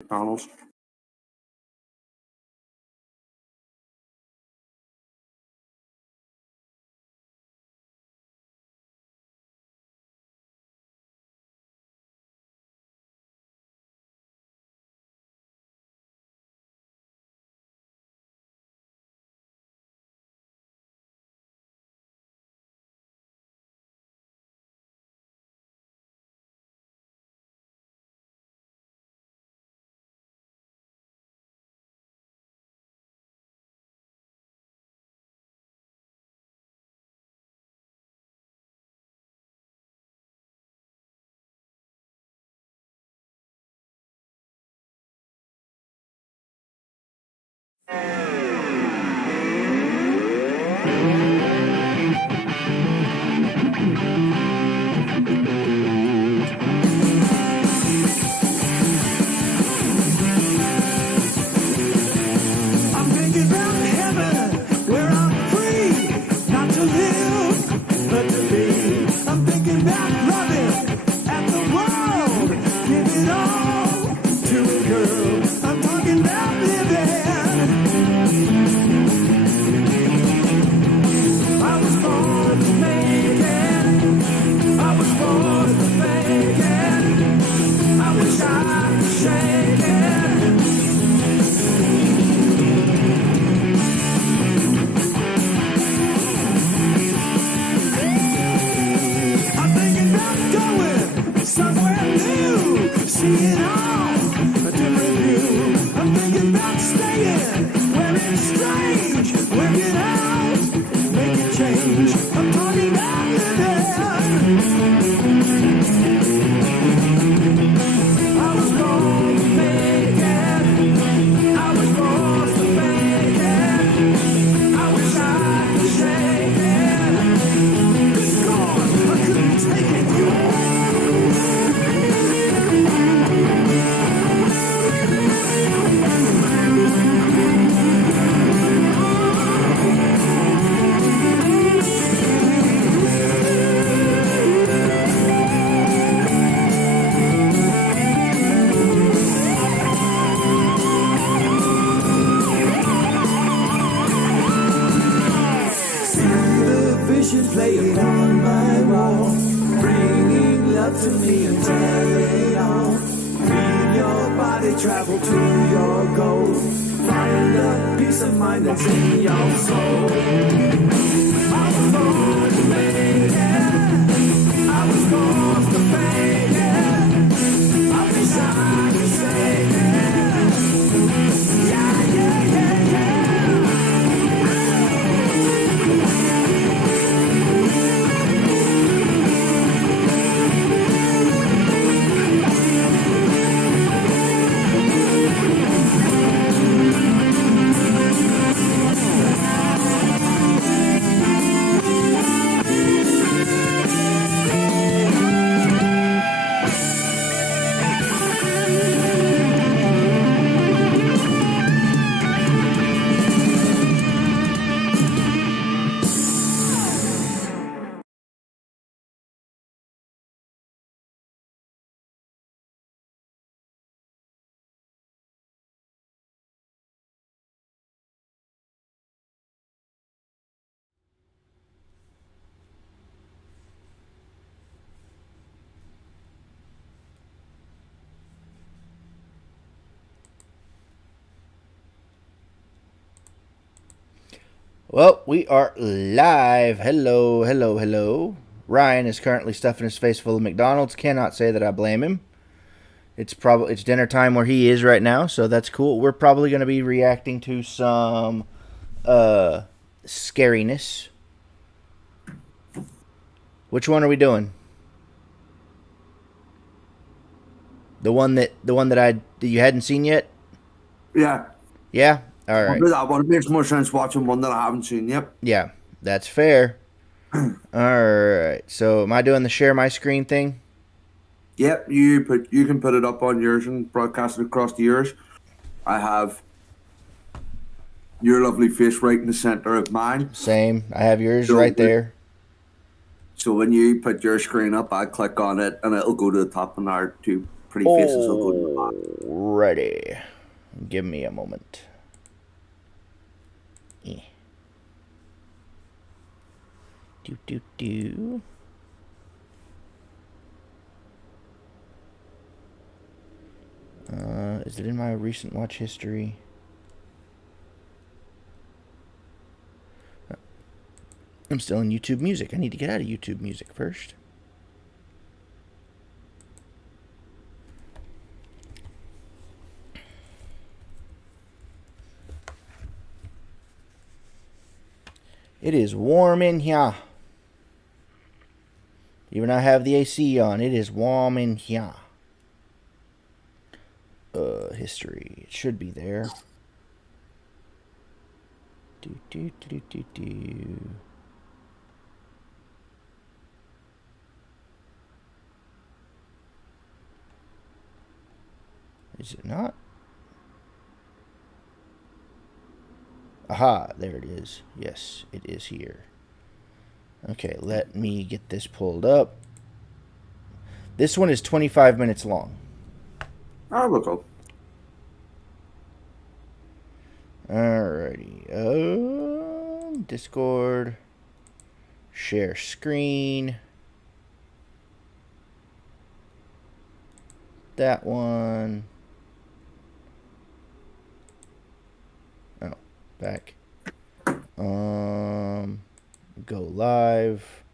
McDonald's. Well, we are live. Hello, hello, hello. Ryan is currently stuffing his face full of McDonald's. Cannot say that I blame him. It's dinner time where he is right now, so that's cool. We're probably going to be reacting to some scariness. Which one are we doing? The one that you hadn't seen yet? Yeah. Yeah? All right. That one makes more sense watching one that I haven't seen yet. Yeah, that's fair. All right. So, am I doing the share my screen thing? Yep, you can put it up on yours and broadcast it across to yours. I have your lovely face right in the center of mine. Same. I have yours right there. So when you put your screen up, I click on it and it'll go to the top of our tube. Pretty faces will go to the back. Ready. Give me a moment. Do. Is it in my recent watch history? I'm still in YouTube Music. I need to get out of YouTube Music first. It is warm in here. Even I have the AC on. It is warm in here. History. It should be there. Do. Is it not? Aha, there it is. Yes, it is here. Okay, let me get this pulled up. This one is 25 minutes long. Ah, look up. Alrighty. Discord. Share screen. That one. Oh, back. Go live.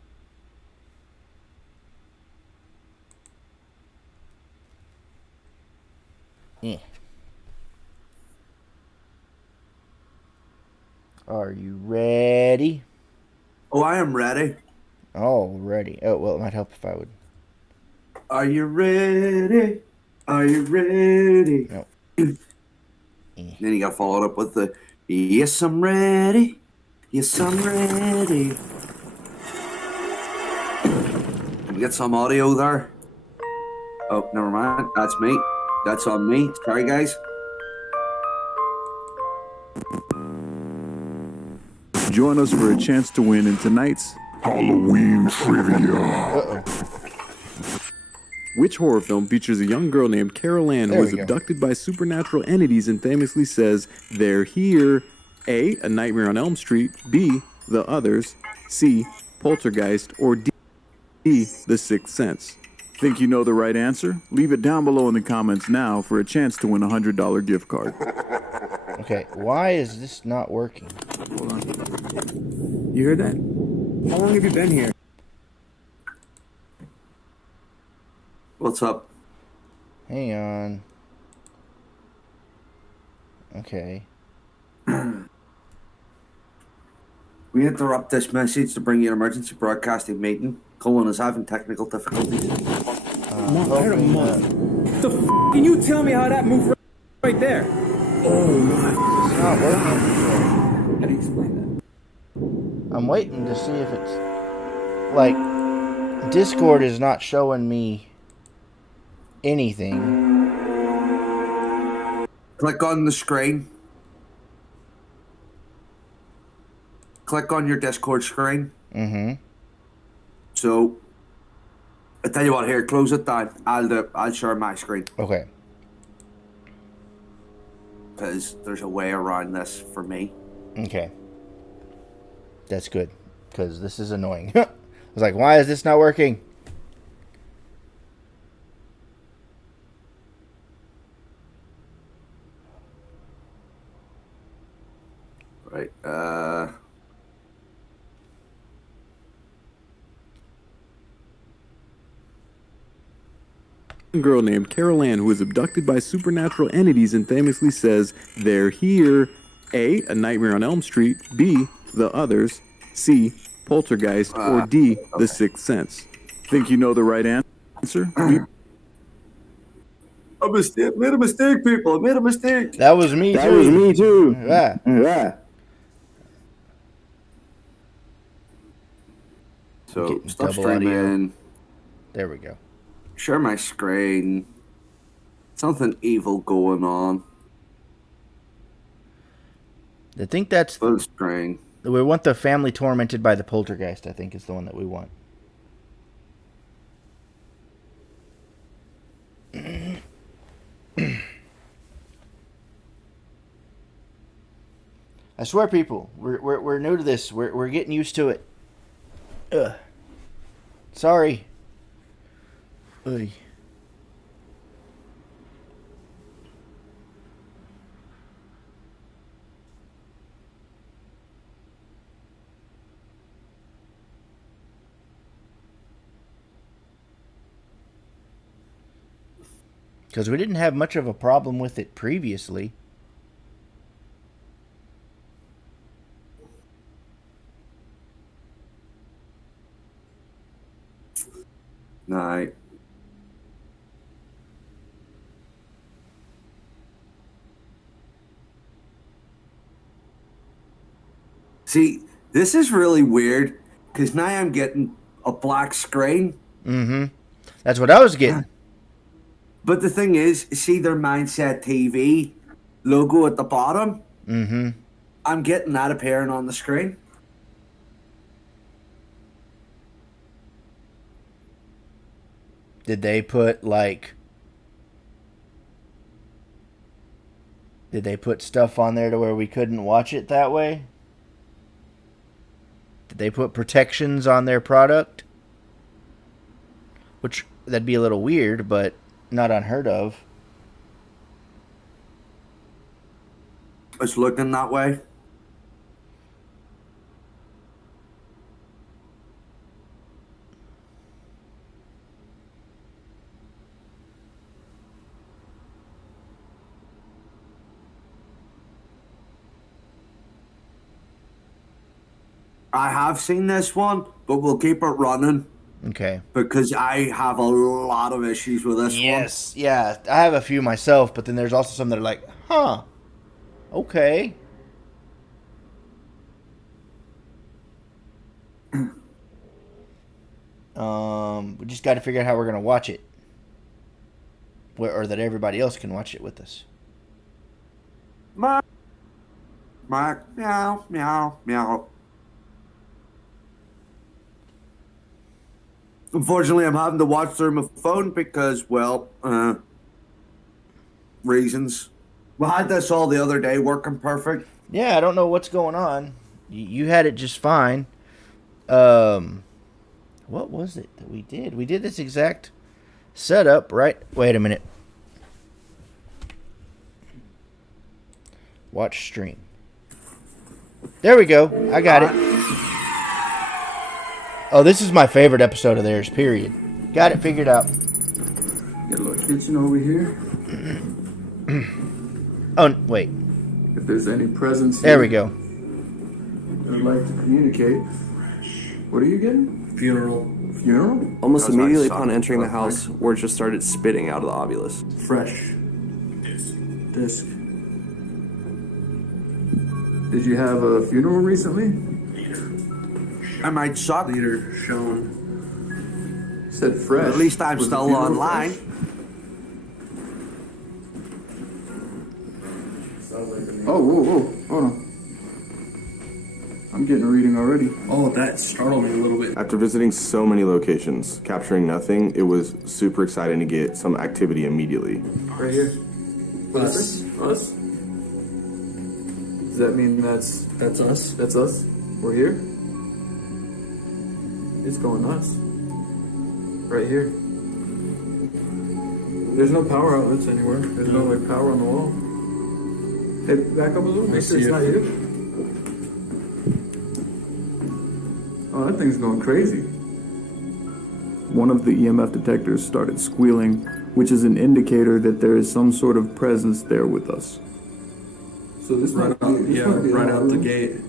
Are you ready? Oh, I am ready. Oh, ready. Oh, well, it might help if I would. Are you ready? Are you ready? No. Then you got to follow it up with the yes, I'm ready. Yes, I'm ready. Can we get some audio there? Oh, never mind. That's me. That's on me. Sorry, guys. Join us for a chance to win in tonight's Halloween Trivia. Which horror film features a young girl named Carol Ann who was abducted by supernatural entities and famously says, "They're here"? A. A Nightmare on Elm Street. B. The Others. C. Poltergeist. Or D. The Sixth Sense. Think you know the right answer? Leave it down below in the comments now for a chance to win a $100 gift card. Okay, why is this not working? Hold on. You heard that? How long have you been here? What's up? Hang on. Okay. We interrupt this message to bring you an emergency broadcasting meeting. Colin is having technical difficulties. The f*** can you tell me how that moved right there? Oh my. It's not working. How do you explain that? I'm waiting to see if it's... Like, Discord is not showing me anything. Click on the screen. Click on your Discord screen. Mm-hmm. So, I tell you what, here, close it down. I'll share my screen. Okay. Because there's a way around this for me. Okay. That's good. Because this is annoying. I was like, why is this not working? Right, A girl named Carol Ann who was abducted by supernatural entities and famously says, "They're here." A. A Nightmare on Elm Street. B. The Others. C. Poltergeist. Or D. The Sixth Sense. Think you know the right answer? made a mistake, people. I made a mistake. That was me too. Yeah. Yeah. So, Getting stop double streaming. There we go. Share my screen. Something evil going on. I think that's... Full screen. We want the family tormented by the poltergeist, I think, is the one that we want. I swear, people, we're new to this. We're getting used to it. Ugh. Sorry. Oy. Because we didn't have much of a problem with it previously. Nah. See, this is really weird because now I'm getting a black screen. Mm-hmm. That's what I was getting. But the thing is, see their Mindset TV logo at the bottom? Mm-hmm. I'm getting that appearing on the screen. Did they put, like... Did they put stuff on there to where we couldn't watch it that way? Did they put protections on their product? Which, that'd be a little weird, but not unheard of. It's looking that way. I have seen this one, but we'll keep it running. Okay. Because I have a lot of issues with this one. Yes, yeah. I have a few myself, but then there's also some that are like, huh, okay. We just got to figure out how we're going to watch it. Or that everybody else can watch it with us. Mark, meow, meow, meow. Unfortunately, I'm having to watch through my phone because, well, reasons. We had this all the other day working perfect. Yeah, I don't know what's going on. You had it just fine. What was it that we did? We did this exact setup, right? Wait a minute. Watch stream. There we go. I got it. Oh, this is my favorite episode of theirs, period. Got it figured out. Got a little kitchen over here. Oh, wait. If there's any presents There here, we go. I'd like to communicate. What are you getting? Funeral. Funeral? Almost That's immediately nice. upon entering the house, word just started spitting out of the ovulus. Fresh. Disc. Did you have a funeral recently? I might suck. Leader shown. Said fresh. At least I'm Was the still funeral online. fresh? Oh, whoa. Hold on. I'm getting a reading already. Oh, that startled me a little bit. After visiting so many locations, capturing nothing, it was super exciting to get some activity immediately. Right here. Us. Us? Does that mean that's us. That's us? We're here? It's going nuts. Right here. There's no power outlets anywhere. There's no like power on the wall. Hey, back up a little. Make sure it's not you. Oh, that thing's going crazy. One of the EMF detectors started squealing, which is an indicator that there is some sort of presence there with us. So this might be, right out the gate.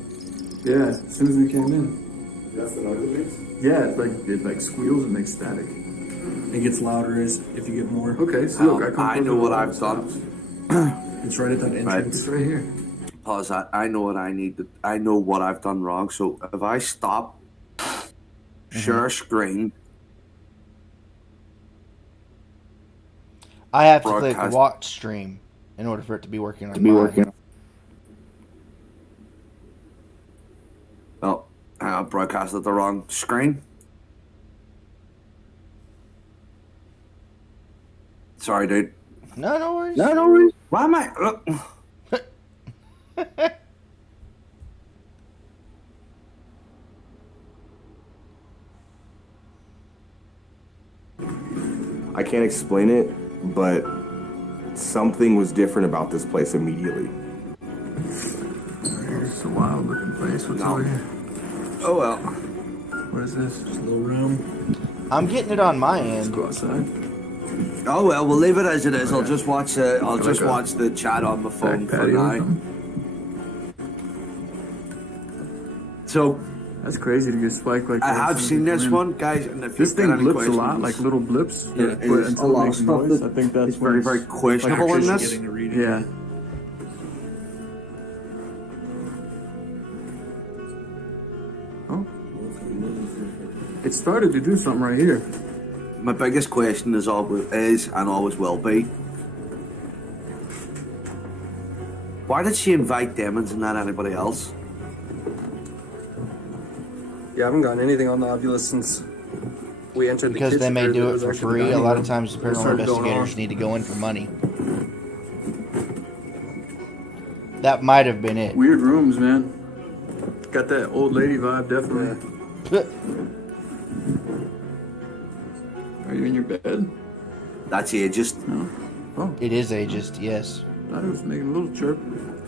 Yeah, as soon as we came in. That's the noise it makes? Yeah, it like squeals and makes static. It gets louder as if you get more. Okay, so look, I know what I've done. It's right at that entrance. It's right here. Pause that. I know what I need to. I know what I've done wrong. So if I stop, share screen. I have to click Broadcast. watch stream in order for it to be working on mine. Oh, I broadcasted the wrong screen. Sorry, dude. No, no worries. No worries. Why am I? I can't explain it, but something was different about this place immediately. It's a wild looking place. What's over here? Oh well. What is this? Just a little room. I'm getting it on my Let's end. go outside. Oh well, we'll leave it as it is. I'll Okay. just watch. I'll just watch the chat on my phone Back for patio or now. something? So That's crazy to get spiked like I that. have As soon seen as you this come in. one, guys. And if This you've thing got any blips a lot, questions- like little blips. Yeah, that it put is until a it lot of makes stuff noise. that- I think that's It's when very, very questionable in this. Getting a reading. Yeah. Oh. It started to do something right here. My biggest question is and always will be, why did she invite Demons and not anybody else? Yeah, I haven't gotten anything on the Ovulus since we entered Because the they kitchen. may or do there it was for actually the free. A dining lot room. of times, It paranormal started going investigators off. need to go in for money. That might have been it. Weird rooms, man. Got that old lady vibe, definitely. Are you in your bed? That's ageist. No. Oh, It is ageist, yes. I thought it was making a little chirp.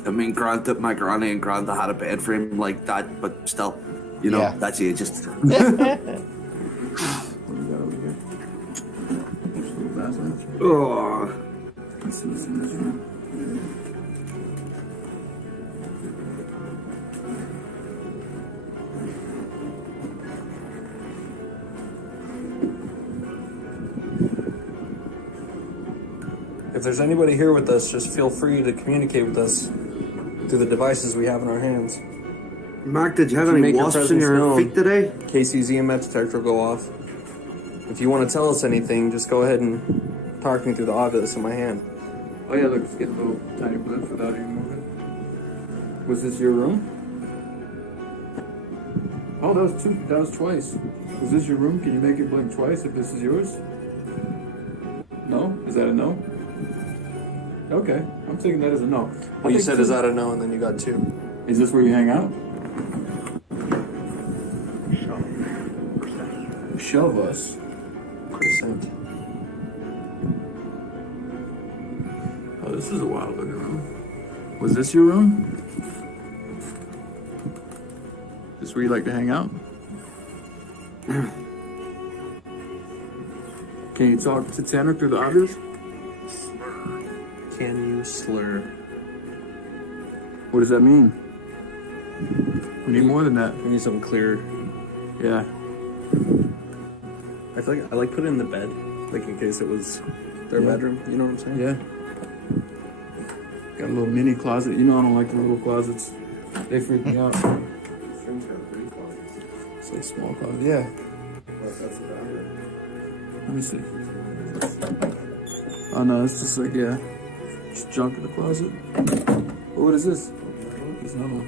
I mean, granted, my granny and granda had a bed frame like that, but still, you know, Yeah. that's ageist. What do we got over here? Just a little bathroom. Oh, Let's see what's in this room. If there's anybody here with us, just feel free to communicate with us through the devices we have in our hands. Mark, did you have If you any make your wasps in presence your known, feet today? Casey's EMF detector will go off. If you want to tell us anything, just go ahead and talk me through the Ovulus in my hand. Oh yeah, look, it's getting little tiny blips without even moving. Was this your room? Oh, that was two. That was twice. Was this your room? Can you make it blink twice if this is yours? No? Is that a no? Okay, I'm taking that as a no. Well, you said, is that a no, and then you got two. Is this where you hang out? Shove us. Percent. Oh, this is a wild looking room. Was this your room? This where you like to hang out? Can you talk to Tanner through the obvious? Can you slur? What does that mean? We need more than that. We need something clear. Yeah. I feel like I like put it in the bed, like in case it was their bedroom. You know what I'm saying? Yeah. Got a little mini closet. You know I don't like the little closets. They freak me out. It's like small closet. Yeah. Let me see. Oh no, it's just like, yeah. Just junk in the closet. Oh, what is this? There's another one.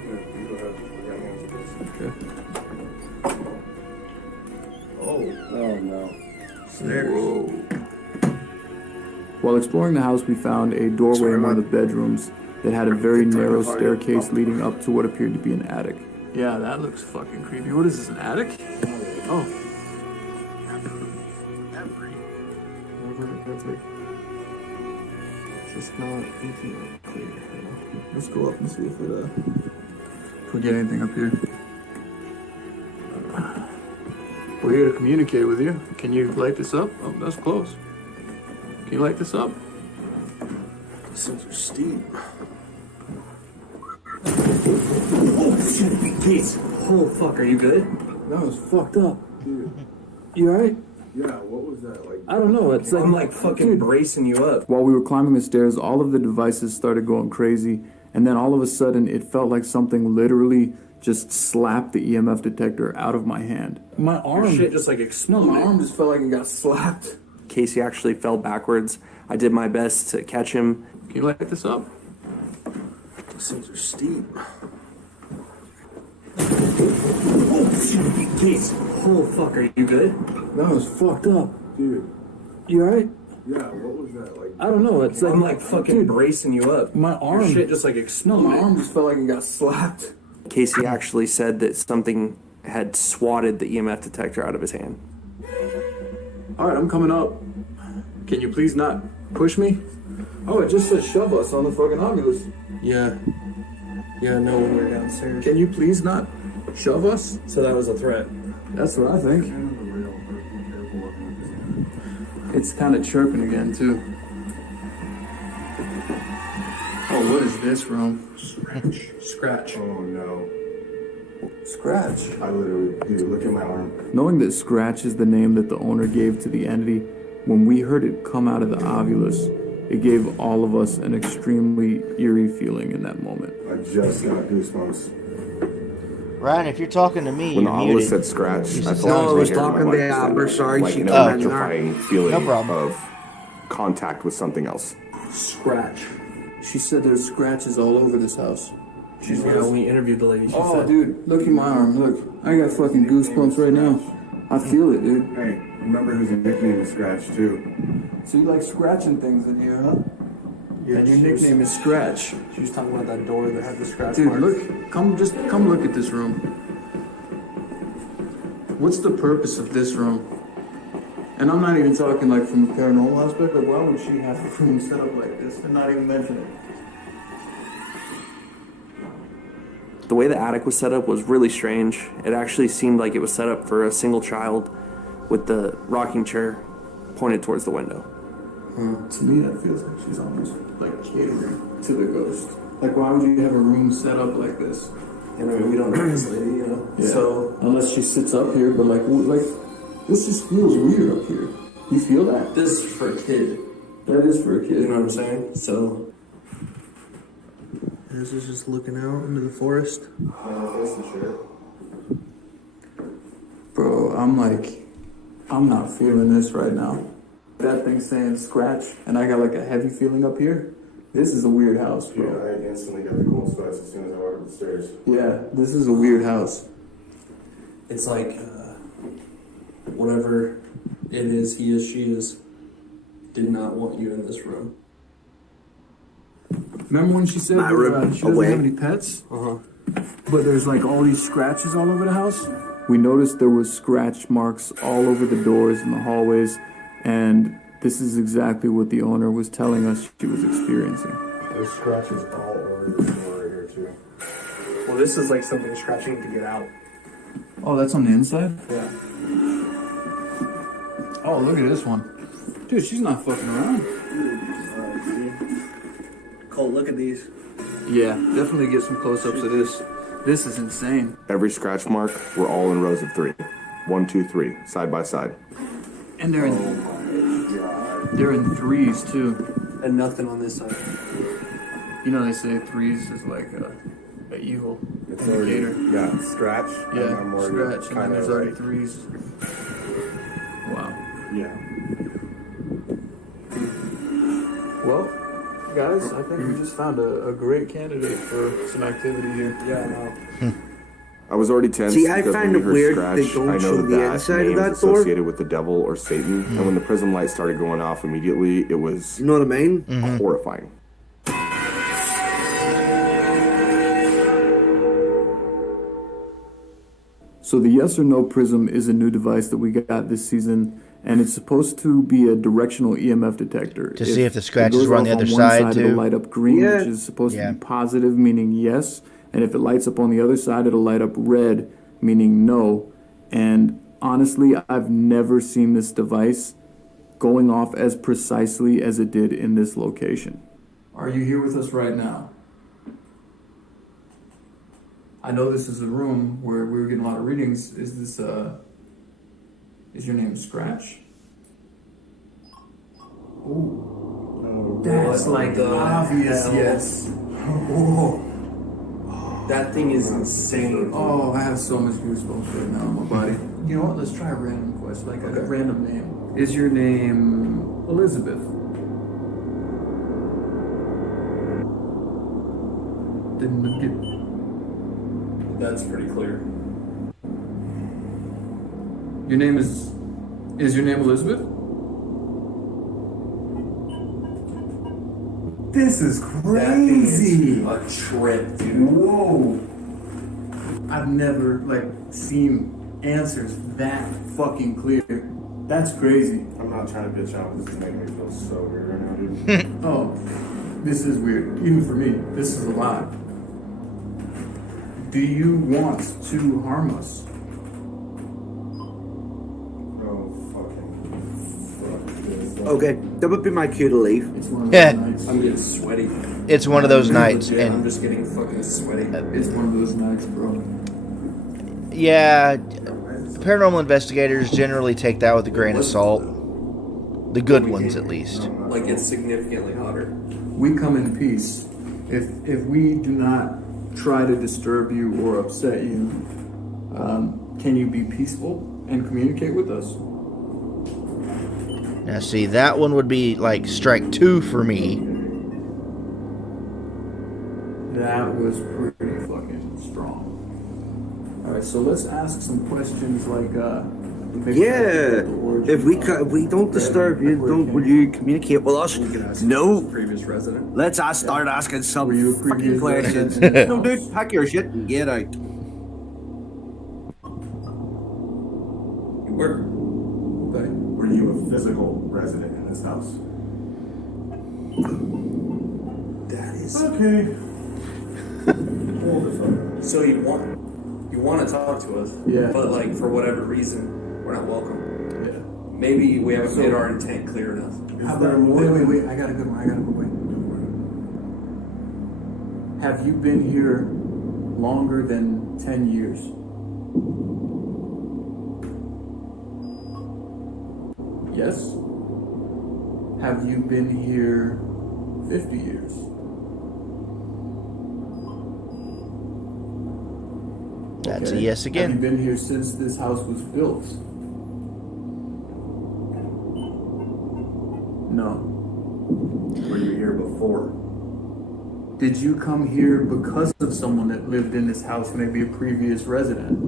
Okay. Oh no. Whoa. While exploring the house, we found a doorway in one of the bedrooms that had a very narrow staircase leading up to what appeared to be an attic. Yeah, that looks fucking creepy. What is this, an attic? Oh. Just not anything clear. Let's go up and see if we get anything up here. We're here to communicate with you. Can you light this up? Oh, that's close. Can you light this up? Things are steep. Oh shit, Keith. Oh fuck, are you good? That was fucked up. Dude. You alright? Yeah, what was that like? I don't know. It's like I'm like fucking bracing you up. While we were climbing the stairs, all of the devices started going crazy, and then all of a sudden, it felt like something literally just slapped the EMF detector out of my hand. My arm, Shit just like exploded. my arm just felt like it got slapped. Casey actually fell backwards. I did my best to catch him. Can you light this up? These things are steep. Oh shit, Keith. Oh fuck, are you good? That was fucked up. Dude. You alright? Yeah, what was that like? I don't know. It's like fucking bracing you up. My Your arm. shit just like No, exploded. my arm just felt like it got slapped. Casey actually said that something had swatted the EMF detector out of his hand. All right, I'm coming up. Can you please not push me? Oh, it just says shove us on the fucking Oculus. Yeah. Yeah, no, when we were downstairs. Can you please not shove us? So that was a threat. That's what I think. It's kind of chirping again, too. Oh, what is this room? Scratch. Oh no. Scratch. I literally, dude, look at my arm. Knowing that Scratch is the name that the owner gave to the entity, when we heard it come out of the ovulus, it gave all of us an extremely eerie feeling in that moment. I just got goosebumps. Ryan, if you're talking to me, When you're the muted. Oculus said scratch, I No, thought I was my hair on talking my to leg Amber, stood sorry, like she an came in there. electrifying feeling No problem. of contact with something else. Scratch. She said there's scratches all over this house. She's when we interviewed the lady. She Oh, said, dude, look at my arm. Look, I got fucking goosebumps right now. I feel it, dude. Hey, remember whose nickname is Scratch too? So you like scratching things in here, huh? And your nickname is Scratch. She was talking about that door that had the scratch Dude, marks. look, come look at this room. What's the purpose of this room? And I'm not even talking like from a paranormal aspect, like why would she have a room set up like this and not even mention it? The way the attic was set up was really strange. It actually seemed like it was set up for a single child with the rocking chair pointed towards the window. To me, that feels like she's almost like catering to the ghost. Like, why would you have a room set up like this? You know, we don't know this lady, you know. Yeah. So Unless she sits up here, but like this just feels weird up here. You feel that? this is for a kid. That is for a kid. You know what I'm saying? So this is just looking out into the forest. Bro, I'm not feeling this right now. That thing's saying scratch, and I got like a heavy feeling up here. This is a weird house, Yeah, bro. I instantly got the cold sweats as soon as I walked up the stairs. Yeah, this is a weird house. It's like whatever it is, he is, she is, did not want you in this room. Remember when she said My room, she doesn't away. have any pets? Uh-huh. But there's like all these scratches all over the house? We noticed there was scratch marks all over the doors and the hallways, and this is exactly what the owner was telling us she was experiencing. There's scratches all over the door right here too. Well, this is like something scratching to get out. Oh, that's on the inside? Yeah. Oh, look at this one. Dude, she's not fucking around. Cole, look at these. Yeah, definitely get some close-ups of this. This is insane. Every scratch mark were all in rows of 3. 1, 2, 3, side by side. And they're in threes too. And nothing on this side. You know they say threes is like a evil indicator. Yeah, scratch. Yeah, scratch, and then there's already threes. Wow. Yeah. Well, guys, I think we just found a great candidate for some activity here. Yeah, no. I was already tense. See, I because find when it we heard weird scratch, they don't I know show that the that inside of name that is door. associated with the devil or Satan. And when the prism light started going off immediately, it was You know what I mean? horrifying. So the yes or no prism is a new device that we got this season, and it's supposed to be a directional EMF detector. To see if the it scratches goes were on the off other one side, it'll too. light up green, Yeah. which is supposed Yeah. to be positive, meaning yes. And if it lights up on the other side, it'll light up red, meaning no. And honestly, I've never seen this device going off as precisely as it did in this location. Are you here with us right now? I know this is a room where we were getting a lot of readings. Is your name Scratch? Ooh. That's like obvious, yes. Oh. That thing is insane. Oh, I have so much goosebumps right now in my body. You know what? Let's try a random question, like a random name. Is your name Elizabeth? Didn't get. That's pretty clear. Your name is your name Elizabeth? This is That thing is crazy. a trip, dude. Whoa. I've never like seen answers that fucking clear. That's crazy. I'm not trying to bitch out. This is making me feel so weird right now, dude. Oh, this is weird. Even for me, this is a lot. Do you want to harm us? Oh, fucking. Fuck this. Okay, that would be my cue to leave. It's one of Yeah. those nights. I'm getting sweaty. It's one of those nights, Legit, I'm and just getting fucking sweaty. It's one of those nights, bro. yeah, paranormal investigators generally take that with a grain of salt. The good ones, at least. Like, it's significantly hotter. We come in peace. If we do not try to disturb you or upset you, can you be peaceful and communicate with us? Now, see, that one would be like strike 2 for me. That was pretty fucking strong. All right, so let's ask some questions like, maybe Yeah, origin if we of- we don't disturb you, will you communicate with us? We can ask No. the previous resident. Let's start asking some Were you a fucking previous questions. resident? No, dude, pack your shit and get out. You were. Okay. Were you a physical resident in this house? That is. Okay. Hold the fuck. So you want to talk to us, Yeah. but like for whatever reason, we're not welcome. Yeah. Maybe we haven't made our intent clear enough. How about wait, I got a good one. Have you been here longer than 10 years? Yes. Have you been here 50 years? That's a Okay. yes Have again. you been here since this house was built? No. Were you here before? Did you come here because of someone that lived in this house, maybe a previous resident?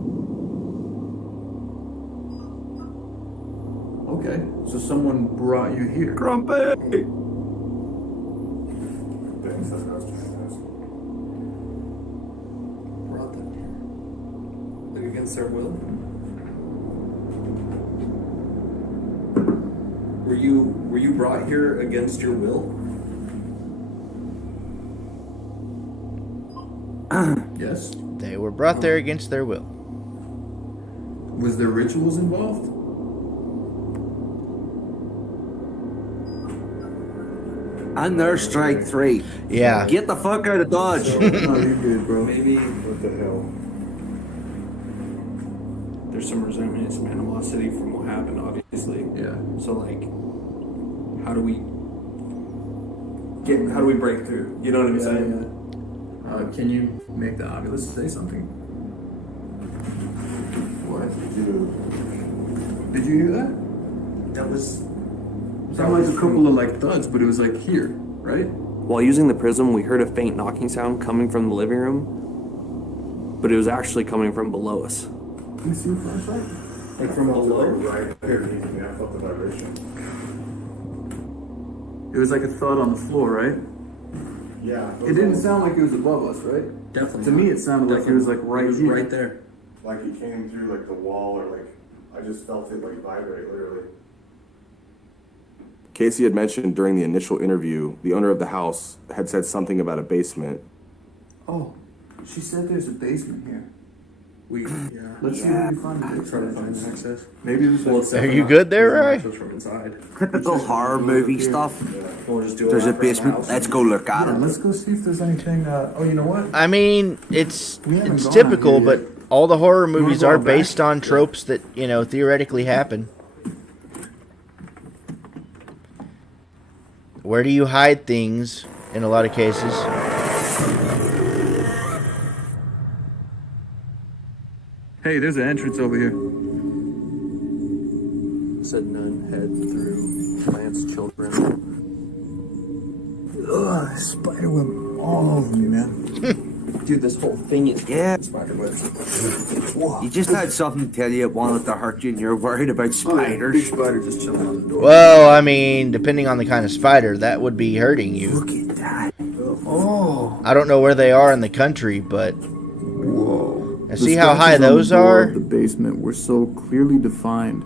Okay, so someone brought you here. Grumpy. Thanks, that's what I was trying to ask. Brought them here. Like against their will. Were you brought here against your will? Yes. They were brought there against their will. Was there rituals involved? And there's strike 3. Yeah. Get the fuck out of Dodge. No, you're good, bro. Maybe What the hell? there's some resentment, some animosity from what happened, obviously. Yeah. So like, how do we break through? You know what I'm saying? Can you make the Oculus say something? What did you Did you hear that? That was. Sounded like a couple of like thuds, but it was like here, right? While using the prism, we heard a faint knocking sound coming from the living room, but it was actually coming from below us. Can you see a flashlight? like from below? Right there, I felt the vibration. It was like a thud on the floor, right? Yeah. It didn't sound like it was above us, right? Definitely. To me, it sounded like it was like right was here. right there. Like it came through like the wall, or like I just felt it like vibrate, literally. Casey had mentioned during the initial interview, the owner of the house had said something about a basement. Oh, she said there's a basement here. Yeah. Let's see if we can find the Try to basement. find access. Maybe it was Well, like it's Are definitely you not- good there, it's not Ryan? access from inside. Typical horror movie stuff. We'll just do There's a lap around the basement. house. Let's go look at Yeah, it. let's go see if there's anything. Oh, you know what? I mean, it's We haven't it's gone typical, out here but yet. all the horror wanna movies go are out back? based on tropes that, you know, theoretically happen. Where do you hide things in a lot of cases? Hey, there's an entrance over here. Said none head through plants, children. Ugh, spider web all over me, man. Dude, this whole thing is spiderwebs. You just had something tell you it wanted to hurt you and you're worried about spiders. Big spider just chilling on the door. Well, I mean, depending on the kind of spider, that would be hurting you. Look at that. Oh. I don't know where they are in the country, but Whoa. I see how high those The are. of the basement were so clearly defined,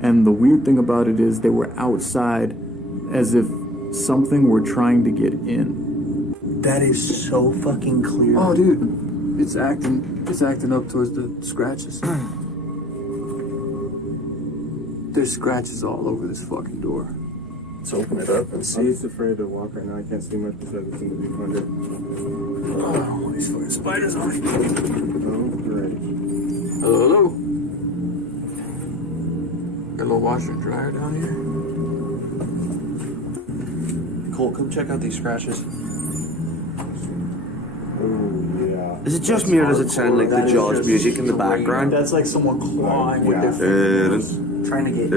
and the weird thing about it is they were outside, as if something were trying to get in. That is so fucking clear. Oh, dude, it's acting up towards the scratches. There's scratches all over this fucking door. Let's open it up and see. I'm just afraid to walk right now. I can't see much because it's in the deep under. Oh, these fucking spiders on it. Oh, great. Hello. Got a little washer and dryer down here. Colt, come check out these scratches. Oh, yeah. Is it just me or does it sound like the Jaws music in the background? That's like someone clawing with their fingers, trying to get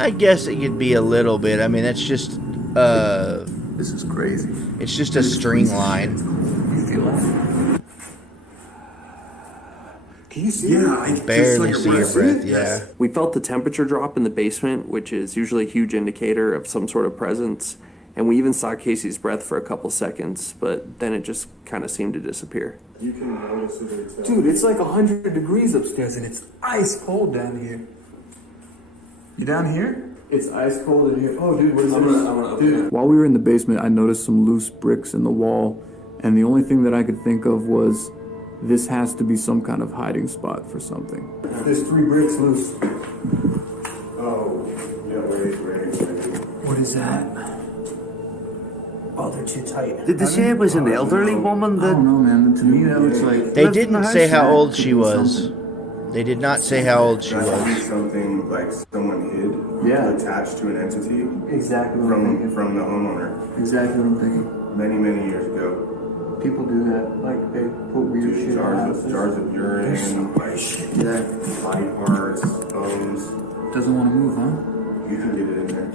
I guess it could be a little bit. I mean, that's just This is crazy. it's just a string line. You feel it? Can you see it? I Barely see your breath. Yeah. We felt the temperature drop in the basement, which is usually a huge indicator of some sort of presence. And we even saw Casey's breath for a couple seconds, but then it just kind of seemed to disappear. You can notice it. Dude, it's like 100 degrees upstairs and it's ice cold down here. You down here? It's ice cold in here. Oh, dude, what is I'm gonna open it. While we were in the basement, I noticed some loose bricks in the wall, and the only thing that I could think of was this has to be some kind of hiding spot for something. There's 3 bricks loose. Oh, yeah, wait. What is that? Oh, they're too tight. Did they say it was an elderly woman I that... don't know, man. To me, that looks like... They didn't say how old she was. They did not say how old she That would be was. something like someone hid. Yeah. Attached to an entity Exactly what I'm thinking. from the homeowner Exactly what I'm thinking. many years ago. People do that. Like, they put weird shit in houses. Jars of urine, Yeah. body parts, bones. Doesn't want to move, huh? You can get it in there.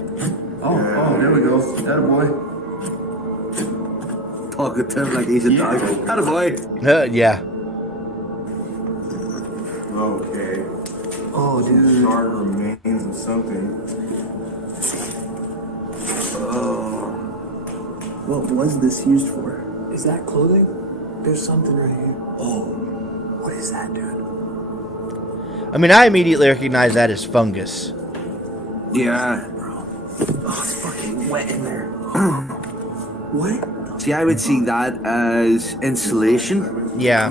Oh, there we go. That boy. Talking to him like he's a dog. Attaboy. Yeah. Okay. Oh, dude. Charred remains of something. What was this used for? Is that clothing? There's something right here. Oh. What is that, dude? I mean, I immediately recognize that as fungus. Yeah. Oh, it's fucking wet in there. What? See, I would see that as insulation. Yeah.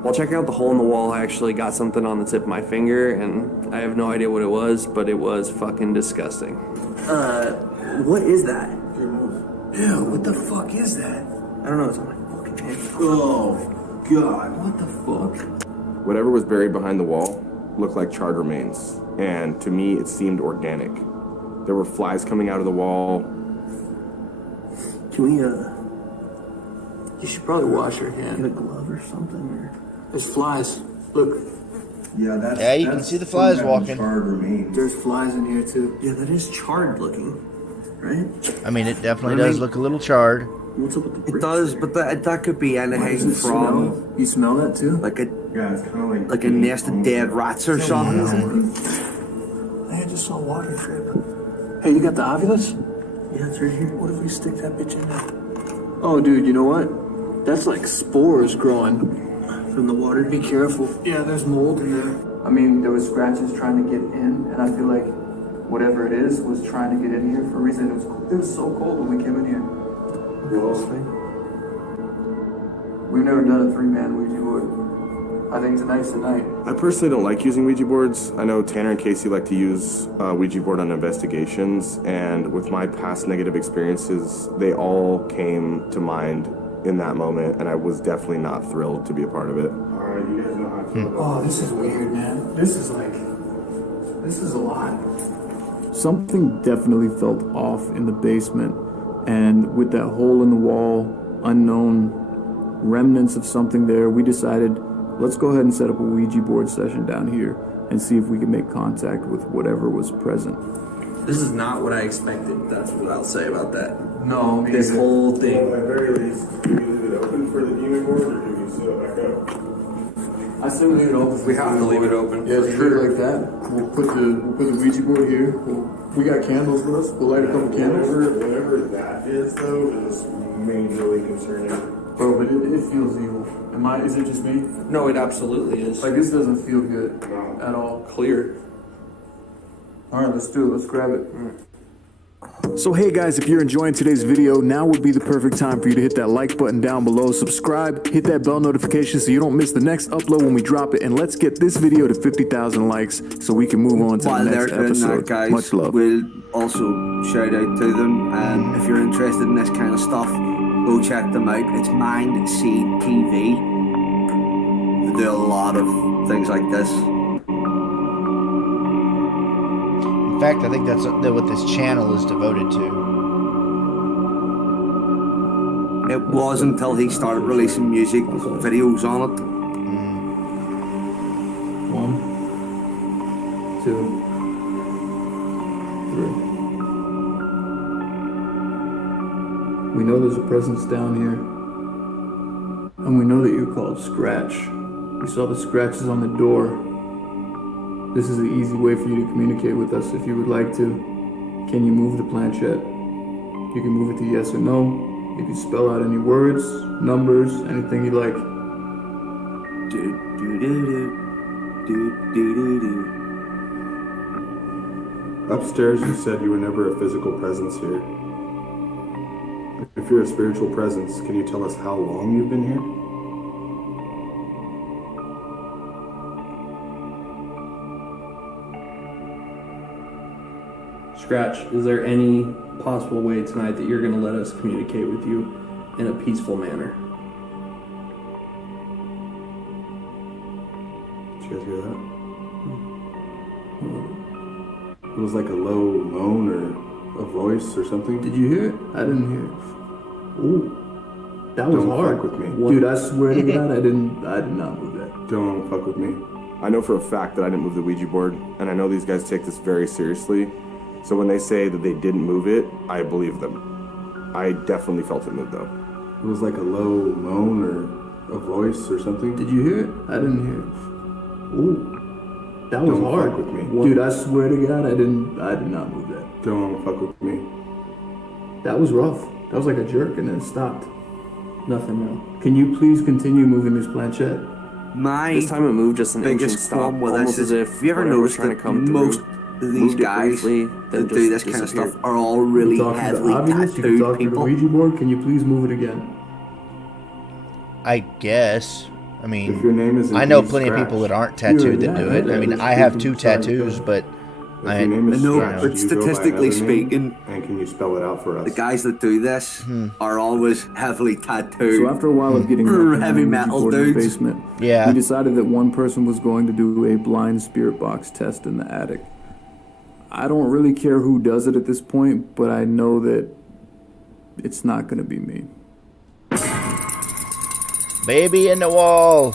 While checking out the hole in the wall, I actually got something on the tip of my finger, and I have no idea what it was, but it was fucking disgusting. What is that? Ew, what the fuck is that? I don't know, it's on my fucking head. Oh, God. What the fuck? Whatever was buried behind the wall looked like charred remains, and to me it seemed organic. There were flies coming out of the wall. Can we, you should probably wash your hand. Get a glove or something, or... There's flies. Look. Yeah, that's... Yeah, you can see the flies walking. Charred remains. There's flies in here, too. Yeah, that is charred looking, right? I mean, it definitely does look a little charred. What's up with the It bricks does, there? but that could be anything from You smell that, too? like a Yeah, it's kind of like a nest of dead rats or something. Hey, I just saw water drip. Hey, you got the ovulus? Yeah, it's right here. What if we stick that bitch in there? Oh, dude, you know what? That's like spores growing. From the water? Be careful. Yeah, there's mold in there. I mean, there was scratches trying to get in, and I feel like whatever it is was trying to get in here for a reason. It was so cold when we came in here. We've never done a 3-man Ouija board. I think tonight's the night. I personally don't like using Ouija boards. I know Tanner and Casey like to use Ouija board on investigations, and with my past negative experiences, they all came to mind in that moment, and I was definitely not thrilled to be a part of it. Alright, you guys know how I feel about Oh, this is weird, man. This is a lot. Something definitely felt off in the basement, and with that hole in the wall, unknown remnants of something there, we decided, let's go ahead and set up a Ouija board session down here and see if we can make contact with whatever was present. This is not what I expected. That's what I'll say about that. No, This whole At thing. the very least, do we leave it open for the demon board, or do we set it back up? I say we leave it open. We have to leave it open. Yeah, for just sure. leave it like that. We'll put the Ouija board here. We got candles with us. We'll light a couple candles. Whatever that is, though, is majorly concerning. Bro, but it feels evil. Is it just me? No, it absolutely is. Like, this doesn't feel good at all. Clear. Alright, let's do it. Let's grab it. So hey guys, if you're enjoying today's video, now would be the perfect time for you to hit that like button down below, subscribe, hit that bell notification so you don't miss the next upload when we drop it, and let's get this video to 50,000 likes so we can move on to While the they're next doing episode. that, guys, Much love. we'll also shout out to them. If you're interested in this kind of stuff, go check them out. It's Mind Seed TV. They do a lot of things like this. In fact, I think that's what this channel is devoted to. It was until he started releasing music videos on it. 1, 2, 3. We know there's a presence down here. And we know that you called Scratch. We saw the scratches on the door. This is the easy way for you to communicate with us if you would like to. Can you move the planchette? You can move it to yes or no. You can spell out any words, numbers, anything you like. Upstairs, you said you were never a physical presence here. If you're a spiritual presence, can you tell us how long you've been here? Scratch, is there any possible way tonight that you're going to let us communicate with you in a peaceful manner? Did you guys hear that? It was like a low moan or a voice or something. Did you hear it? I didn't hear it. Ooh, that was Don't hard. fuck with me. Dude, I swear to God, I did not move that. Don't fuck with me. I know for a fact that I didn't move the Ouija board, and I know these guys take this very seriously. So when they say that they didn't move it, I believe them. I definitely felt it move, though. It was like a low moan or a voice or something. Did you hear it? I didn't hear it. Ooh, that was Don't hard. fuck with me. Dude, I swear to God, I did not move that. Don't fuck with me. That was rough. That was like a jerk, and then it stopped. Nothing, no. Can you please continue moving this planchette? My This time it moved just an inch and biggest stopped, problem with almost this as is, if have you ever whatever was noticed trying to that come most through of these moved it guys briefly, that then do just this kind of disappeared. stuff are all really Talking to heavily Obvious, you can tattooed talk to the people? Ouija board. Can you please move it again? I guess. I If mean, your name is I know plenty of people that aren't tattooed that do it. I mean, I have 2 tattoos, but If your name is I know, Scratch, but do you go by statistically another name? speaking, And can you spell it out for us? the guys that do this are always heavily tattooed. So after a while of getting Heavy up in the metal board in the dudes. basement, Yeah. we decided that one person was going to do a blind spirit box test in the attic. I don't really care who does it at this point, but I know that it's not going to be me. baby in the wall.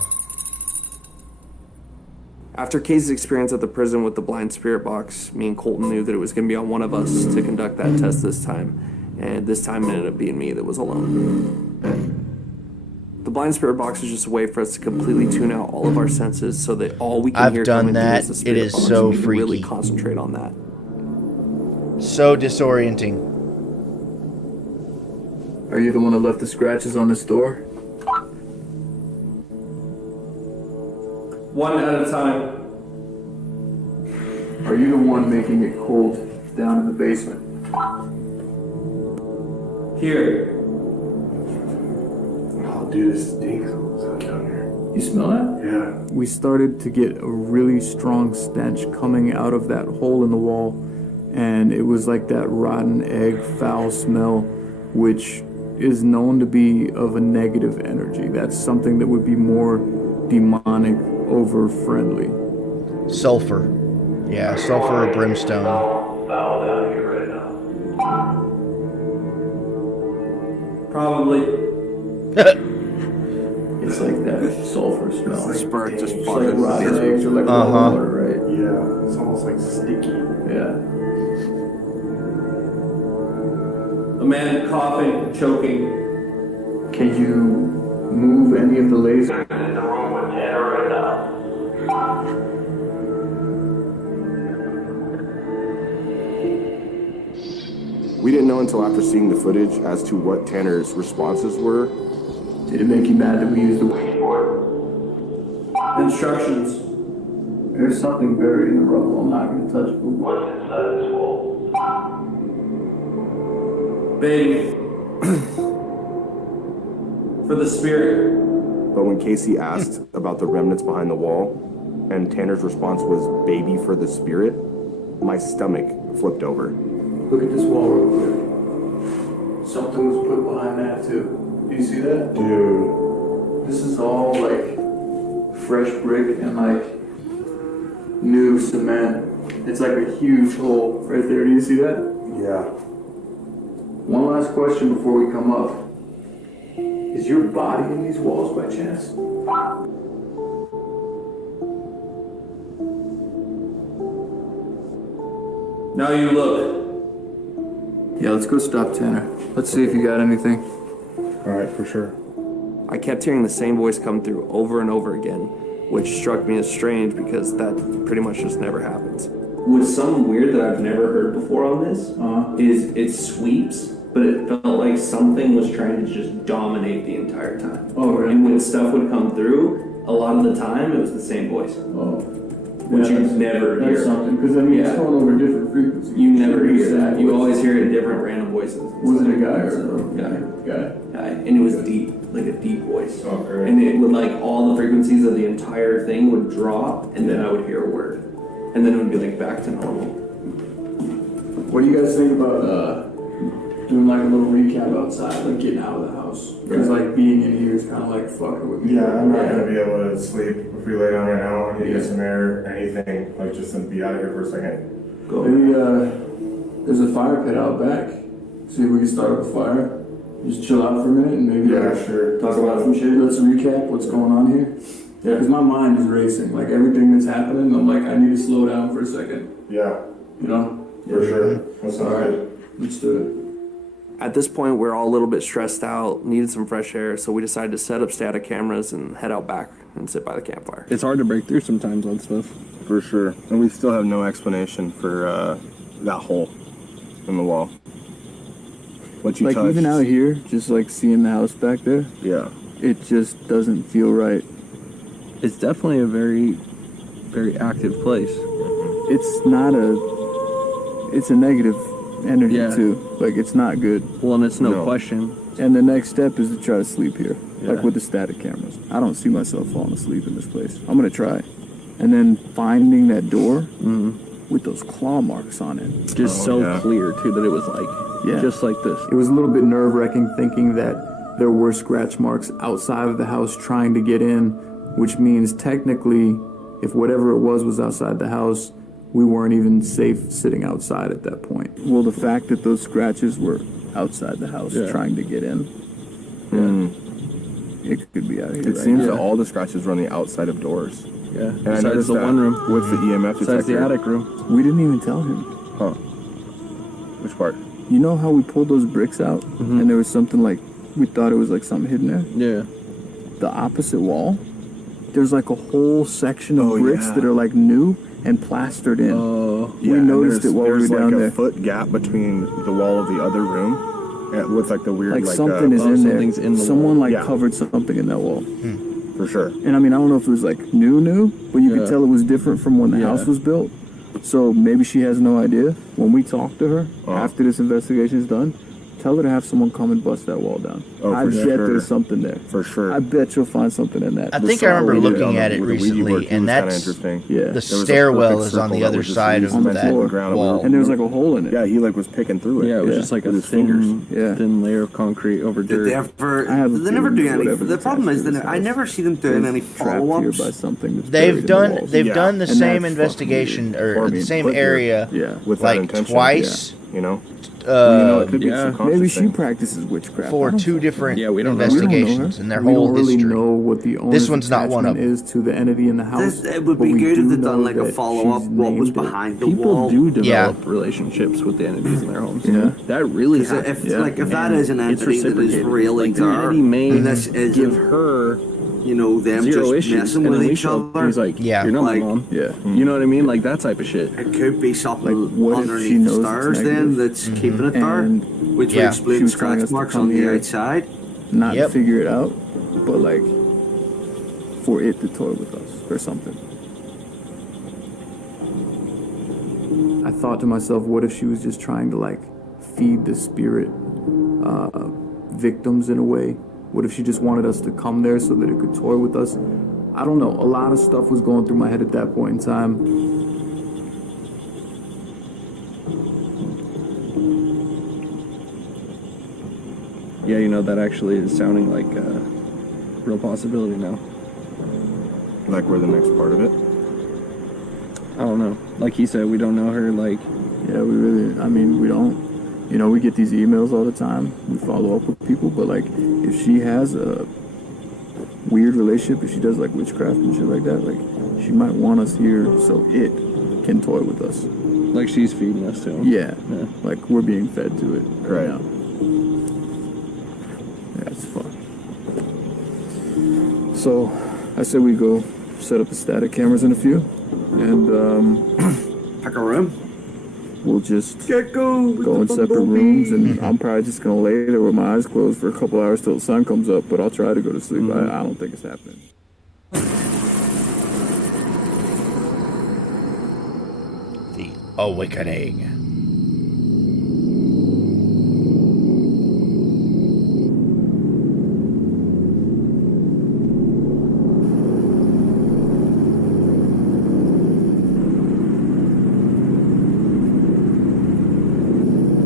After Casey's experience at the prison with the blind spirit box, me and Colton knew that it was going to be on one of us to conduct that test this time. And this time it ended up being me that was alone. The blind spirit box is just a way for us to completely tune out all of our senses so that all we can I've hear done coming through that. is the It spirit is box. so We can really freaky. concentrate on that. So disorienting. Are you the one that left the scratches on this door? One at a time. Are you the one making it cold down in the basement? Here. Oh, dude, it stinks down here. You smell that? Yeah. We started to get a really strong stench coming out of that hole in the wall, and it was like that rotten egg foul smell, which is known to be of a negative energy. That's something that would be more demonic over friendly. Sulfur. Yeah, sulfur or brimstone. Foul down here right now. Probably. It's like that sulfur smell. The spirit just It's like farted in the rotten basement. eggs or like Uh-huh. water, right? Yeah, it's almost like sticky. Yeah. A man coughing, choking. Can you move any of the lasers? In the room with Tanner right now. We didn't know until after seeing the footage as to what Tanner's responses were. Did it make you mad that we used the Ouija board? Instructions. There's something buried in the rubble. I'm not going to touch it. What's inside this wall? Baby. For the spirit. But when Casey asked about the remnants behind the wall, and Tanner's response was baby for the spirit, my stomach flipped over. Look at this wall real quick. Something was put behind that too. Do you see that? Dude. This is all like fresh brick and like new cement. It's like a huge hole right there. Do you see that? Yeah. One last question before we come up. Is your body in these walls by chance? Now you look. Yeah, let's go stop Tanner. Let's see if you got anything. All right, for sure. I kept hearing the same voice come through over and over again, which struck me as strange because that pretty much just never happens. What's something weird that I've never heard before on this is it sweeps, but it felt like something was trying to just dominate the entire time. Oh, really? And when stuff would come through, a lot of the time it was the same voice, Oh. which you never That's hear. something, because I mean, it's going over different frequencies. You never hear that. that. You always hear it in different random voices. Was it a guy or a Guy. Guy. And it was deep, like a deep voice. Oh, great. And it would like all the frequencies of the entire thing would drop, and then I would hear a word, and then it would be like back to normal. What do you guys think about doing like a little recap outside, like getting out of the house? Because like being in here is kind of like fucking with me. Yeah, I'm not gonna be able to sleep if we lay down right now. I need to get some air, anything, like just to be out of here for a second. Maybe there's a fire pit out back. See if we can start up a fire. Just chill out for a minute and maybe Sure. Talk about some shit. let's recap what's going on here. Yeah, because my mind is racing. Like everything that's happening, I'm like, I need to slow down for a second. Yeah, You know? for sure. That sounds good. Let's do it. At this point, we're all a little bit stressed out, needed some fresh air, so we decided to set up static cameras and head out back and sit by the campfire. It's hard to break through sometimes on stuff. For sure. And we still have no explanation for that hole in the wall. What you Like touched. even out here, just like seeing the house back there, Yeah. it just doesn't feel right. It's definitely a very, very active place. It's not it's a negative energy Yeah. too. Like it's not good. Well, and it's no No. question. And the next step is to try to sleep here, Yeah. like with the static cameras. I don't see myself falling asleep in this place. I'm gonna try. And then finding that door with those claw marks on it. Just clear too that it was like, just like this. It was a little bit nerve-wracking thinking that there were scratch marks outside of the house trying to get in, which means technically, if whatever it was outside the house, we weren't even safe sitting outside at that point. Well, the fact that those scratches were outside the house trying to get in, it could be out here. It seems that all the scratches were on the outside of doors. Yeah. And I Besides noticed the that one room. with the EMF detector. Besides the attic room. We didn't even tell him. Huh. Which part? You know how we pulled those bricks out and there was something like, we thought it was like something hidden there? Yeah. The opposite wall, there's like a whole section of Oh, bricks yeah. that are like new and plastered in. We and noticed it while we were there's down like there. a foot gap between the wall of the other room and with like the weird Like something is in there. something's in the Someone wall. like Yeah. covered something in that wall. for sure. And I mean, I don't know if it was like new, but you Yeah. could tell it was different from when the house was built. So maybe she has no idea. When we talk to her after this investigation is done, tell her to have someone come and bust that wall down. Oh, I for bet sure. there's something there. For sure. I bet you'll find something in that. I think I remember looking at it with the Ouija board, recently, too, and was kinda that's interesting. Yeah. the There was a stairwell perfect is on circle the that other was just side used of on that the ground. wall. And there was like a hole in it. Yeah, he like was picking through it. Yeah, it was Yeah. just like With a his fingers. thin layer of concrete over Did dirt. they ever? I have a Did they never feeling do any? whatever's The problem attached is to that this I house never see them doing any is trapped here follow-ups. by something that's They've buried in the done walls. they've Yeah. done the And same that's investigation fucking or Or the being same put here. area Yeah. With that like intention. twice. You know? it could be yeah. subconscious maybe she practices witchcraft. For two different Yeah, we don't know. investigations and their we whole don't really history. know what the This one's not one of attachment is to the entity in the house. It would but be we good do if they know done like a that follow up. she's What was named it. behind the People wall? do develop relationships with the entities in their homes. Yeah. That really Because happens. if that is an It's entity that is reciprocated. really Like, the there, entity may and this is give her them zero just issues, messing and with then we each show up, other. he's like, Yeah. you're not Like- my mom. Yeah. You know what I mean? Like that type of shit. It could be something Like, what if she underneath knows the it's stairs then negative? that's keeping it there, And which Yeah. would explain She the was telling scratch us to marks come on the here. outside. not Yep. to figure it out, but like for it to toy with us or something. I thought to myself, what if she was just trying to like feed the spirit victims in a way? What if she just wanted us to come there so that it could toy with us? I don't know. A lot of stuff was going through my head at that point in time. Yeah, you know, that actually is sounding like a real possibility now. Like we're the next part of it. I don't know. Like he said, we don't know her. Like, Yeah, we don't. You know, we get these emails all the time. We follow up with people, but like, if she has a weird relationship, if she does like witchcraft and shit like that, like, she might want us here so it can toy with us. like she's feeding us to him. Yeah, Yeah. like we're being fed to it Right. now. Yeah, it's fun. So, I said we go set up the static cameras in a few, and Pick a room. we'll just Go in separate rooms, and I'm probably just gonna lay there with my eyes closed for a couple hours till the sun comes up. But I'll try to go to sleep. I don't think it's happening. The Awakening.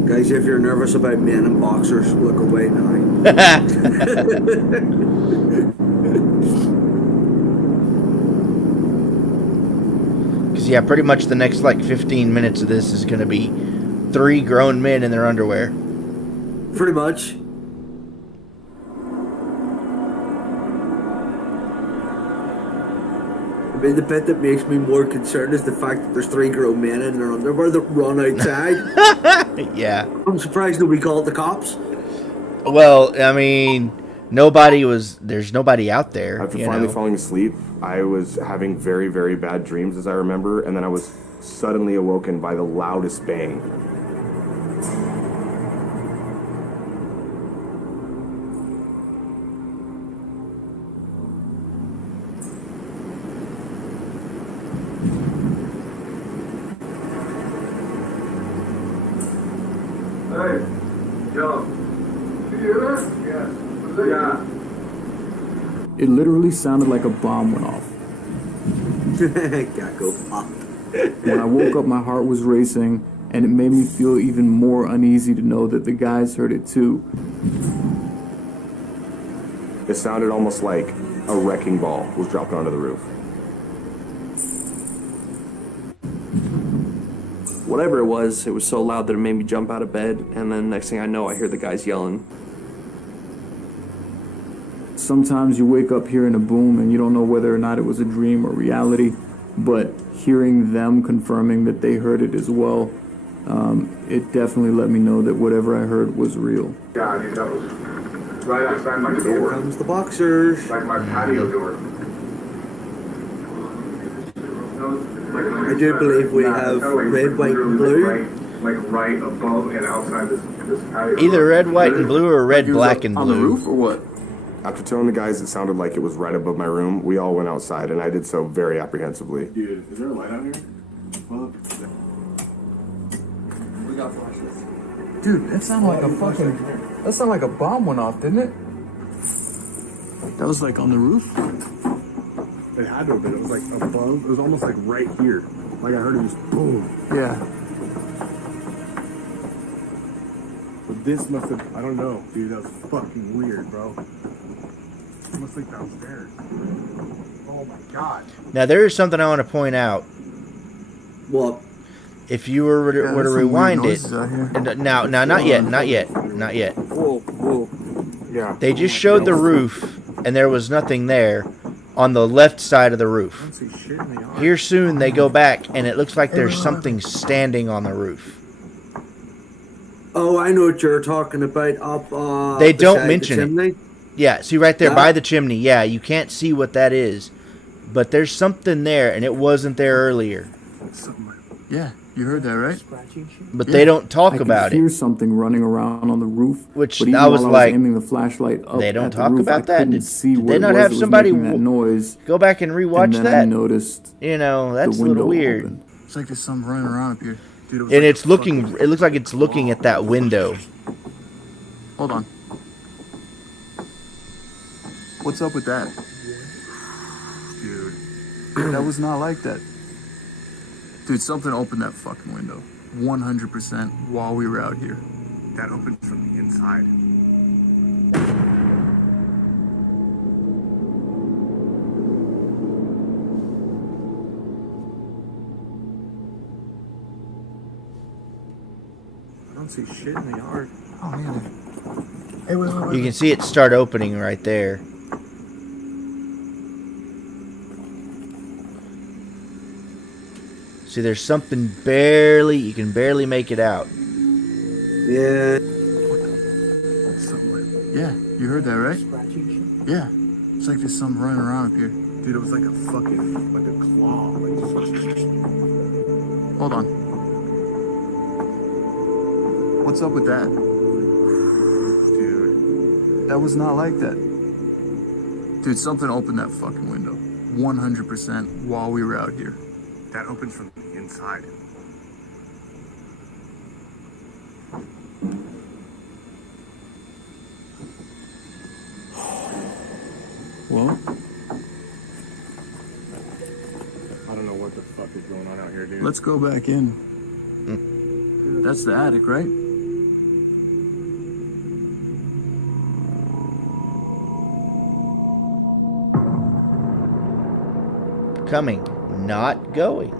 Guys, if you're nervous about men in boxers, look away now. Because, yeah, pretty much the next, like, 15 minutes of this is going to be 3 grown men in their underwear. Pretty much. I mean, the bit that makes me more concerned is the fact that there's 3 grown men in their underwear that run outside. Yeah. I'm surprised nobody called the cops. Well, I mean, there's nobody out there. After you finally know? falling asleep, I was having very, very bad dreams, as I remember, and then I was suddenly awoken by the loudest bang. Hey, yo. You hear that? Yes. Yeah. It literally sounded like a bomb went off. Gotta go pop. When I woke up, my heart was racing, and it made me feel even more uneasy to know that the guys heard it too. It sounded almost like a wrecking ball was dropped onto the roof. Whatever it was so loud that it made me jump out of bed, and then next thing I know, I hear the guys yelling. Sometimes you wake up hearing a boom and you don't know whether or not it was a dream or reality, but hearing them confirming that they heard it as well, it definitely let me know that whatever I heard was real. Yeah, I mean, that was right outside my Here door. comes the boxers. Like my patio door. I do believe we have red, white, and blue. Like right above and outside this patio. Either red, white, and blue or red, black, and On the blue. roof or what? After telling the guys it sounded like it was right above my room, we all went outside, and I did so very apprehensively. Dude, is there a light out here? Fuck. We got flashes. Dude, that sounded like a fucking. That sounded like a bomb went off, didn't it? That was like on the roof? It had to have been. It was like above. It was almost like right here. Like I heard it just boom. Yeah. But this must have. I don't know, dude. That was fucking weird, bro. Almost like downstairs. Oh my god. Now, there is something I want to point out. What? if you were to rewind it, now, not yet. Whoa, whoa. Yeah. They just showed the roof, and there was nothing there on the left side of the roof. I don't see shit in the yard. Here soon, they go back, and it looks like there's something standing on the roof. Oh, I know what you're talking about. Up. They don't beside mention the chimney. it. Yeah, see right there Yeah. by the chimney. Yeah, you can't see what that is, but there's something there, and it wasn't there earlier. Yeah, you heard that, right? But they don't talk about I could hear it. something running around on the roof. Which but even I was while like, aiming the flashlight up they don't at the talk roof, about I that. couldn't Did- see did what they it not was have that was somebody making that noise. Go back and rewatch and then that. I noticed You know, that's the a little window weird. open. It's like there's something running around up here. Dude, And it's looking. It looks like it's looking at that window. Hold on. What's up with that? Dude, that was not like that. Dude, something opened that fucking window. 100% while we were out here. That opened from the inside. I don't see shit in the yard. Oh, man. Hey, wait. You can see it start opening right there. See, there's something barely. You can barely make it out. Yeah. Yeah, you heard that, right? Yeah. It's like there's something running around up here. Dude, it was like a fucking, like a claw. Like, Hold on. What's up with that? dude. That was not like that. Dude, something opened that fucking window. 100% while we were out here. That opened from the inside. Well, I don't know what the fuck is going on out here, dude. let's go back in. That's the attic, right? Coming, not going.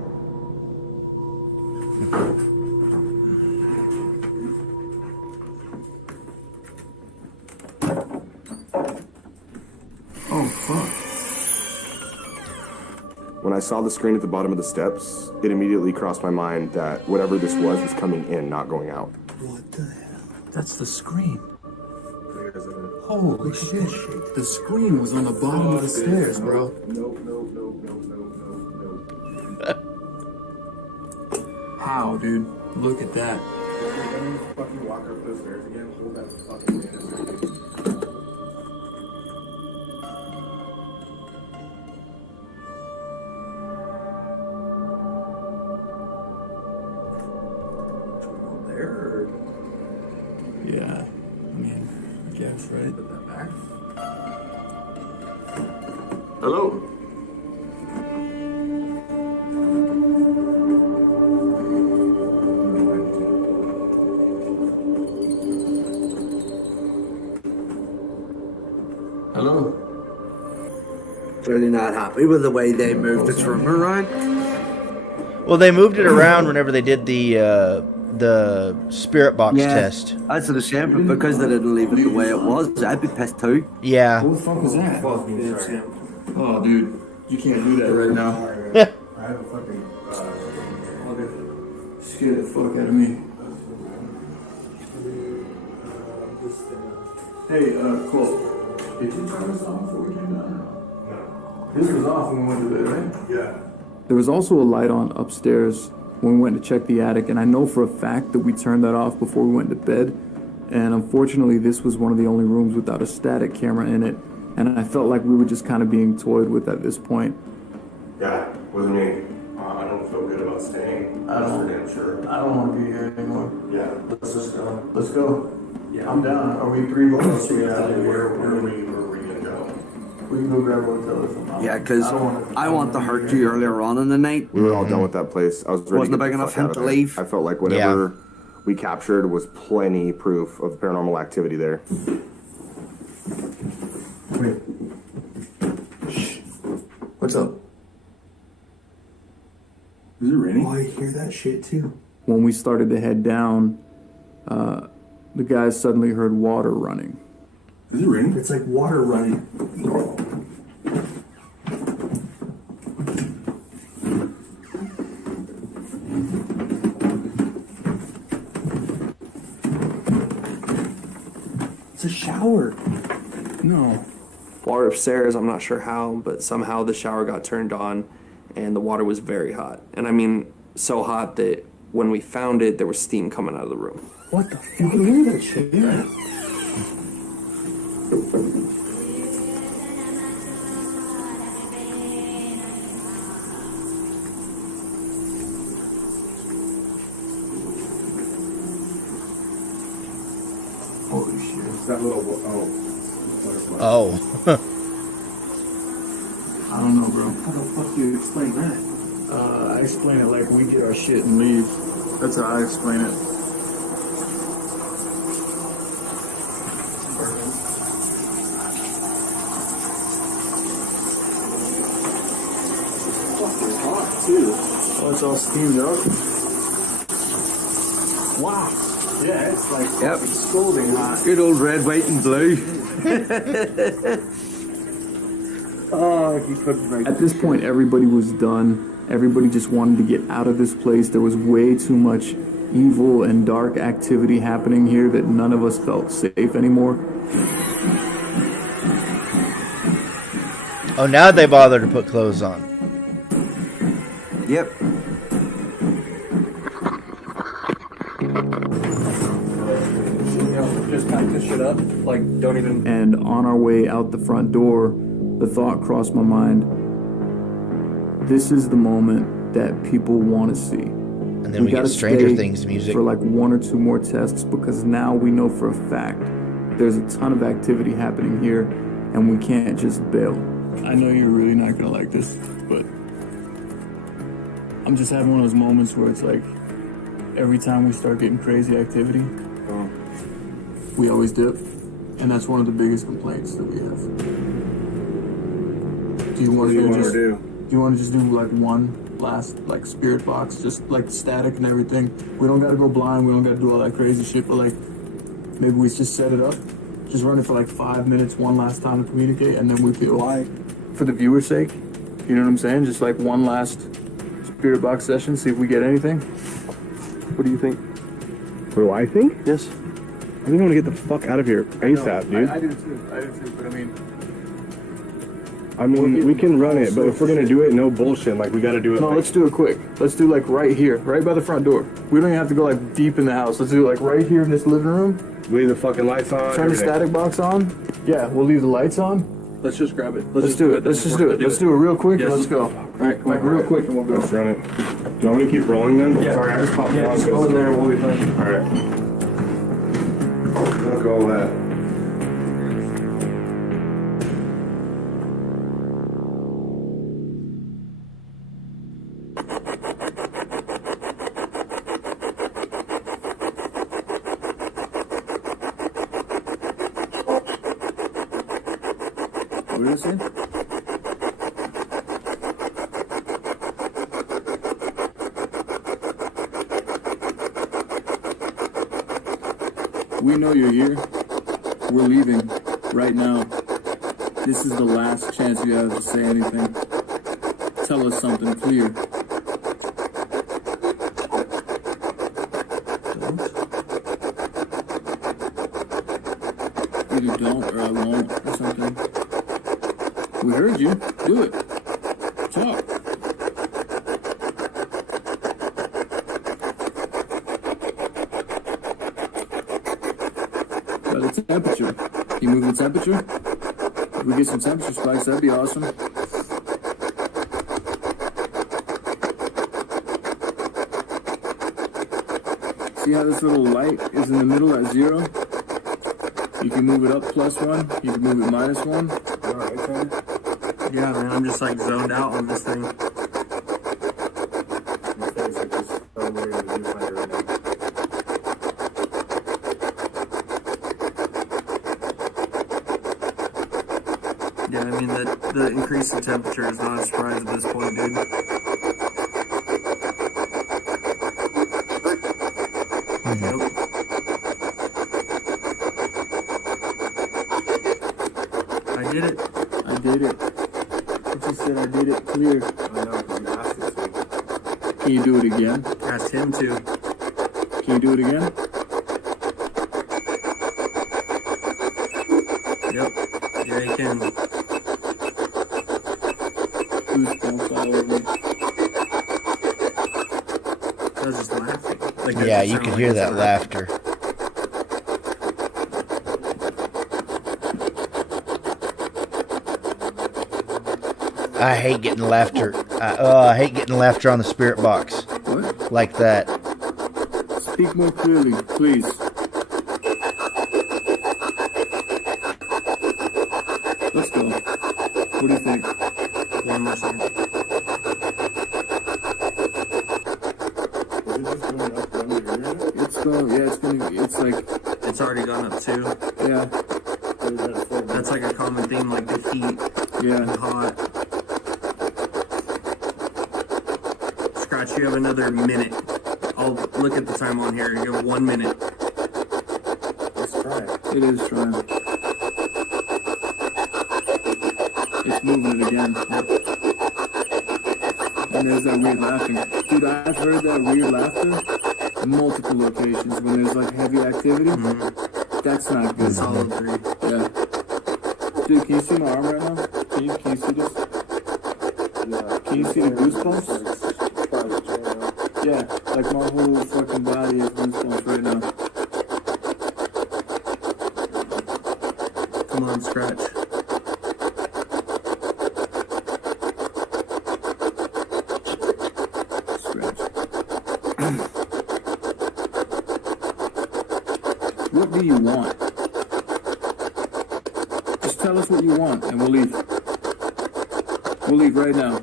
Oh, fuck. When I saw the screen at the bottom of the steps, it immediately crossed my mind that whatever this was coming in, not going out. That's the screen. Holy shit. The screen was on the bottom of the stairs, bro. How, dude? Look at that. Fucking walk up those stairs again. Hold that fucking thing. Yeah. I mean, I guess, right? Put that back. Hello? Hello? Really not happy with the way they moved its room around. Well, they moved it around whenever they did the spirit box test. That's what I'm saying, but because they didn't leave it the way it was, I'd be pissed too. Yeah. What the fuck was that? Oh, dude. You can't do that right now. I have a fucking. Scare the fuck out of me. Hey, Cole. Did you turn this off before we came down? No. This was off when we went to bed, right? Yeah. There was also a light on upstairs when we went to check the attic, and I know for a fact that we turned that off before we went to bed. And unfortunately, this was one of the only rooms without a static camera in it, and I felt like we were just kind of being toyed with at this point. Yeah, wasn't me. I don't feel good about staying. That's for damn sure. I don't want to be here anymore. Yeah. Let's just go. Let's go. Yeah, I'm down. Are we three votes? Where are we gonna go? We can go grab a hotel or something. Yeah, because I want to hurt you earlier on in the night. We were all done with that place. I was ready Wasn't to a get big the enough fuck out hint of to there. leave. I felt like whatever we captured was plenty proof of paranormal activity there. Wait. Shh. What's up? Is it raining? Oh, I hear that shit too. When we started to head down, the guys suddenly heard water running. Is it raining? It's like water running. It's a shower. No. Water upstairs, I'm not sure how, but somehow the shower got turned on and the water was very hot. And I mean, so hot that when we found it, there was steam coming out of the room. What the fuck? You can hear that shit. Yeah. Holy shit. It's that little, Oh. I don't know, bro. How the fuck do you explain that? I explain it like we get our shit and leave. That's how I explain it. Fucking hot too. Oh, it's all steamed up. Wow. Yeah, it's like fucking scalding hot. Good old red, white, and blue. Oh, he couldn't make At this point, everybody was done. Everybody just wanted to get out of this place. There was way too much evil and dark activity happening here that none of us felt safe anymore. Oh, now they bother to put clothes on. Yep. Just pack this shit up. Like, don't even. And on our way out the front door, the thought crossed my mind, this is the moment that people want to see. And then we get gotta Stranger stay Things music. for like 1 or 2 more tests, because now we know for a fact there's a ton of activity happening here and we can't just bail. I know you're really not gonna like this, but I'm just having one of those moments where it's like every time we start getting crazy activity, we always dip, and that's one of the biggest complaints that we have. Do you want to just do like one last like spirit box, just like static and everything? We don't gotta go blind, we don't gotta do all that crazy shit, but like maybe we just set it up, just run it for like 5 minutes one last time to communicate, and then we feel like for the viewer's sake, you know what I'm saying? Just like one last spirit box session, see if we get anything. What do you think? What do I think? Yes. I think I want to get the fuck out of here ASAP, dude. I do too, but I mean, we can run it, but if we're gonna do it, no bullshit. Like, we gotta do it. no, let's do it quick. Let's do like right here, right by the front door. We don't even have to go like deep in the house. Let's do it like right here in this living room. Leave the fucking lights on. Turn the static box on. Yeah, we'll leave the lights on. Let's just grab it. Let's do it. Let's just do it. Let's do it real quick and Yes. let's go. All right, come on, real quick and we'll go. Let's run it. Do you want me to keep rolling then? Yeah. Sorry, I just popped Yeah, on. just go in there and we'll be fine. Alright. Look at all that. What did it say? We know you're here. We're leaving right now. This is the last chance you have to say anything. Tell us something clear. Either don't or I won't or something. We heard you. Do it. Talk. By the temperature. Can you move the temperature? If we get some temperature spikes, that'd be awesome. See how this little light is in the middle at 0? You can move it up +1, you can move it -1. Alright, then. Yeah, man, I'm just like zoned out on this thing. Your face is just so weird to do right now. Yeah, I mean, the increase in temperature is not a surprise at this point, dude. I did it. I did it. It just said I did it clear. I know, because you asked it to. Can you do it again? Asked him to. Can you do it again? Yep. Yeah, he can. Goosebumps all over me. I was just laughing. Like, Yeah, it you sounded could like hear it's that laughing. laughter. I hate getting laughter. I hate getting laughter on the spirit box. What? Like that. Speak more clearly, please. Let's go. What do you think? One more second. Is it just going up one to your unit? It's going, yeah, it's going, it's like, It's already gone up too. yeah, Or is that a full? That's like a common theme, like the heat yeah. and hot. Scratch, you have another minute. I'll look at the time on here. You have 1 minute. Let's try it. It is trying. It's moving it again. And there's that weird laughing. Dude, I've heard that weird laughter in multiple locations when there's like heavy activity. That's not good. Solid 3. Yeah. Dude, can you see my arm right now? Can you see this? Yeah. Can you see the goosebumps? Yeah, like my whole fucking body is goosebumps right now. Come on, Scratch. Scratch. What do you want? Just tell us what you want and we'll leave. We'll leave right now.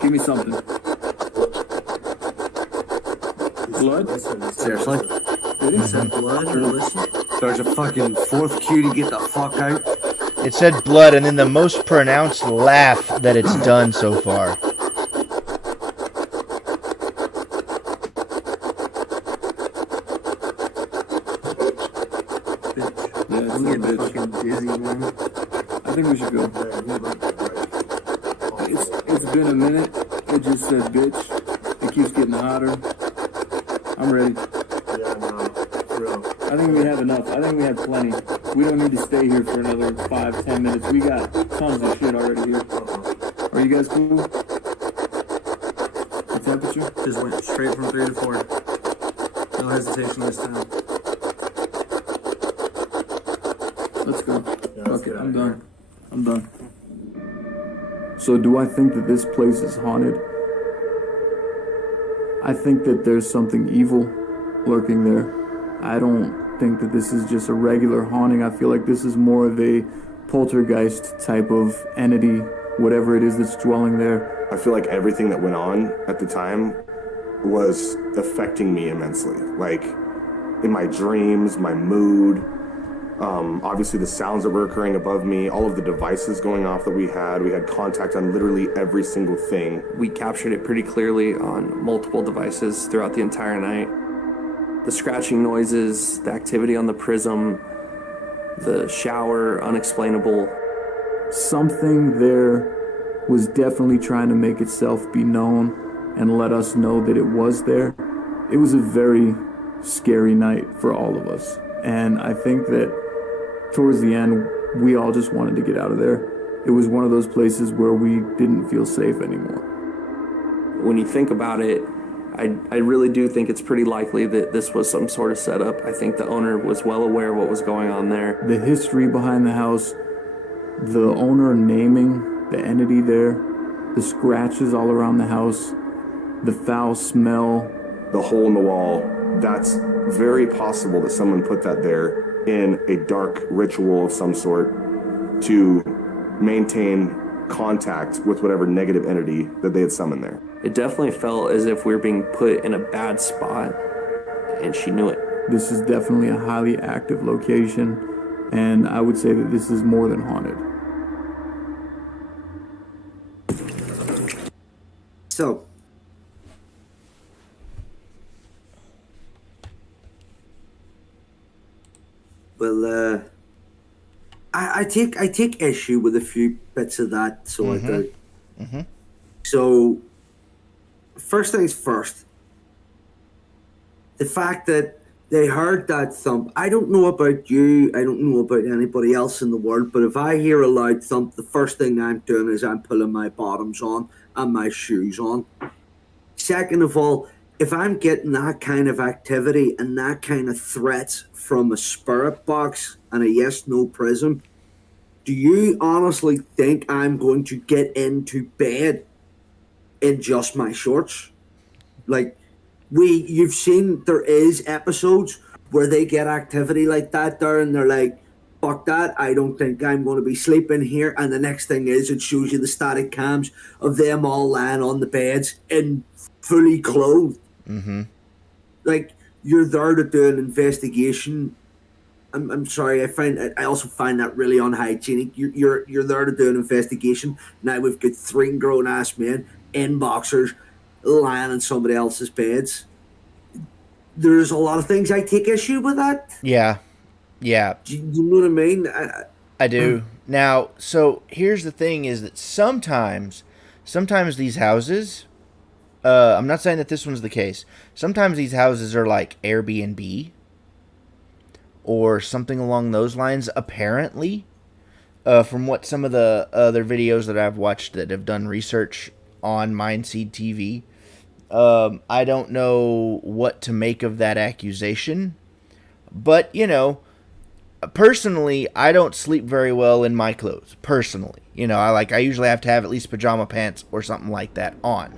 Give me something. Blood? Seriously? Did it? Is that blood or listen? There's a fucking fourth cue to get the fuck out. It said blood and then the most pronounced laugh that it's done so far. Yeah, it's I'm a getting bitch. fucking dizzy, man. I think we should go. It's been a minute. It just said bitch. It keeps getting hotter. I'm ready. Yeah, no, for real. I think we have enough. I think we have plenty. We don't need to stay here for another 5-10 minutes. We got tons of shit already here. Are you guys cool? The temperature? Just went straight from 3 to 4. No hesitation this time. Let's go. Yeah, let's Fuck get it. out I'm of done. here. I'm done. So do I think that this place is haunted? I think that there's something evil lurking there. I don't think that this is just a regular haunting. I feel like this is more of a poltergeist type of entity, whatever it is that's dwelling there. I feel like everything that went on at the time was affecting me immensely. Like in my dreams, my mood, obviously the sounds that were occurring above me, all of the devices going off that we had contact on literally every single thing. We captured it pretty clearly on multiple devices throughout the entire night. The scratching noises, the activity on the prism, the shower, unexplainable. Something there was definitely trying to make itself be known and let us know that it was there. It was a very scary night for all of us. And I think that towards the end, we all just wanted to get out of there. It was one of those places where we didn't feel safe anymore. When you think about it, I really do think it's pretty likely that this was some sort of setup. I think the owner was well aware of what was going on there. The history behind the house, the owner naming the entity there, the scratches all around the house, the foul smell. The hole in the wall, that's very possible that someone put that there in a dark ritual of some sort to maintain contact with whatever negative entity that they had summoned there. It definitely felt as if we were being put in a bad spot, and she knew it. This is definitely a highly active location, and I would say that this is more than haunted. So, Well, I take issue with a few bits of that, so I do. So, first things first, the fact that they heard that thump. I don't know about you. I don't know about anybody else in the world. But if I hear a loud thump, the first thing I'm doing is I'm pulling my bottoms on and my shoes on. Second of all, if I'm getting that kind of activity and that kind of threats from a spirit box and a yes/no prism, do you honestly think I'm going to get into bed in just my shorts? Like, you've seen there is episodes where they get activity like that there and they're like, fuck that, I don't think I'm going to be sleeping here. And the next thing is it shows you the static cams of them all lying on the beds in fully clothed. Like, you're there to do an investigation. I'm sorry, I also find that really unhygienic. You're there to do an investigation. Now we've got 3 grown ass men in boxers lying in somebody else's beds. There's a lot of things I take issue with that. Yeah. Do you know what I mean? I do. Now, so here's the thing: is that sometimes these houses. I'm not saying that this one's the case. Sometimes these houses are like Airbnb or something along those lines. Apparently, from what some of the other videos that I've watched that have done research on Mindseed TV, I don't know what to make of that accusation. But, you know, personally, I don't sleep very well in my clothes. Personally, you know, I usually have to have at least pajama pants or something like that on.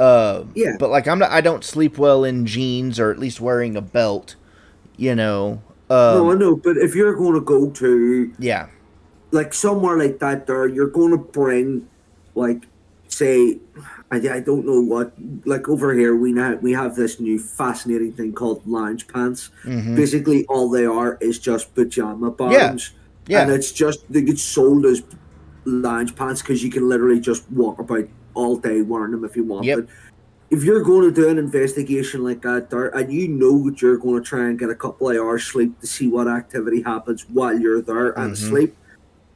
Yeah. But like I don't sleep well in jeans or at least wearing a belt. You know. No, I know. But if you're going to go to yeah, like somewhere like that, there you're going to bring, like, say, I don't know what, like over here we have this new fascinating thing called lounge pants. Basically, all they are is just pajama bottoms. Yeah. And it's just they get sold as lounge pants because you can literally just walk about all day wearing them if you want. Yep. But if you're going to do an investigation like that there, and you know that you're going to try and get a couple of hours sleep to see what activity happens while you're there and asleep,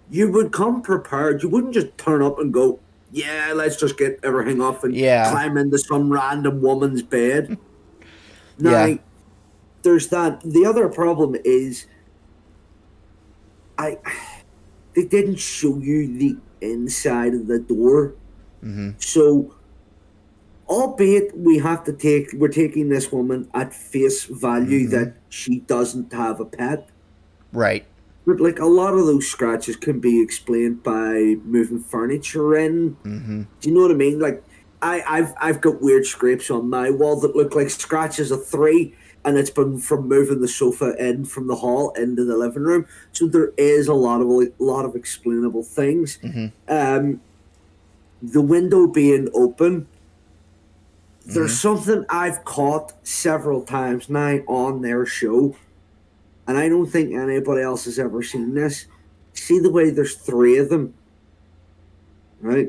you would come prepared. You wouldn't just turn up and go, yeah, let's just get everything off and climb into some random woman's bed. Now, there's that. The other problem is they didn't show you the inside of the door. So, albeit we're taking this woman at face value that she doesn't have a pet. Right. But like a lot of those scratches can be explained by moving furniture in. Do you know what I mean? Like I've got weird scrapes on my wall that look like scratches of 3, and it's been from moving the sofa in from the hall into the living room. So there is a lot of explainable things. The window being open. There's something I've caught several times now on their show, and I don't think anybody else has ever seen this. See the way there's 3 of them, right?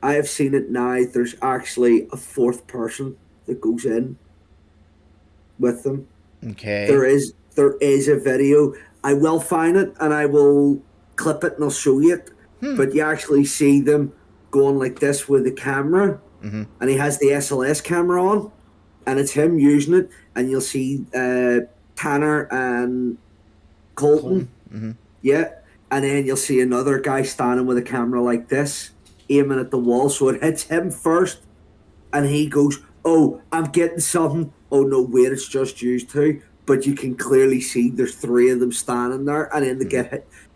I have seen it now. There's actually a 4th person that goes in with them. Okay. There is a video. I will find it and I will clip it and I'll show you it. But you actually see them going like this with the camera, and he has the SLS camera on, and it's him using it, and you'll see Tanner and Colton. Yeah. And then you'll see another guy standing with a camera like this, aiming at the wall, so it hits him first, and he goes, oh, I'm getting something. Oh, no, wait, it's just you two. But you can clearly see there's 3 of them standing there, and then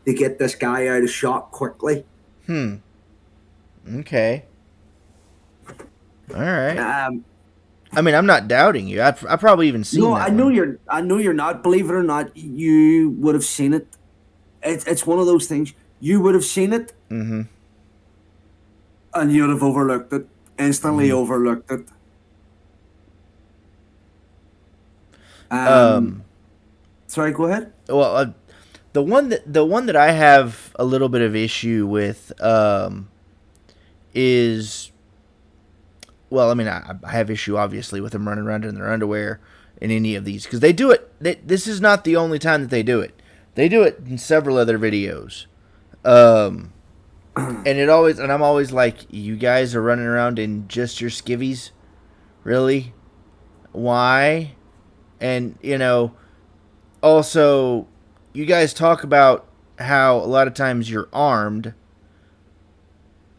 they get this guy out of shot quickly. Okay. All right. I mean, I'm not doubting you. I probably even seen that. I know you're not. Believe it or not, you would have seen it. It's one of those things. You would have seen it, and you'd have overlooked it. Instantly overlooked it. Sorry, go ahead. Well, the one that I have a little bit of issue with is, well, I mean, I have issue obviously with them running around in their underwear in any of these, because they do it. This is not the only time that they do it. They do it in several other videos. And I'm always like, you guys are running around in just your skivvies? Really? Why? And, also, you guys talk about how a lot of times you're armed.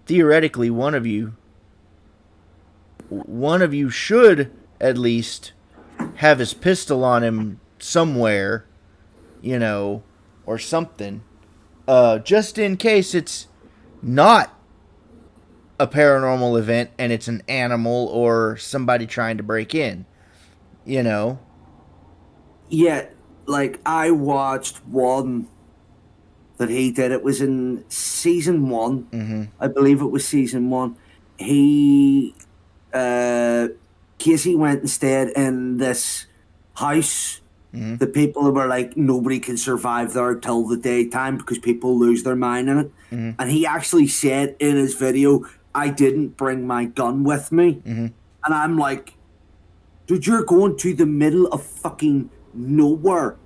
Theoretically, one of you should at least have his pistol on him somewhere, or something. Just in case it's not a paranormal event and it's an animal or somebody trying to break in, Yeah, like I watched one that he did. It was in season 1. Mm-hmm. I believe it was season 1. He, Casey went and stayed in this house. Mm-hmm. The people were like, nobody can survive there till the daytime because people lose their mind in it. Mm-hmm. And he actually said in his video, I didn't bring my gun with me. Mm-hmm. And I'm like, dude, you're going to the middle of fucking nowhere.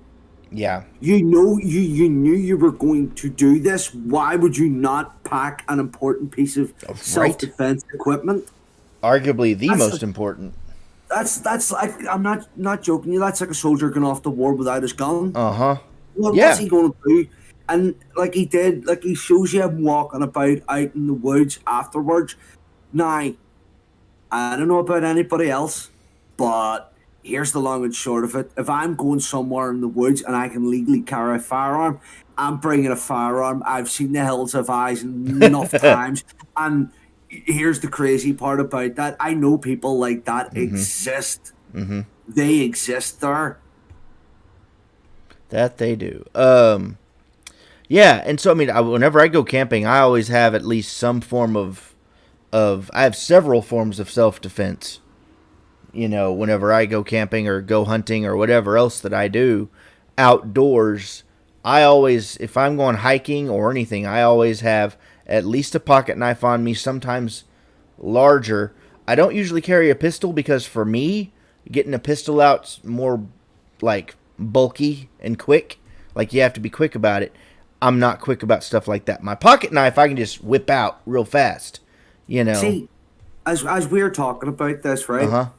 Yeah. You knew you were going to do this. Why would you not pack an important piece of self-defense equipment? Arguably the most important. That's like, I'm not joking you. That's like a soldier going off to war without his gun. Uh-huh. What's he going to do? And like he did, like he shows you him walking about out in the woods afterwards. Now, I don't know about anybody else, but here's the long and short of it. If I'm going somewhere in the woods and I can legally carry a firearm, I'm bringing a firearm. I've seen the hills of eyes enough times. And here's the crazy part about that. I know people like that exist. Mm-hmm. They exist there. That they do. Yeah, and so, I mean, whenever I go camping, I always have at least some form of I have several forms of self-defense. Whenever I go camping or go hunting or whatever else that I do outdoors, I always, if I'm going hiking or anything, I always have at least a pocket knife on me, sometimes larger. I don't usually carry a pistol because for me, getting a pistol out's more like bulky and quick. Like you have to be quick about it. I'm not quick about stuff like that. My pocket knife, I can just whip out real fast, See, as we're talking about this, right? Uh-huh.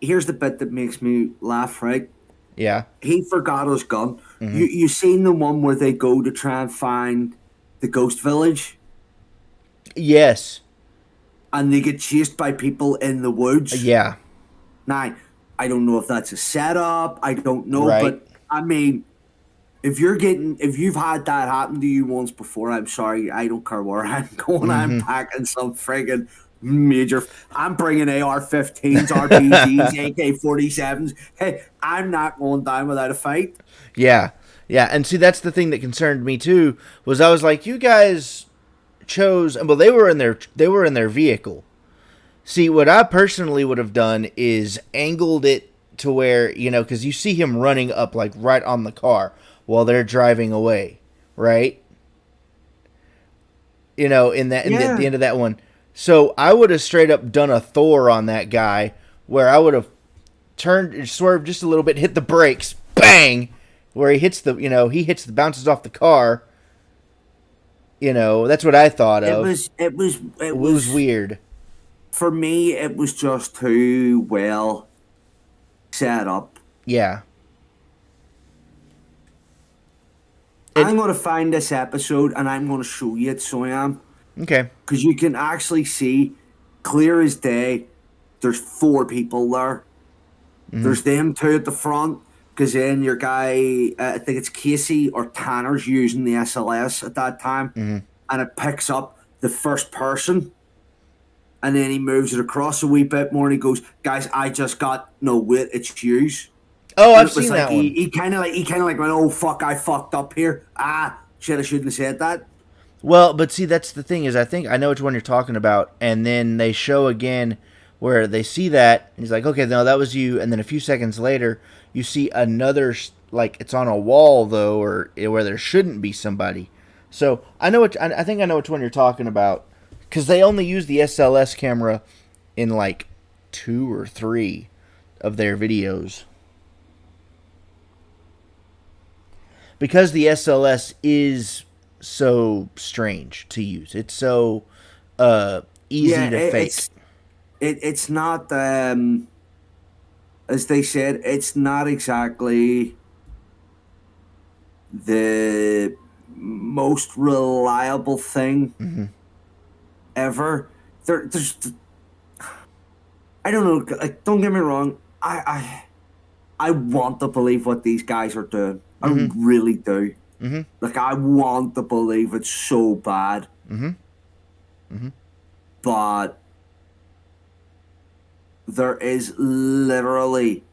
Here's the bit that makes me laugh, right? Yeah. He forgot his gun. Mm-hmm. You seen the one where they go to try and find the ghost village? Yes. And they get chased by people in the woods? Yeah. Now, I don't know if that's a setup. I don't know. Right. But, I mean, if you've had that happen to you once before, I'm sorry. I don't care where I'm going. Mm-hmm. I'm packing some friggin' major. I'm bringing AR-15s, RPGs, AK-47s. Hey, I'm not going down without a fight. Yeah. Yeah. And see, that's the thing that concerned me too, was I was like, you guys chose, well, they were in their vehicle. See, what I personally would have done is angled it to where, because you see him running up like right on the car while they're driving away, right? At the end of that one. So I would have straight up done a Thor on that guy, where I would have swerved just a little bit, hit the brakes, bang, where he hits bounces off the car. That's what I thought of. It was weird. For me, it was just too well set up. Yeah. I'm going to find this episode and I'm going to show you it, so I am. Okay. Because you can actually see, clear as day, there's 4 people there. Mm-hmm. There's them 2 at the front, because then your guy, I think it's Casey or Tanner's using the SLS at that time, and it picks up the first person, and then he moves it across a wee bit more, and he goes, guys, I just got, no, wait, it's yous. Oh, I've seen that one. He kind of like went, oh, fuck, I fucked up here. I shouldn't have said that. Well, but see, that's the thing is, I think I know which one you're talking about, and then they show again where they see that, and he's like, okay, no, that was you, and then a few seconds later, you see another, like, it's on a wall, though, or where there shouldn't be somebody. So, I think I know which one you're talking about, because they only use the SLS camera in, like, 2 or 3 of their videos. because the SLS is so strange to use. It's so easy to fake. It's not as they said, it's not exactly the most reliable thing ever. There's I don't know, like, don't get me wrong, I want to believe what these guys are doing. I really do. Like, I want to believe it's so bad. But there is literally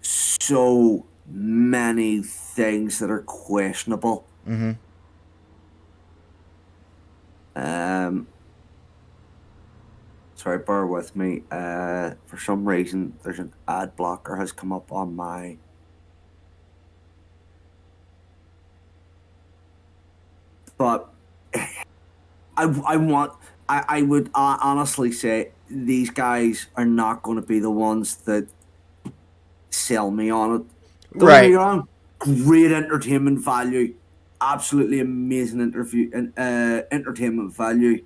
so many things that are questionable. Sorry, bear with me. For some reason, there's an ad blocker has come up on my. But I would honestly say these guys are not going to be the ones that sell me on it. Don't get me wrong, great entertainment value, absolutely amazing entertainment value.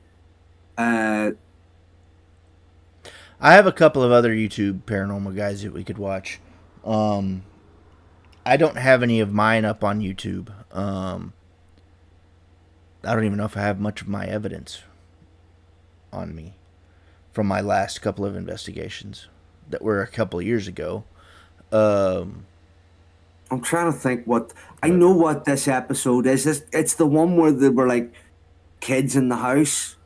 I have a couple of other YouTube paranormal guys that we could watch. I don't have any of mine up on YouTube. I don't even know if I have much of my evidence on me from my last couple of investigations that were a couple of years ago. I'm trying to think I know what this episode is. It's the one where there were like kids in the house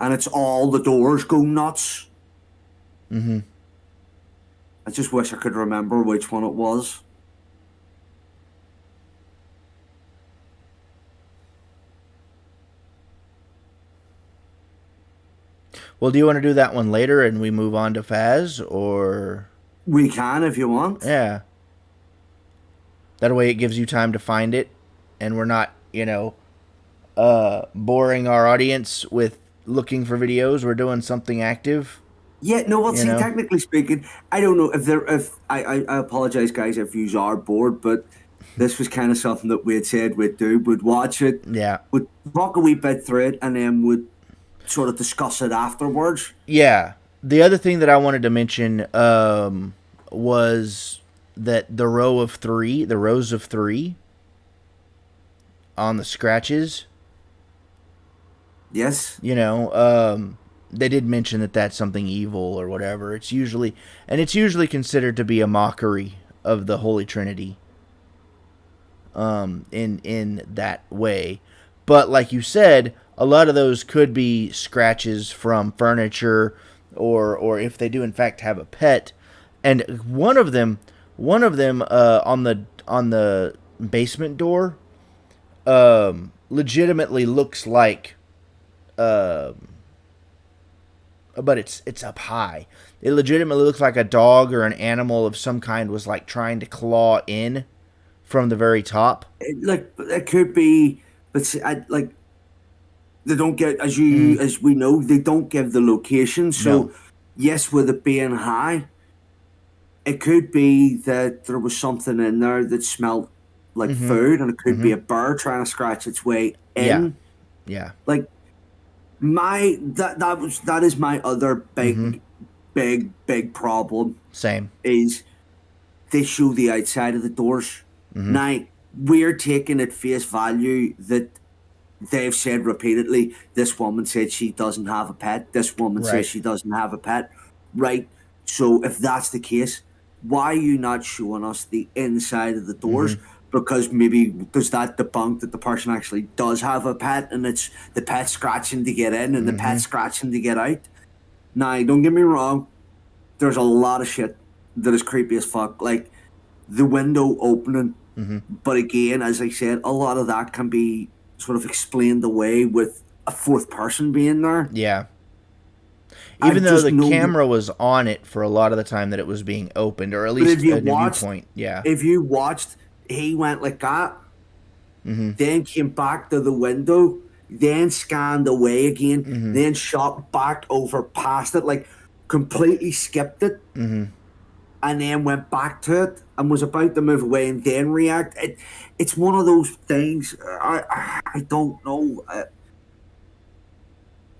and it's all the doors go nuts. I just wish I could remember which one it was. Well, do you want to do that one later and we move on to Faz, or? We can if you want. Yeah. That way it gives you time to find it and we're not, boring our audience with looking for videos. We're doing something active. Yeah, no, well, see, technically speaking, I don't know if I apologize, guys, if you are bored, but this was kind of something that we had said we'd do. We'd watch it. Yeah. We'd talk a wee bit through it and then we'd sort of discuss it afterwards. Yeah. The other thing that I wanted to mention was that the rows of three on the scratches. Yes. They did mention that that's something evil or whatever. It's usually considered to be a mockery of the Holy Trinity. In that way. But like you said, a lot of those could be scratches from furniture or if they do in fact have a pet. And one of them on the basement door legitimately looks like but it's up high. It legitimately looks like a dog or an animal of some kind was like trying to claw in from the very top. It could be, but see, they don't get, as we know, they don't give the location. So yes, with it being high, it could be that there was something in there that smelled like food, and it could be a bird trying to scratch its way in. Yeah. Like that is my other big problem. Same. Is they show the outside of the doors. Now we're taking at face value that they've said repeatedly, this woman said she doesn't have a pet. This woman says she doesn't have a pet. Right. So if that's the case, why are you not showing us the inside of the doors? Because maybe does that debunk that the person actually does have a pet and it's the pet scratching to get in and the pet scratching to get out? Now, don't get me wrong. There's a lot of shit that is creepy as fuck. Like the window opening. But again, as I said, a lot of that can be sort of explained away with a fourth person being there. Yeah. Even though the camera was on it for a lot of the time that it was being opened, or at least a viewpoint. Yeah. If you watched, he went like that, then came back to the window, then scanned away again, then shot back over past it, like completely skipped it. and then went back to it and was about to move away and then react. It's one of those things. I don't know.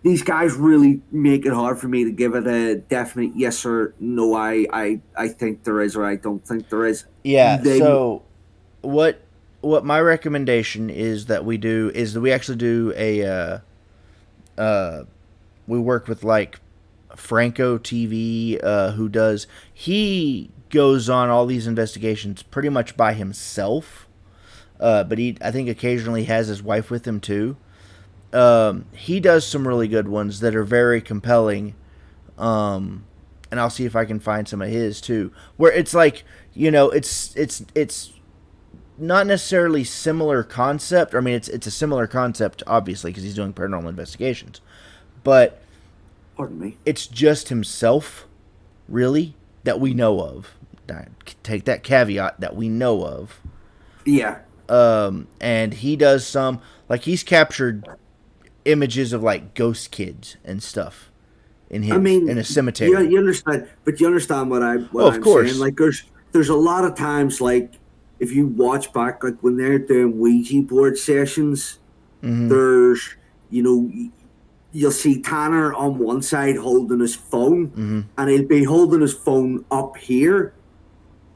These guys really make it hard for me to give it a definite yes or no. I think there is, or I don't think there is. Yeah. So what my recommendation is that we do is that we actually do we work with like Franco TV, who he goes on all these investigations pretty much by himself, but I think occasionally has his wife with him too. He does some really good ones that are very compelling, and I'll see if I can find some of his too, where it's like, it's not necessarily similar concept. I mean, it's a similar concept, obviously, because he's doing paranormal investigations, but pardon me, it's just himself, really, that we know of. Take that caveat, that we know of. Yeah. And he does some, like, he's captured images of like ghost kids and stuff in a cemetery. You understand, but you understand what I'm course. saying. Like, there's a lot of times, like, if you watch back, like when they're doing Ouija board sessions, there's, you'll see Tanner on one side holding his phone, and he'll be holding his phone up here,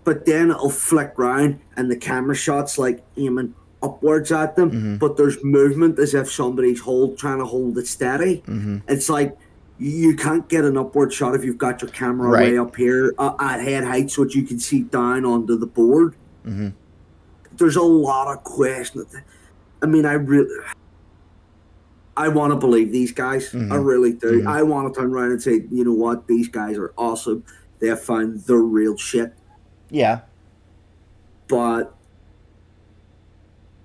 but then it'll flick round and the camera shot's like aiming upwards at them, but there's movement as if somebody's trying to hold it steady. It's like you can't get an upward shot if you've got your camera way up here at head height so that you can see down onto the board. There's a lot of questions. I mean, I want to believe these guys. I really do. I want to turn around and say, you know what, these guys are awesome. They have found the real shit. Yeah. But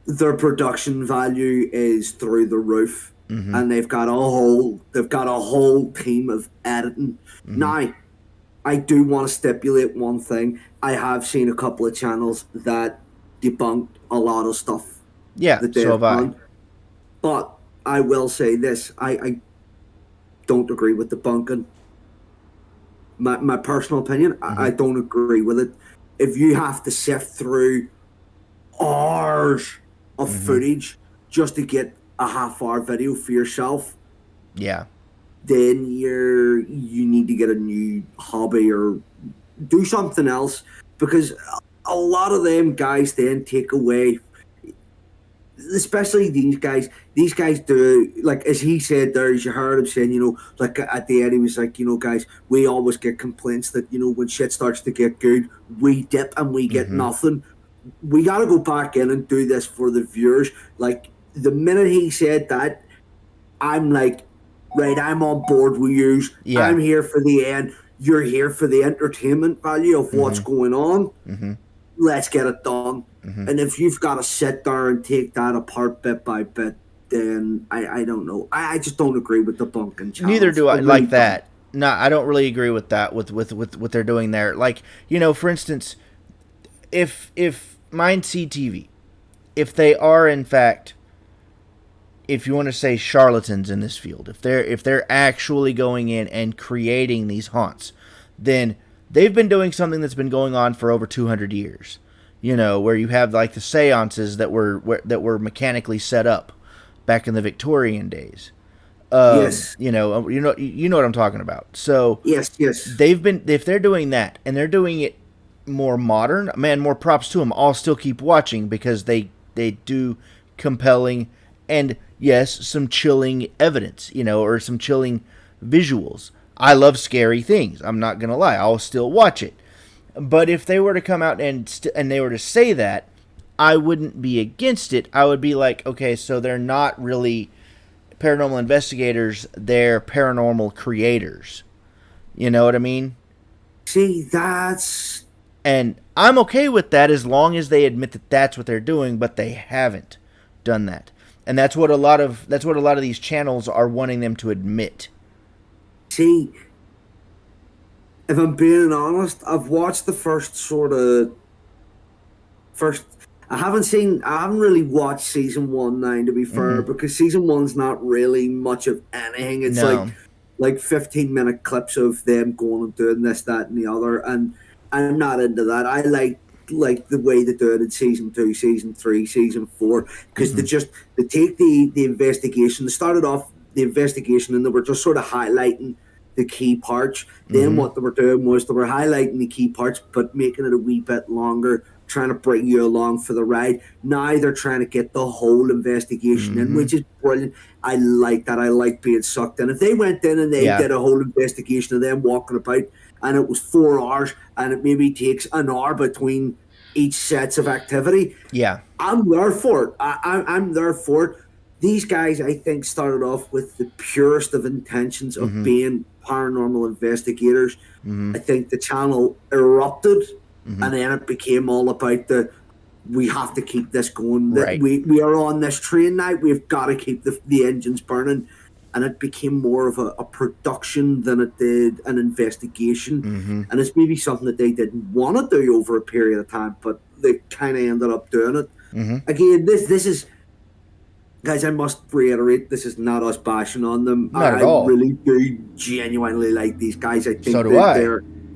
their production value is through the roof, and they've got a whole team of editing. Now, I do want to stipulate one thing. I have seen a couple of channels that debunked a lot of stuff. Yeah, so have I. But I will say this: I don't agree with debunking. My personal opinion, I don't agree with it. If you have to sift through hours of footage just to get a half-hour video for yourself, then you need to get a new hobby or do something else, because a lot of them guys then take away, especially these guys do, like, as he said there, as you heard him saying, like at the end he was like, guys, we always get complaints that, when shit starts to get good, we dip and we get nothing. We got to go back in and do this for the viewers. Like, the minute he said that, I'm like, right, I'm on board with you. Yeah. I'm here for the end. You're here for the entertainment value of what's going on. Let's get it done. And if you've got to sit there and take that apart bit by bit, then I don't know. I just don't agree with the bunking challenge. Neither do I like that. No, I don't really agree with that, with what they're doing there. Like, for instance, if Mind TV, if they are in fact, if you want to say charlatans in this field, if they're actually going in and creating these haunts, then they've been doing something that's been going on for over 200 years. Where you have like the seances that were mechanically set up back in the Victorian days. Yes. You know what I'm talking about. So yes. If they're doing that and they're doing it more modern, man, more props to them. I'll still keep watching because they do compelling and, yes, some chilling evidence, or some chilling visuals. I love scary things. I'm not going to lie. I'll still watch it. But if they were to come out and they were to say that, I wouldn't be against it. I would be like, okay, so they're not really paranormal investigators. They're paranormal creators. You know what I mean? See, that's... And I'm okay with that as long as they admit that that's what they're doing, but they haven't done that. And that's what a lot of these channels are wanting them to admit. See, if I'm being honest, I've watched the first. I haven't really watched season 1 now, to be fair, because season 1's not really much of anything. It's like 15-minute clips of them going and doing this, that, and the other, and I'm not into that. I like the way they do it in season 2, season 3, season 4, because they take the investigation. They started off the investigation and they were just sort of highlighting the key parts. Then what they were doing was they were highlighting the key parts, but making it a wee bit longer, trying to bring you along for the ride. Now they're trying to get the whole investigation in, which is brilliant. I like that. I like being sucked in. If they went in and they did a whole investigation of them walking about, and it was 4 hours, and it maybe takes an hour between each sets of activity, I'm there for it. I'm there for it. These guys, I think, started off with the purest of intentions of being paranormal investigators. I think the channel erupted, and then it became all about we have to keep this going. Right. We are on this train now. We've got to keep the engines burning. And it became more of a production than it did an investigation. And it's maybe something that they didn't want to do over a period of time, but they kind of ended up doing it. Again, this is... Guys, I must reiterate, this is not us bashing on them. Not at all. I really do genuinely like these guys. I think so do I.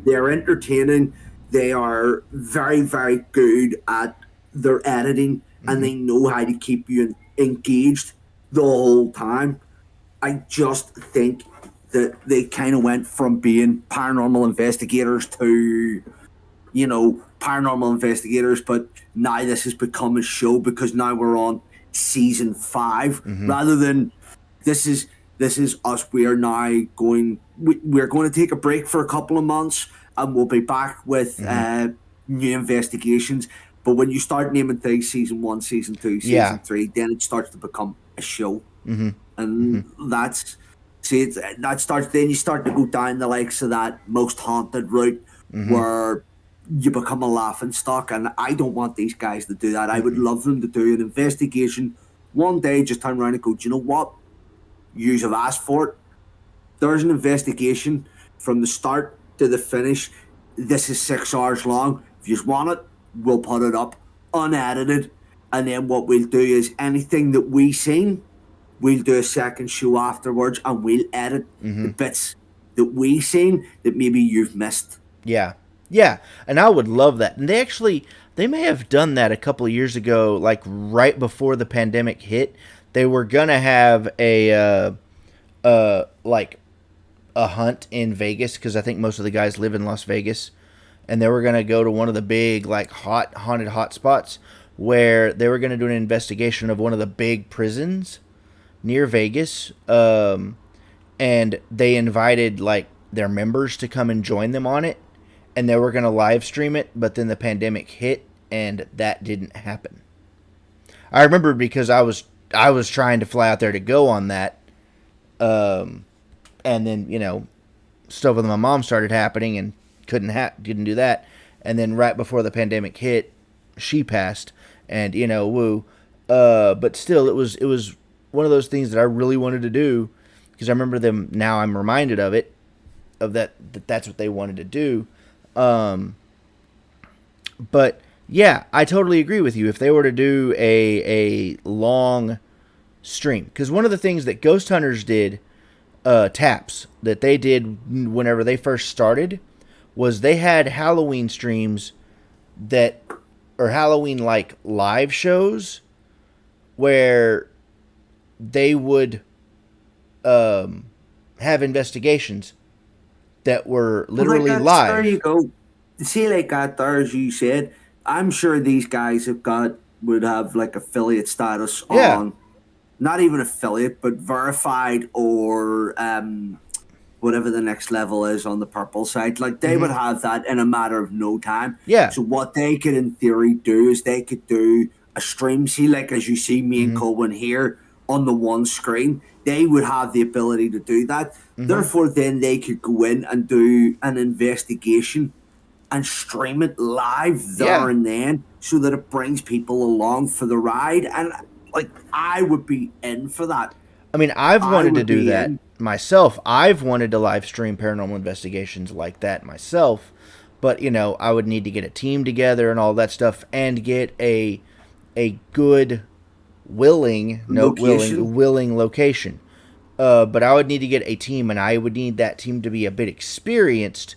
They're entertaining. They are very, very good at their editing, and they know how to keep you engaged the whole time. I just think that they kind of went from being paranormal investigators to, paranormal investigators, but now this has become a show because now we're on season 5 rather than this is us. We are now we're going to take a break for a couple of months, and we'll be back with new investigations. But when you start naming things season 1, season 2, season 3, then it starts to become a show. And that starts, then you start to go down the likes of that Most Haunted route where you become a laughing stock, and I don't want these guys to do that. I would love them to do an investigation one day, just turn around and go, do you know what? You have asked for it. There's an investigation from the start to the finish. This is 6 hours long. If you just want it, we'll put it up unedited, and then what we'll do is anything that we seen, we'll do a second show afterwards, and we'll edit the bits that we seen that maybe you've missed. Yeah, and I would love that. And they may have done that a couple of years ago, like right before the pandemic hit. They were gonna have a hunt in Vegas, because I think most of the guys live in Las Vegas, and they were gonna go to one of the big haunted hotspots where they were gonna do an investigation of one of the big prisons near Vegas, and they invited their members to come and join them on it. And they were going to live stream it, but then the pandemic hit, and that didn't happen. I remember because I was trying to fly out there to go on that, and then stuff with my mom started happening, and didn't do that. And then right before the pandemic hit, she passed, and woo. But still, it was one of those things that I really wanted to do, because I remember them. Now I'm reminded of it, that's what they wanted to do. But yeah, I totally agree with you. If they were to do a long stream, because one of the things that Ghost Hunters did, Taps, that they did whenever they first started, was they had Halloween streams or Halloween live shows where they would have investigations that were literally live. There you go. See, that there, as you said, I'm sure these guys would have affiliate status on, not even affiliate, but verified or whatever the next level is on the purple side. They would have that in a matter of no time. Yeah. So what they could, in theory, do is they could do a stream. See, as you see me and Colwyn here on the one screen, they would have the ability to do that. Therefore, then they could go in and do an investigation and stream it live there and then, so that it brings people along for the ride. And I would be in for that. I mean, I've wanted to do that myself. I've wanted to live stream paranormal investigations like that myself, but I would need to get a team together and all that stuff, and get a good willing location. But I would need to get a team, and I would need that team to be a bit experienced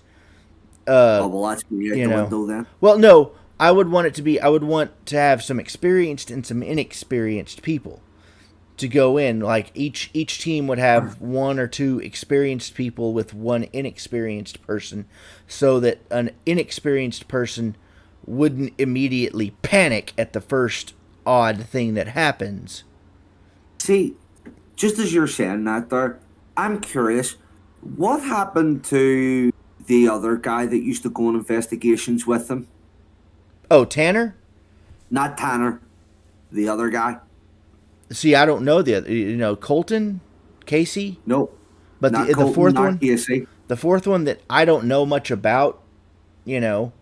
Oh, well, that's me out you the know. window then. Well, no, I would want it to be. I would want to have some experienced and some inexperienced people to go in. Like each team would have one or two experienced people with one inexperienced person, so that an inexperienced person wouldn't immediately panic at the first odd thing that happens. See, just as you're saying that there, I'm curious, what happened to the other guy that used to go on investigations with him? Oh, Tanner? Not Tanner, the other guy. See, I don't know the other. You know, Colton, Casey. No, but not the Colton, fourth not one, Casey. the fourth one that I don't know much about. You know,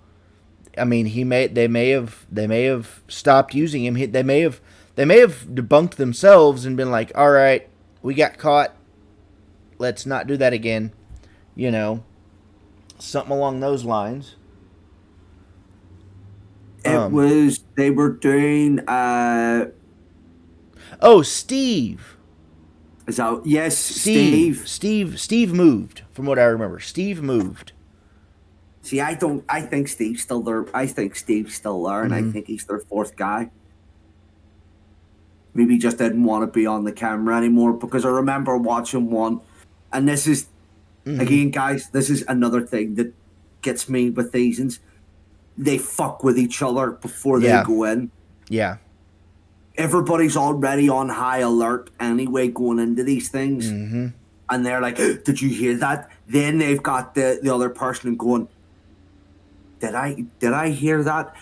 I mean, they may have stopped using him. They may have debunked themselves and been like, all right, we got caught. Let's not do that again. You know, something along those lines. They were doing, oh, Steve. Is that, yes, Steve moved, from what I remember. Steve moved. See, I think Steve's still there. I think Steve's still there, and I think he's their fourth guy. Maybe he just didn't want to be on the camera anymore, because I remember watching one, and this is, again, guys, this is another thing that gets me with these. They fuck with each other before they go in. Yeah. Everybody's already on high alert anyway going into these things. Mm-hmm. And they're like, did you hear that? Then they've got the other person going, Did I hear that?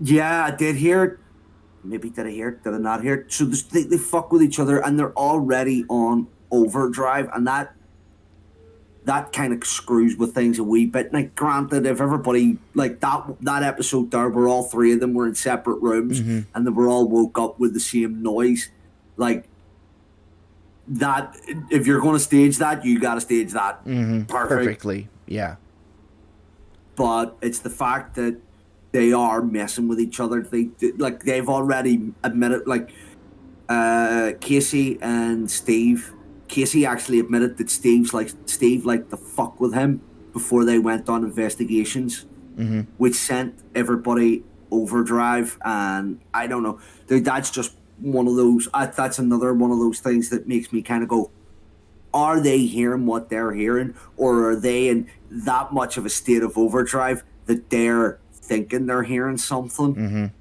Yeah, I did hear it. Maybe did I hear it? Did I not hear it? So they fuck with each other, and they're already on overdrive, and that kind of screws with things a wee bit. Like, granted, if everybody, like that episode there where all three of them were in separate rooms and they were all woke up with the same noise, like that, if you're going to stage that, you got to stage that perfectly. Yeah. But it's the fact that they are messing with each other. They've already admitted, like Casey and Steve. Casey actually admitted that Steve liked to fuck with him before they went on investigations, which sent everybody overdrive. And I don't know, dude, that's just one of those. That's another one of those things that makes me kind of go, are they hearing what they're hearing, or are they in that much of a state of overdrive that they're thinking they're hearing something?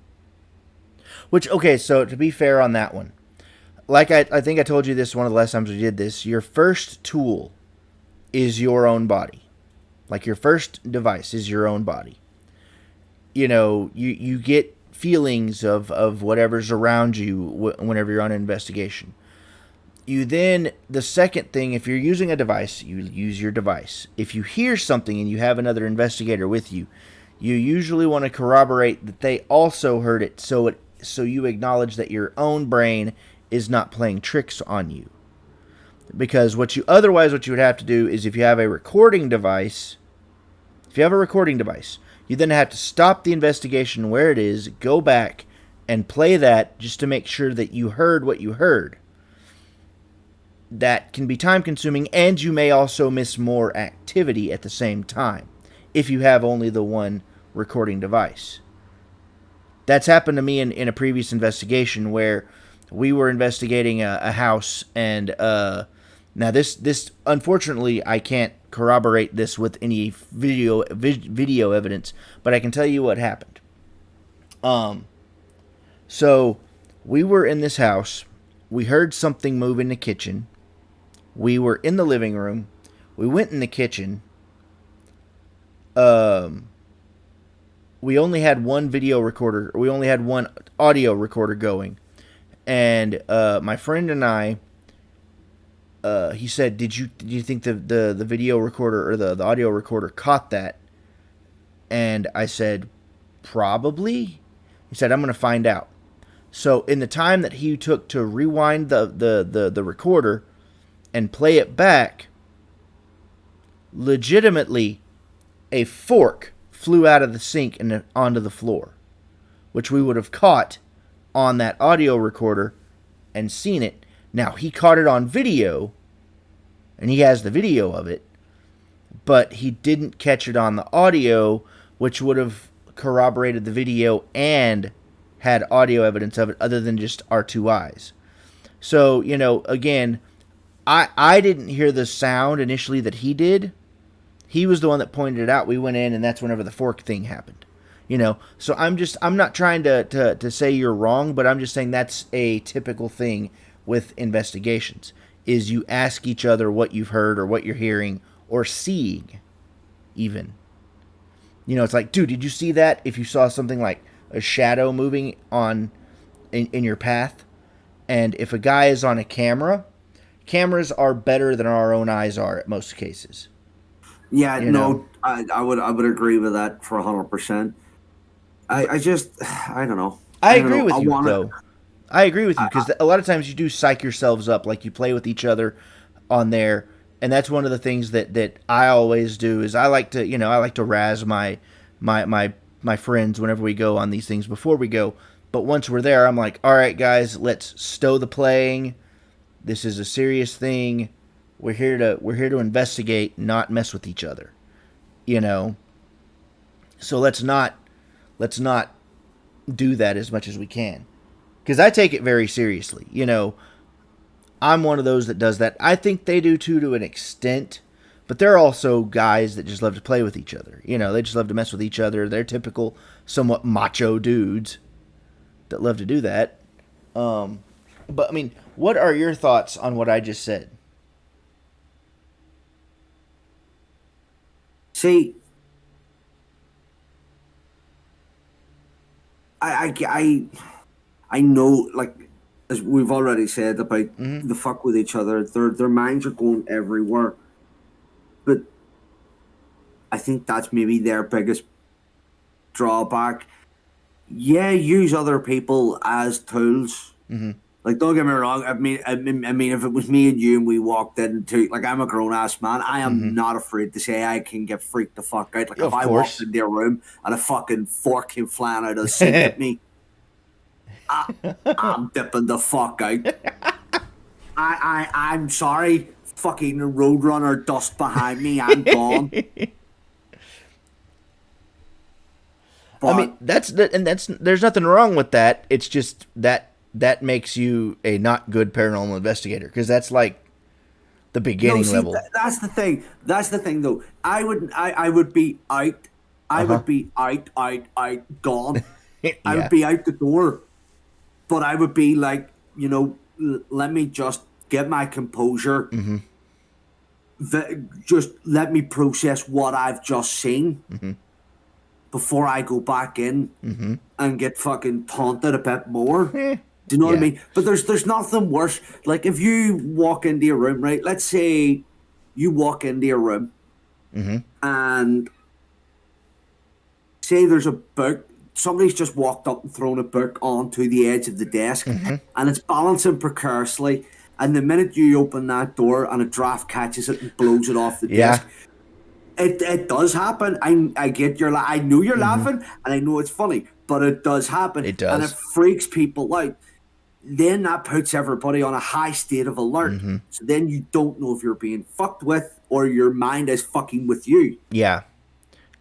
Which, okay, so to be fair on that one, like I think I told you this one of the last times we did this, your first tool is your own body. Like, your first device is your own body. You know, you get feelings of whatever's around you whenever you're on an investigation. You then, the second thing, if you're using a device, you use your device. If you hear something and you have another investigator with you, you usually want to corroborate that they also heard it, so you acknowledge that your own brain is not playing tricks on you. Because what you would have to do is, if you have a recording device, you then have to stop the investigation where it is, go back and play that just to make sure that you heard what you heard. That can be time consuming, and you may also miss more activity at the same time if you have only the one recording device. That's happened to me in a previous investigation where we were investigating a house, and now this unfortunately I can't corroborate this with any video evidence, but I can tell you what happened. So we were in this house. We heard something move in the kitchen. We were in the living room. We went in the kitchen. We only had one video recorder. We only had one audio recorder going. And my friend and I, he said, "Did you think the video recorder or the audio recorder caught that?" And I said, "Probably." He said, "I'm going to find out." So in the time that he took to rewind the recorder and play it back, legitimately a fork flew out of the sink and onto the floor, which we would have caught on that audio recorder and seen it. Now, he caught it on video, and he has the video of it, but he didn't catch it on the audio, which would have corroborated the video and had audio evidence of it other than just our two eyes. So, you know, again, I didn't hear the sound initially that he did. He was the one that pointed it out. We went in, and that's whenever the fork thing happened. You know, so I'm not trying to say you're wrong, but I'm just saying that's a typical thing with investigations, is you ask each other what you've heard or what you're hearing or seeing even. You know, it's like, dude, did you see that? If you saw something like a shadow moving in your path, and if a guy is on a camera, cameras are better than our own eyes are at most cases. Yeah, I would agree with that for 100%. I don't know. I agree with you, though. I agree with you, because a lot of times you do psych yourselves up, like you play with each other on there, and that's one of the things that I always do, is I like to razz my friends whenever we go on these things before we go. But once we're there, I'm like, all right, guys, let's stow the playing. This is a serious thing. We're here to investigate, not mess with each other. You know? So let's not do that as much as we can. Because I take it very seriously. You know, I'm one of those that does that. I think they do too, to an extent. But there are also guys that just love to play with each other. You know, they just love to mess with each other. They're typical, somewhat macho dudes that love to do that. But, I mean, what are your thoughts on what I just said? See, I know, like, as we've already said about the fuck with each other, their minds are going everywhere. But I think that's maybe their biggest drawback. Yeah, use other people as tools. Mm-hmm. Like, don't get me wrong. I mean, if it was me and you and we walked into, like, I'm a grown ass man. I am not afraid to say I can get freaked the fuck out. Like, if I walked into a room and a fucking fork came flying out of the sink at me, I'm dipping the fuck out. I'm sorry. Fucking Roadrunner dust behind me. I'm gone. But, I mean, there's nothing wrong with that. It's just that makes you a not good paranormal investigator, because that's like the beginning level. That's the thing. That's the thing, though. I would be out. I would be out, gone. Yeah. I would be out the door. But I would be like, you know, let me just get my composure. Mm-hmm. Just let me process what I've just seen before I go back in and get fucking taunted a bit more. Do you know what I mean? But there's nothing worse. Like, if you walk into a room, right? Let's say you walk into a room and say there's a book. Somebody's just walked up and thrown a book onto the edge of the desk and it's balancing precariously. And the minute you open that door and a draft catches it and blows it off the desk, it does happen. I get I know you're laughing and I know it's funny, but it does happen. It does. And it freaks people out. Then that puts everybody on a high state of alert. So then you don't know if you're being fucked with or your mind is fucking with you. Yeah.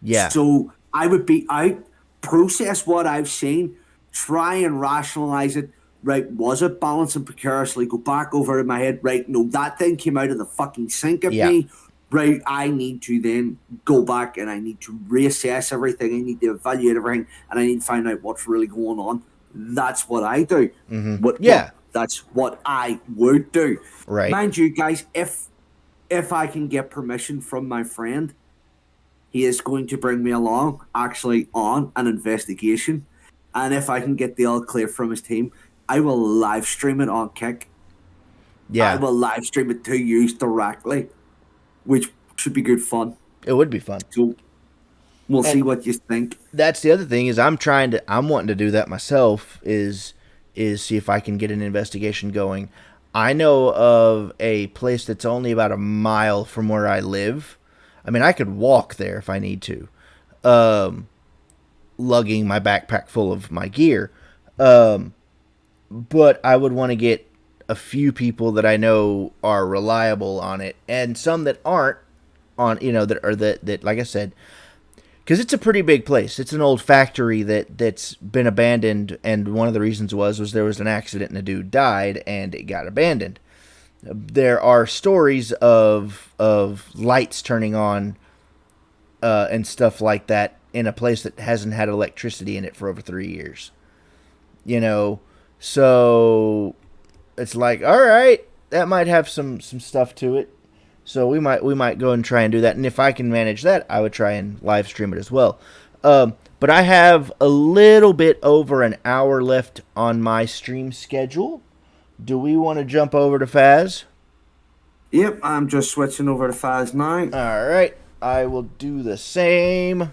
Yeah. So I would be out, process what I've seen, try and rationalize it. Right, was it balancing precariously? Go back over in my head. Right, no, that thing came out of the fucking sink at me. Right, I need to then go back and I need to reassess everything. I need to evaluate everything and I need to find out what's really going on. That's what I do. That's what I would do. Right. Mind you, guys, if I can get permission from my friend, he is going to bring me along actually on an investigation. And if I can get the all clear from his team, I will live stream it on Kick. Yeah. I will live stream it to you directly, which should be good fun. It would be fun. So we'll see what you think. That's the other thing, is I'm wanting to do that myself, is see if I can get an investigation going. I know of a place that's only about a mile from where I live. I mean, I could walk there if I need to, lugging my backpack full of my gear. But I would want to get a few people that I know are reliable on it, and some that aren't, on, you know, that like I said, because it's a pretty big place. It's an old factory that's been abandoned, and one of the reasons was there was an accident and a dude died and it got abandoned. There are stories of lights turning on and stuff like that in a place that hasn't had electricity in it for over 3 years. You know, so it's like, all right, that might have some stuff to it. So we might go and try and do that. And if I can manage that, I would try and live stream it as well. But I have a little bit over an hour left on my stream schedule. Do we want to jump over to Faz? Yep, I'm just switching over to Faz now. All right, I will do the same.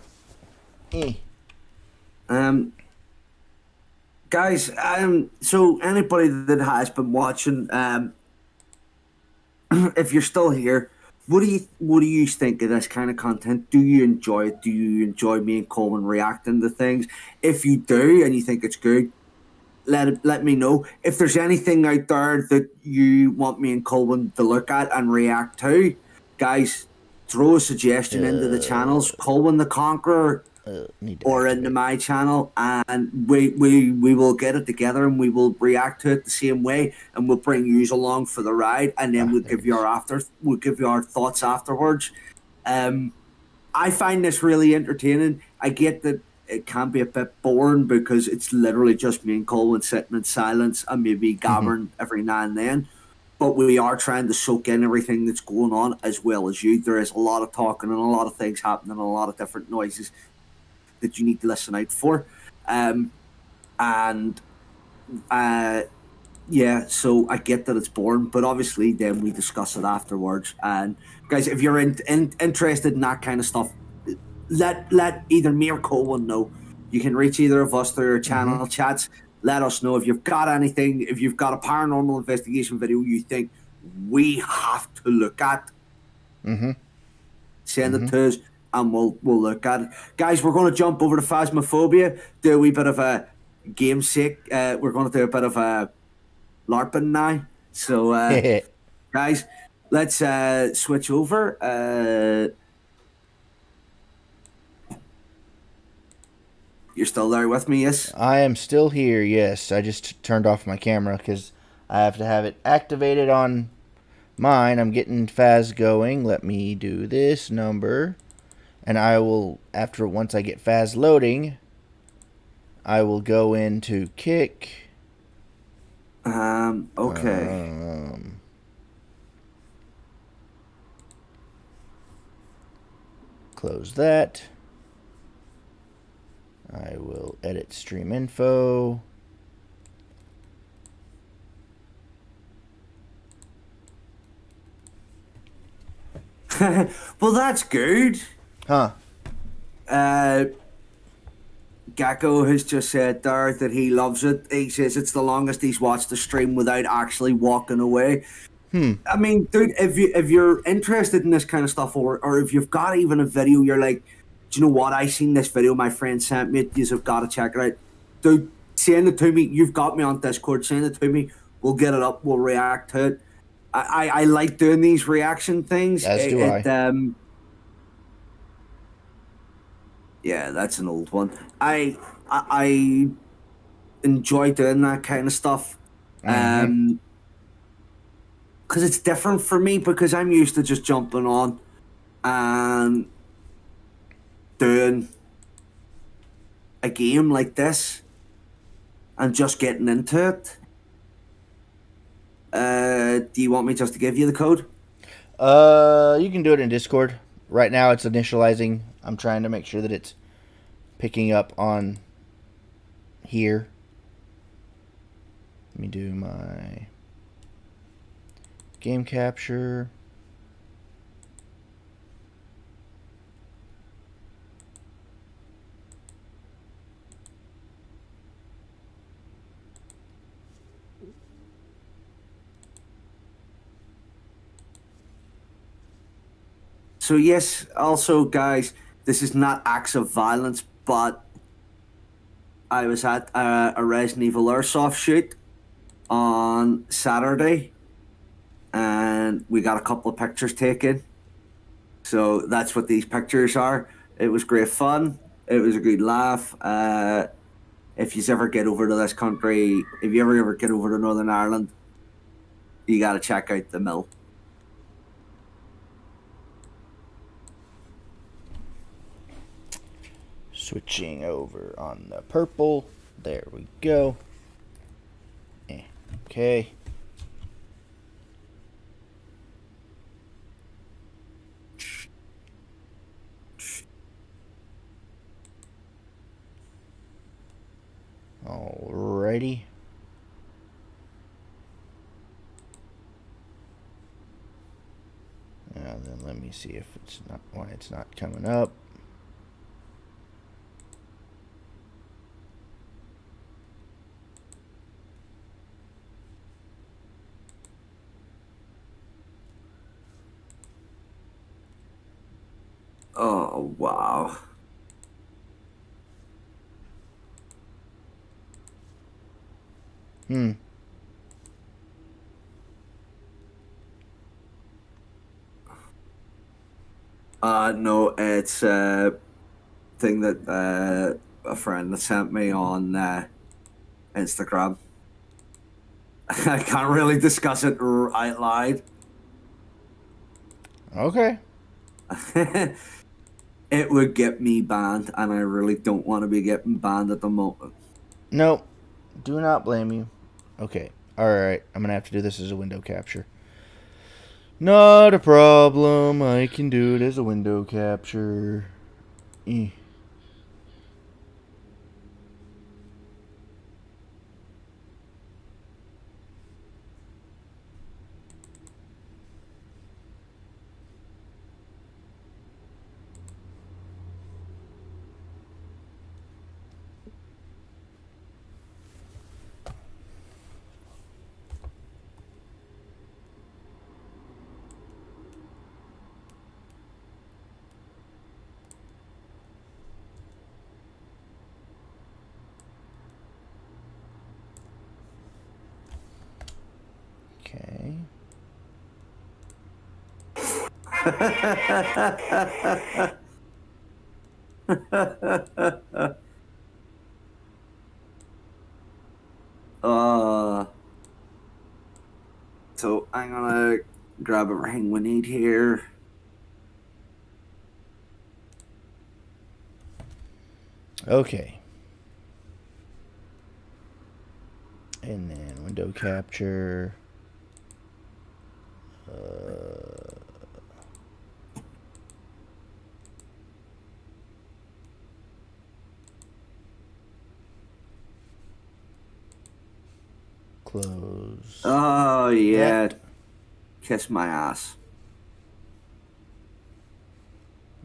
Guys, so anybody that has been watching, if you're still here, what do you think of this kind of content? Do you enjoy it? Do you enjoy me and Coleman reacting to things? If you do and you think it's good, let me know. If there's anything out there that you want me and Coleman to look at and react to, guys, throw a suggestion into the channels, Coleman the Conqueror, or into my channel, and we will get it together and we will react to it the same way, and we'll bring you along for the ride, and then we'll give you our thoughts afterwards. I find this really entertaining. I get that it can be a bit boring because it's literally just me and Colin sitting in silence and maybe gabbering every now and then. But we are trying to soak in everything that's going on as well as you. There is a lot of talking and a lot of things happening and a lot of different noises that you need to listen out for. Yeah, so I get that it's boring, but obviously then we discuss it afterwards. And guys, if you're interested in that kind of stuff, let either me or Colin know. You can reach either of us through our channel chats. Let us know if you've got anything, if you've got a paranormal investigation video you think we have to look at. Send it to us and we'll look at it. Guys, we're going to jump over to Phasmophobia, do a wee bit of a game sake. We're going to do a bit of a LARPing now. So, guys, let's switch over. You're still there with me, yes? I am still here, yes. I just turned off my camera because I have to have it activated on mine. I'm getting Faz going. Let me do this number. And I will, once I get Faz loading, I will go into Kick. Okay. Close that. I will edit stream info. Well, that's good. Huh. Gecko has just said there that he loves it. He says it's the longest he's watched the stream without actually walking away. I mean, dude, if you're interested in this kind of stuff, or if you've got even a video, you're like, do you know what? I seen this video my friend sent me. You've got to check it out. Dude, send it to me. You've got me on Discord. Send it to me. We'll get it up. We'll react to it. I like doing these reaction things. As do I. Yeah, that's an old one. I enjoy doing that kind of stuff. Because it's different for me, because I'm used to just jumping on and doing a game like this and just getting into it. Do you want me just to give you the code? You can do it in Discord. Right now it's initializing. I'm trying to make sure that it's picking up on here. Let me do my game capture. So yes, also guys, this is not acts of violence, but I was at a Resident Evil Airsoft shoot on Saturday, and we got a couple of pictures taken. So that's what these pictures are. It was great fun. It was a good laugh. If you ever get over to this country, if you ever get over to Northern Ireland, you got to check out the mill. Switching over on the purple. There we go. Okay. Alrighty. Now then, let me see if it's not why it's not coming up. Oh, wow. No, it's a thing that a friend sent me on Instagram. I can't really discuss it out loud. Okay. It would get me banned, and I really don't want to be getting banned at the moment. Nope. Do not blame you. Okay. Alright. I'm going to have to do this as a window capture. Not a problem. I can do it as a window capture. Okay. So I'm gonna grab everything we need here. Okay. And then window capture. Close. Oh, yeah. Kiss my ass.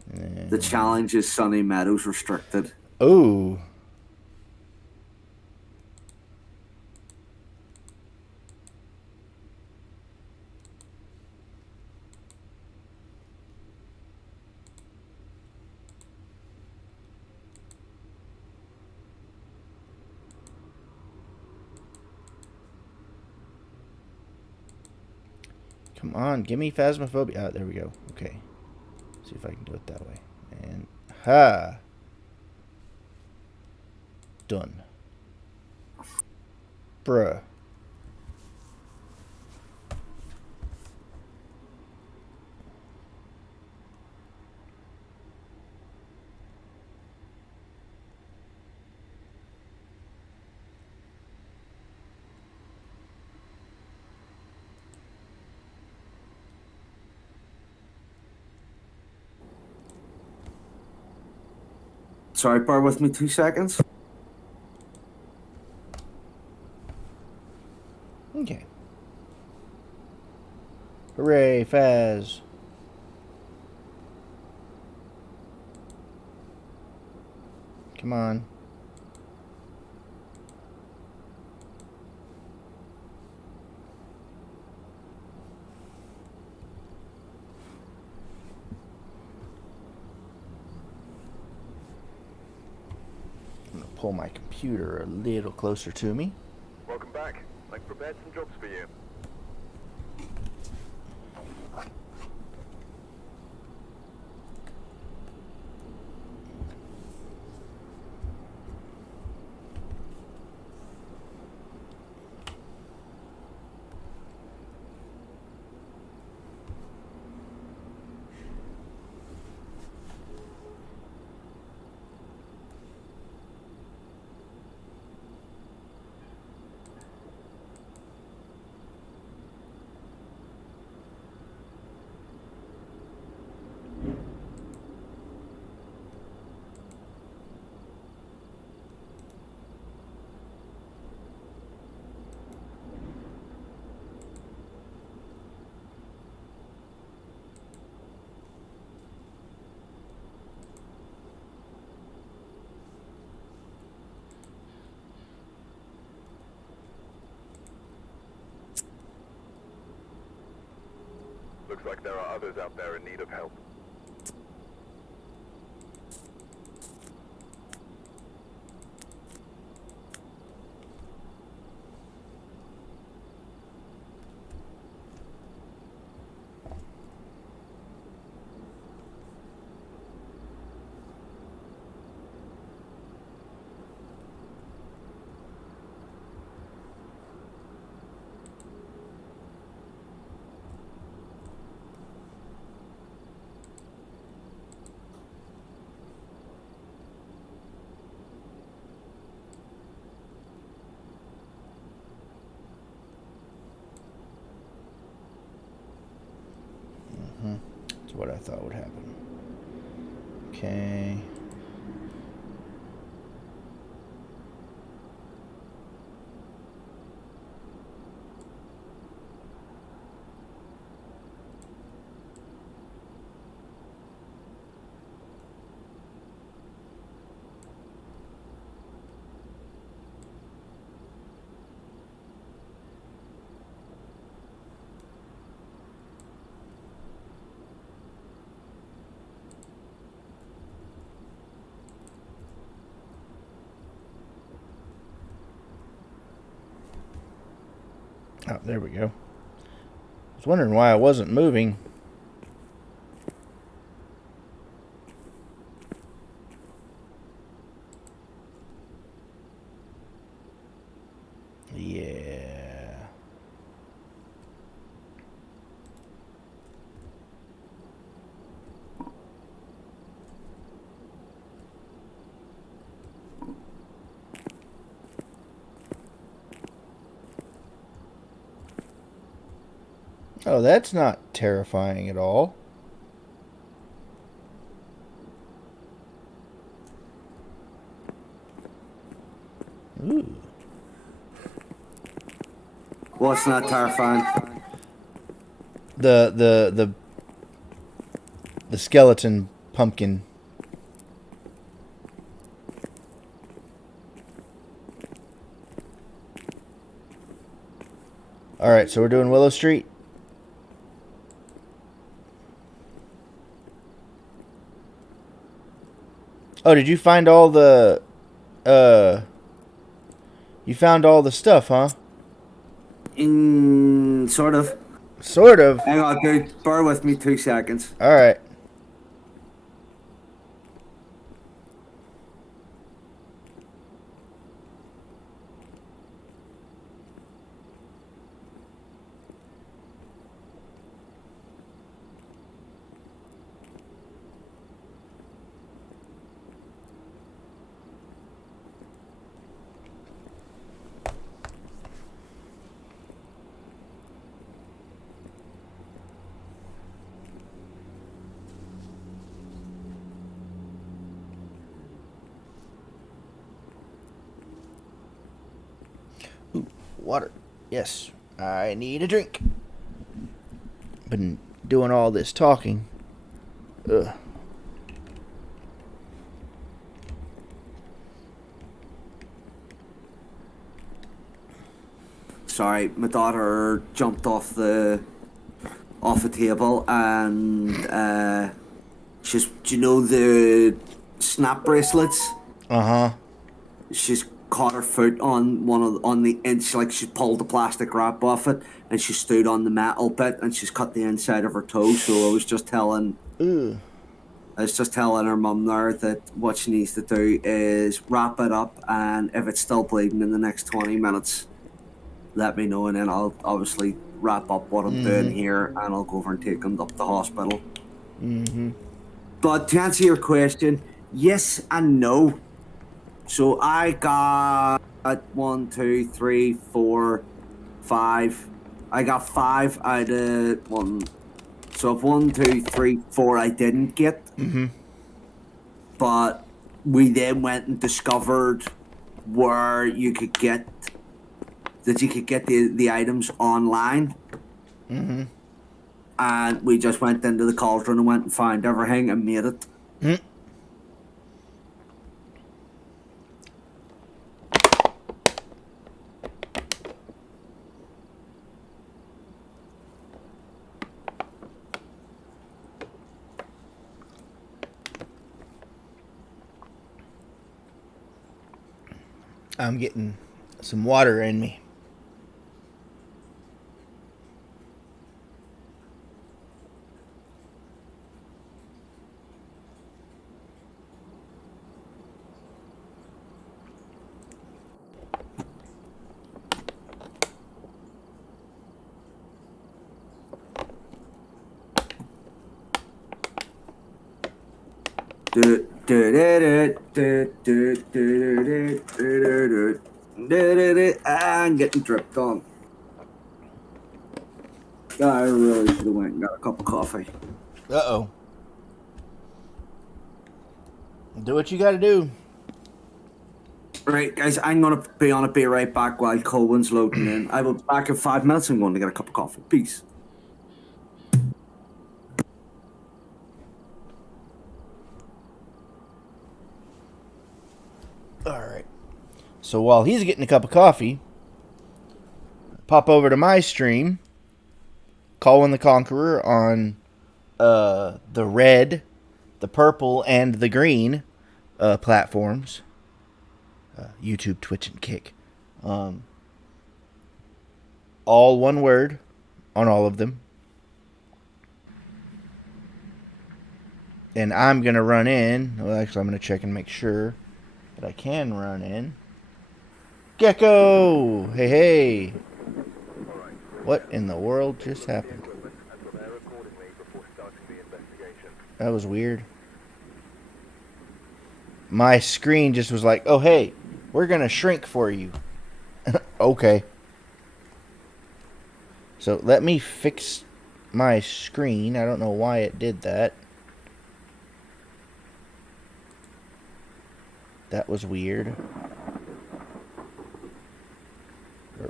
The challenge is Sunny Meadows restricted. Oh. Come on, give me Phasmophobia. Ah, there we go. Okay. See if I can do it that way. And ha! Done. Bruh. Sorry, bear with me 2 seconds. Okay. Hooray, Phaz. Come on. I'm gonna pull my computer a little closer to me. Welcome back. I've prepared some jobs for you. Looks like there are others out there in need of help. That's what I thought would happen. Okay. Oh, there we go. I was wondering why I wasn't moving. Yeah. Oh, that's not terrifying at all. Ooh. What's not terrifying? The skeleton pumpkin. All right, so we're doing Willow Street. Oh, did you find all the you found all the stuff, huh? Sort of. Sort of. Hang on, dude. Bear with me 2 seconds. All right. Water. Yes, I need a drink. Been doing all this talking. Ugh. Sorry, my daughter jumped off the table and she's, do you know the snap bracelets? Uh-huh. She's caught her foot on on the inch, like she pulled the plastic wrap off it, and she stood on the metal bit, and she's cut the inside of her toe. So I was just telling her mum there that what she needs to do is wrap it up, and if it's still bleeding in the next 20 minutes, let me know, and then I'll obviously wrap up what I'm doing here, and I'll go over and take them up to the hospital. But to answer your question, yes and no. So I got 1, 2, 3, 4, 5. I got 5 out of 1. So if 1, 2, 3, 4 I didn't get. But we then went and discovered where you could get the items online. And we just went into the cauldron and went and found everything and made it. I'm getting some water in me. I'm getting dripped on. I really should have went and got a cup of coffee. Uh-oh. Do what you gotta do. Right, guys, I'm going to be right back while Colwyn's loading in. I will be back in 5 minutes. I'm going to get a cup of coffee. Peace. Alright. So while he's getting a cup of coffee, pop over to my stream, Colwyn the Conqueror on the red, the purple, and the green platforms. YouTube, Twitch, and Kick. All one word on all of them. And I'm going to run in. Well, actually, I'm going to check and make sure that I can run in. Gecko! Hey, hey! What in the world just happened? That was weird. My screen just was like, oh, hey, we're going to shrink for you. Okay. So let me fix my screen. I don't know why it did that. That was weird.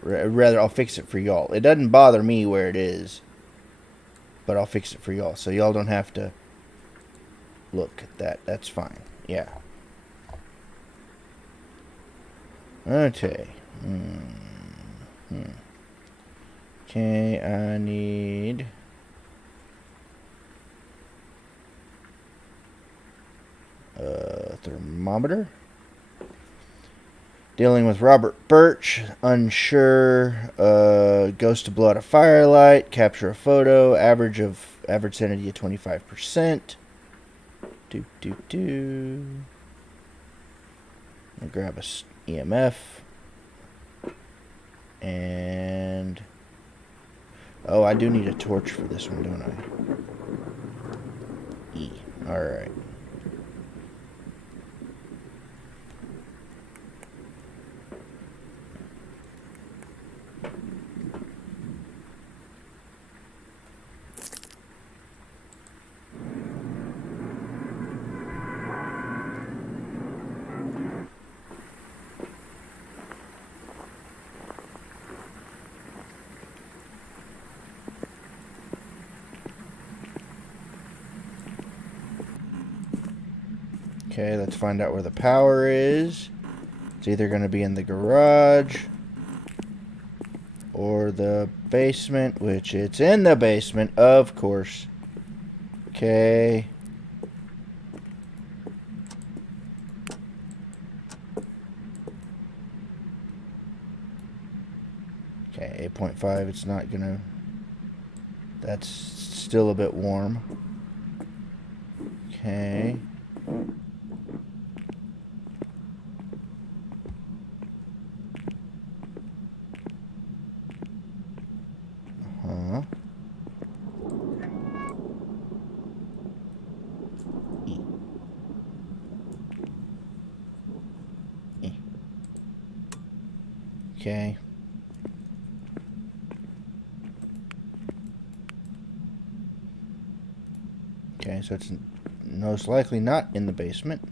Rather, I'll fix it for y'all. It doesn't bother me where it is, but I'll fix it for y'all, so y'all don't have to look at that. That's fine. Yeah. Okay. Okay, I need... thermometer. Dealing with Robert Birch. Unsure. Ghost of Blood of Firelight. Capture a photo. Average sanity of 25%. I'll grab a EMF. And... oh, I do need a torch for this one, don't I? E. Alright. Okay, let's find out where the power is. It's either going to be in the garage or the basement, which it's in the basement, of course. Okay. Okay, 8.5, it's not going to... that's still a bit warm. Okay. Okay. Okay, so it's most likely not in the basement.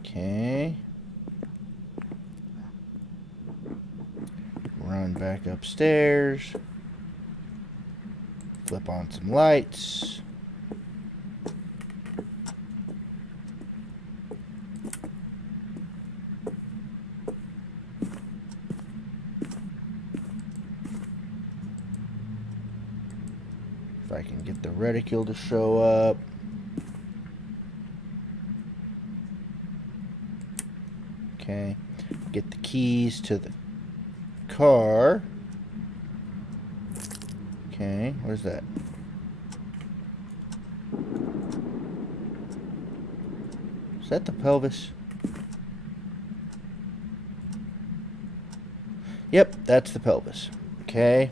Okay. Run back upstairs. Flip on some lights. If I can get the reticule to show up. Okay. Get the keys to the car. Okay, where's that? Is that the pelvis? Yep, that's the pelvis. Okay.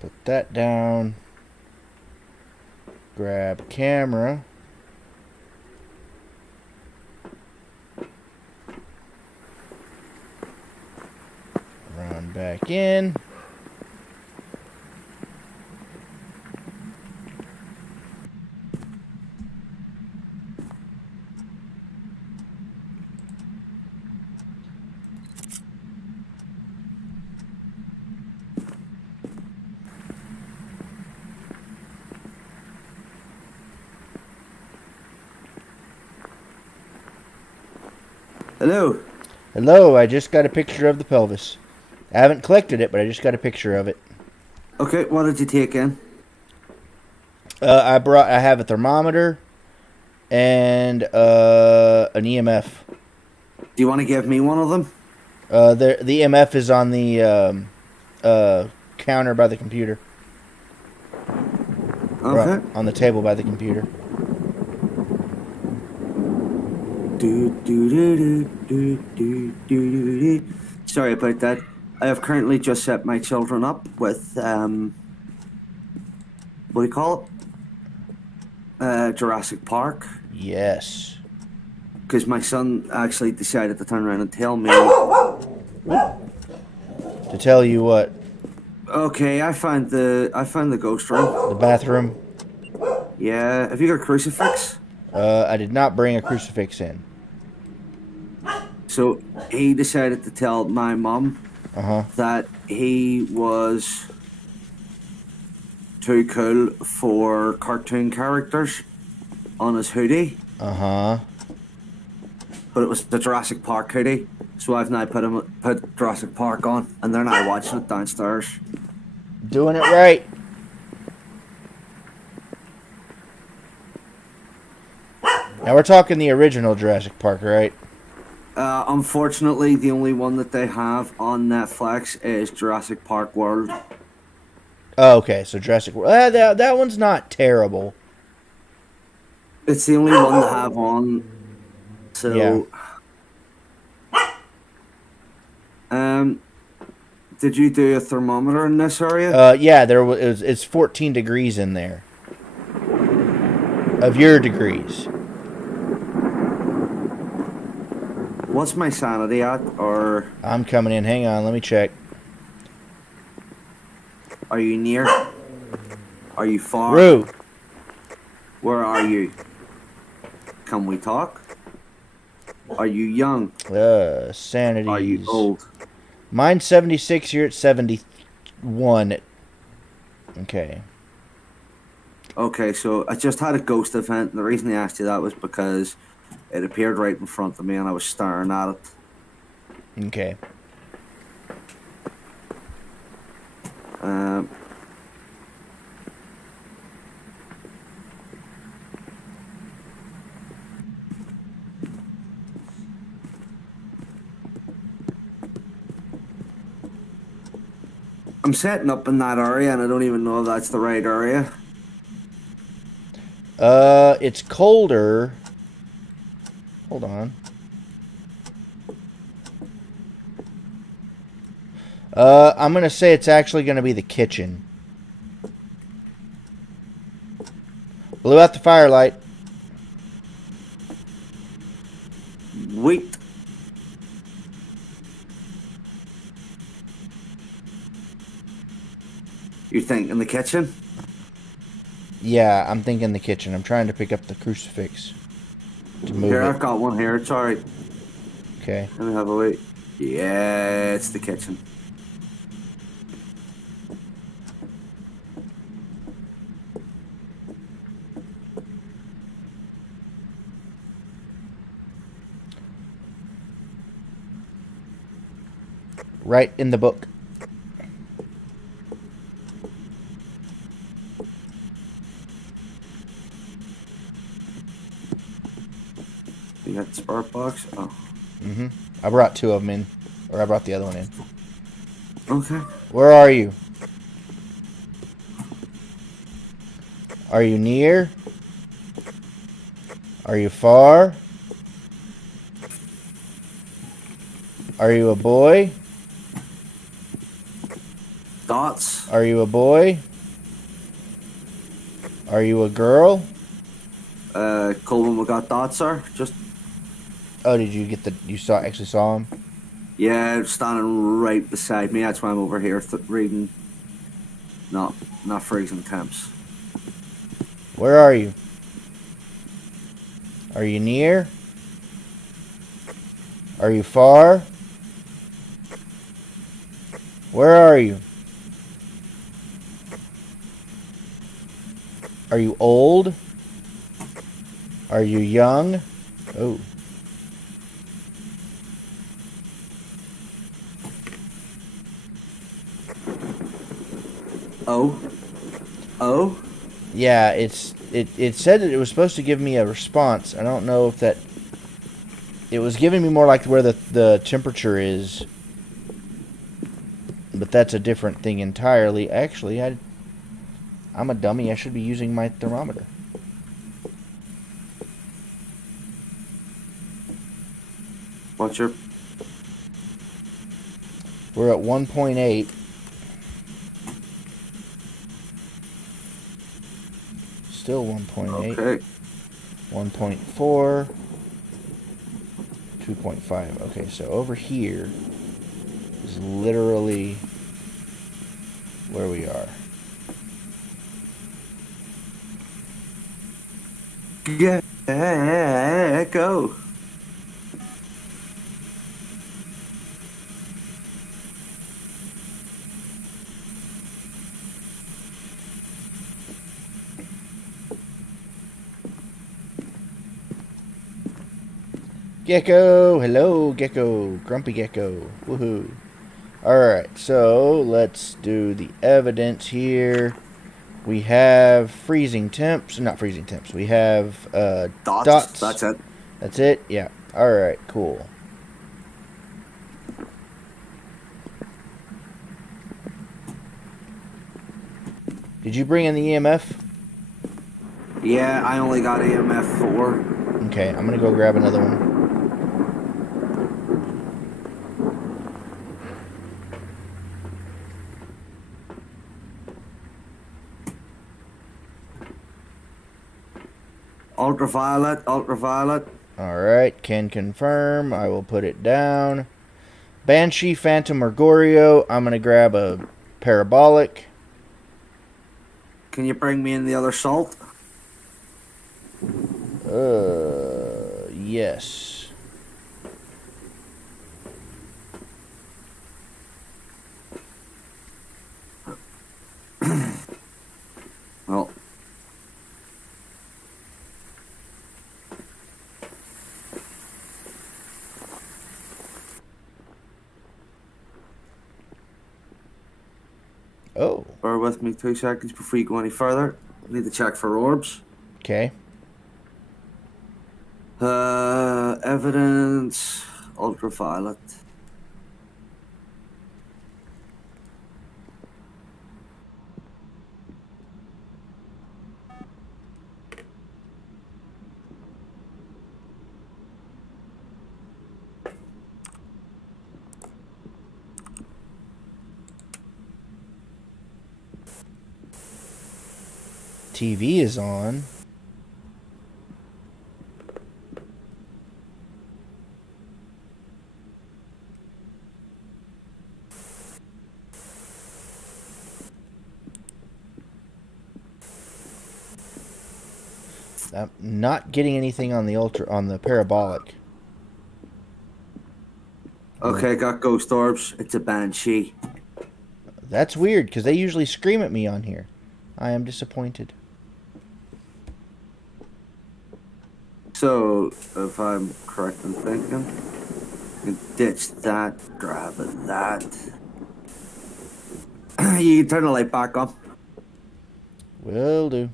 Put that down. Grab a camera. Run back in. Hello. Hello, I just got a picture of the pelvis. I haven't collected it, but I just got a picture of it. Okay, what did you take in? I have a thermometer and an EMF. Do you want to give me one of them? The EMF is on the counter by the computer. Okay. Or on the table by the computer. Sorry about that. I have currently just set my children up with what do you call it? Jurassic Park. Yes. Because my son actually decided to turn around and tell me. To tell you what? Okay, I found the ghost room. The bathroom. Yeah. Have you got a crucifix? I did not bring a crucifix in. So he decided to tell my mom that he was too cool for cartoon characters on his hoodie. But it was the Jurassic Park hoodie, so I've now put Jurassic Park on, and they're now watching it downstairs. Doing it right. Now we're talking the original Jurassic Park, right? Unfortunately, the only one that they have on Netflix is Jurassic Park World. Oh, okay, so Jurassic World. That one's not terrible. It's the only one to have on. So, yeah. Did you do a thermometer in this area? Yeah, it's 14 degrees in there. Of your degrees. What's my sanity at? Or I'm coming in. Hang on, let me check. Are you near? Are you far? Rue. Where are you? Can we talk? Are you young? Sanity. Are you old? Mine's 76. You're at 71. Okay. Okay, so I just had a ghost event. And the reason I asked you that was because it appeared right in front of me, and I was staring at it. Okay. I'm setting up in that area, and I don't even know if that's the right area. It's colder. Hold on. I'm gonna say it's actually gonna be the kitchen. Blew out the firelight. Wait. You think in the kitchen? Yeah, I'm thinking the kitchen. I'm trying to pick up the crucifix to move Here, it. I've got one here. It's alright. Okay. Let me have a wait. Yeah, it's the kitchen. Right in the book. You got the spark box? Oh. Mm-hmm. I brought 2 of them in. Or I brought the other one in. Okay. Where are you? Are you near? Are you far? Are you a boy? Dots? Are you a boy? Are you a girl? Coleman, we got dots, sir. Just. Oh, did you get the... You actually saw him? Yeah, standing right beside me. That's why I'm over here reading. Not freezing temps. Where are you? Are you near? Are you far? Where are you? Are you old? Are you young? Oh. Oh? Yeah, it said that it was supposed to give me a response. I don't know if that... It was giving me more like where the temperature is. But that's a different thing entirely. Actually, I'm a dummy. I should be using my thermometer. What's your... We're at 1.8. Still 1.8. Okay. 1.4. 2.5. Okay, so over here is literally where we are. Yeah, go. Gecko! Hello, Gecko. Grumpy Gecko. Woohoo. Alright, so let's do the evidence here. We have freezing temps. Not freezing temps. We have dots. That's it. That's it? Yeah. Alright, cool. Did you bring in the EMF? Yeah, I only got EMF 4. Okay, I'm gonna go grab another one. Ultraviolet. Alright, can confirm. I will put it down. Banshee, Phantom, or Goryo. I'm going to grab a parabolic. Can you bring me in the other salt? Yes. Well. Oh. Bear with me 2 seconds before you go any further. I need to check for orbs. Okay. Evidence. Ultraviolet. TV is on. I'm not getting anything on the parabolic. Okay, got ghost orbs. It's a banshee. That's weird, because they usually scream at me on here. I am disappointed. So, if I'm correct in thinking, Ditch that, grab that. You can turn the light back on. Will do.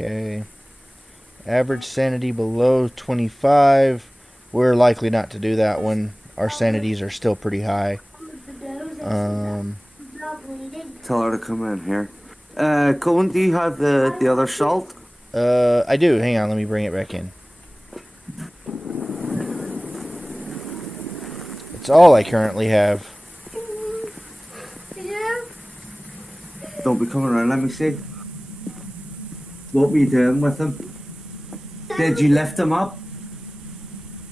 Okay. Average sanity below 25. We're likely not to do that one. Our sanities are still pretty high. Tell her to come in here. Colin, do you have the other salt? I do. Hang on, let me bring it back in. It's all I currently have. Don't be coming around, let me see. What were you doing with him? Did you lift him up?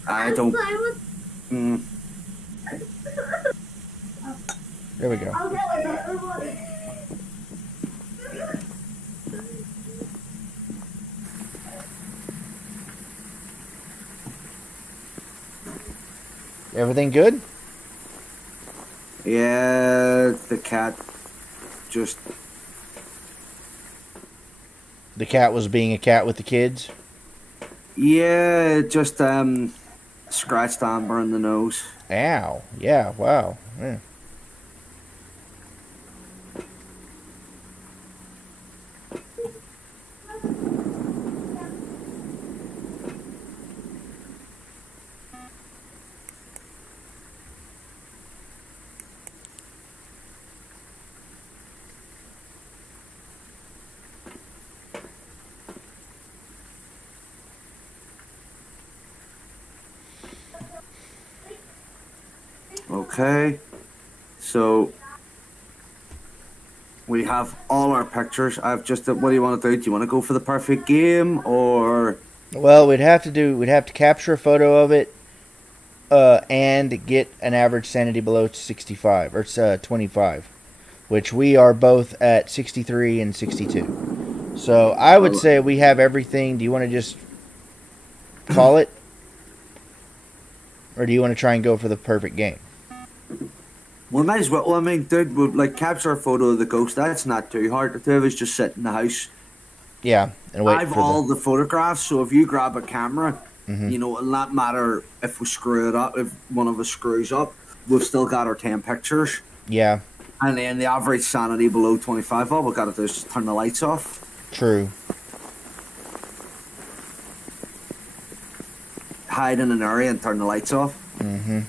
I don't. There we go. Everything good? Yeah, the cat just... The cat was being a cat with the kids? Yeah, just scratched Amber in the nose. Ow. Yeah, wow. Yeah. Okay, so we have all our pictures. I've just, what do you want to do? Do you want to go for the perfect game, or? Well, we'd have to capture a photo of it, and get an average sanity below 65 or 25, which we are both at 63 and 62. So I would say we have everything. Do you want to just call it, or do you want to try and go for the perfect game? We might as well. I mean, dude, we'll like capture a photo of the ghost. That's not too hard. The two of us just sit in the house. Yeah, and wait. I've all the photographs, so if you grab a camera, Mm-hmm. you know, it'll not matter if we screw it up. If one of us screws up, we've still got our 10 pictures. Yeah. And then the average sanity below 25. All we've got to do is just turn the lights off. True. Hide in an area and turn the lights off. Mm-hmm.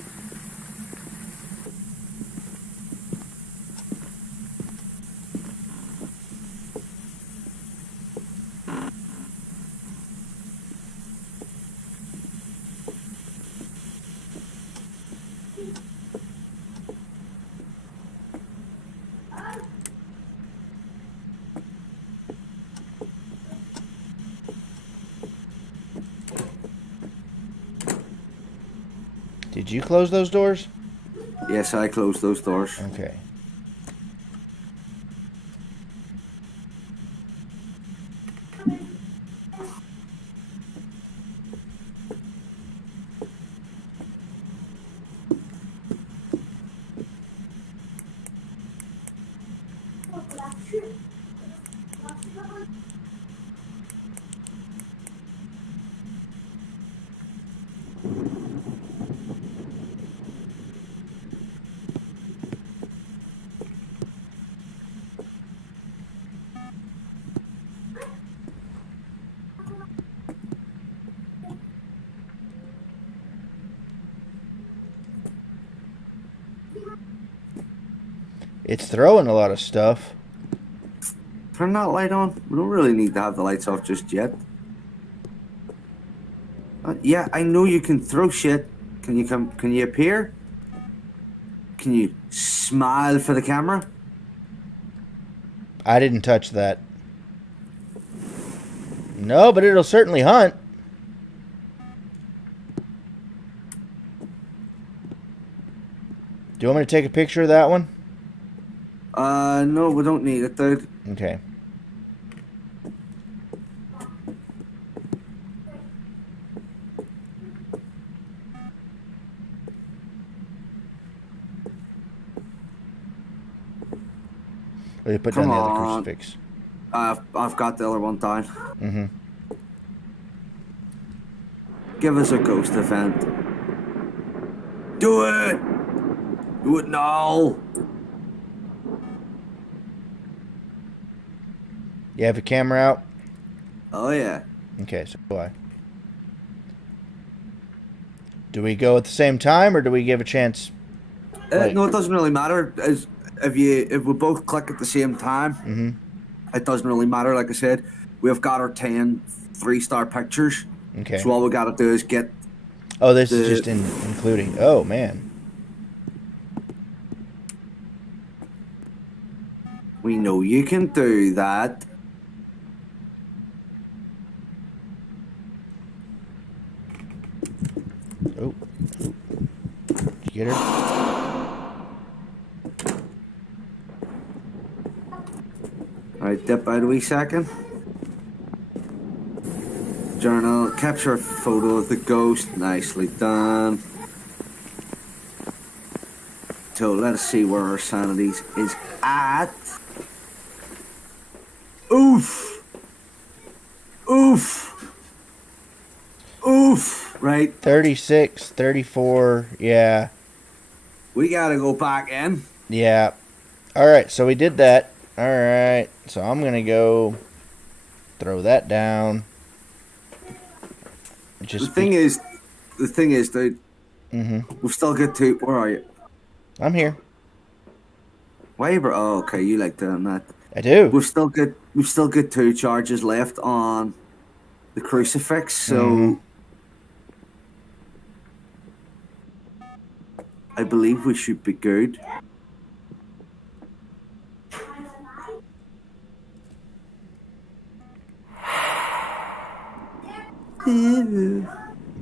Did you close those doors? Yes, I closed those doors. Okay. It's throwing a lot of stuff. Turn that light on. We don't really need to have the lights off just yet. Yeah, I know you can throw shit. Can you come? Can you appear? Can you smile for the camera? I didn't touch that. No, but it'll certainly hunt. Do you want me to take a picture of that one? No, we don't need it, dude. Okay. Or you put down the other crucifix. I've got the other one down. Mm-hmm. Give us a ghost event. Do it! Do it now! You have a camera out? Oh, yeah. Okay, so do I. Do we go at the same time, or do we give a chance? No, it doesn't really matter. If we both click at the same time, it doesn't really matter. Like I said, we've got our 10 3-star pictures. Okay. So all we got to do is get... Oh, this is just including... Oh, man. We know you can do that. Oh. Did you get her? Alright, dip out a wee second. Journal, capture a photo of the ghost. Nicely done. So let us see where our sanity is at. Oof. Oof. Oof. Right. 36, 34, yeah. We gotta go back in. Yeah. Alright, so we did that. Alright, so I'm gonna go throw that down. The thing is, dude, we've still got 2. Where are you? I'm here. Why, bro? Oh, okay, you like doing that. I do. We've still got 2 charges left on the crucifix, so I believe we should be good.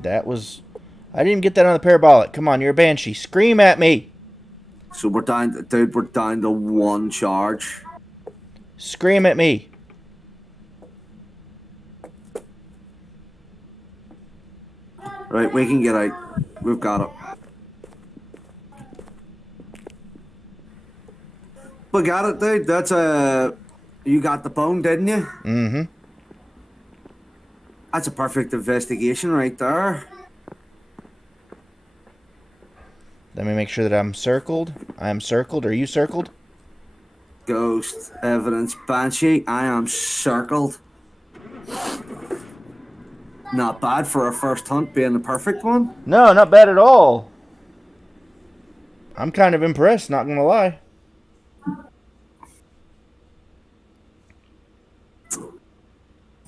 That was... I didn't even get that on the parabolic. Come on, you're a banshee. Scream at me. So we're down, dude, we're down to 1 charge. Scream at me. Right, we can get out. We've got it. We got it, dude. That's you got the bone, didn't you? Mm-hmm. That's a perfect investigation right there. Let me make sure that I'm circled. I am circled. Are you circled? Ghost, evidence, banshee. I am circled. Not bad for our first hunt being the perfect one. No, not bad at all. I'm kind of impressed, not gonna lie.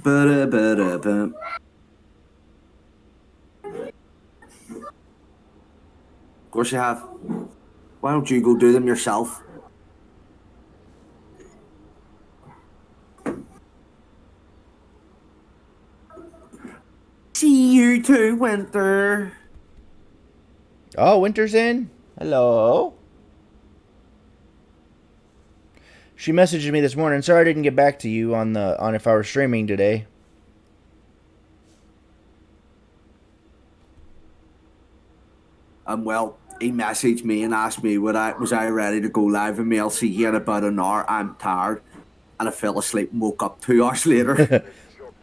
Ba-da-ba-da-ba. Of course you have. Why don't you go do them yourself? See you too, Winter. Oh, Winter's in. Hello. She messaged me this morning. Sorry I didn't get back to you on if I was streaming today. Well, he messaged me and asked me was I ready to go live in MLC in about an hour. I'm tired, and I fell asleep and woke up 2 hours later.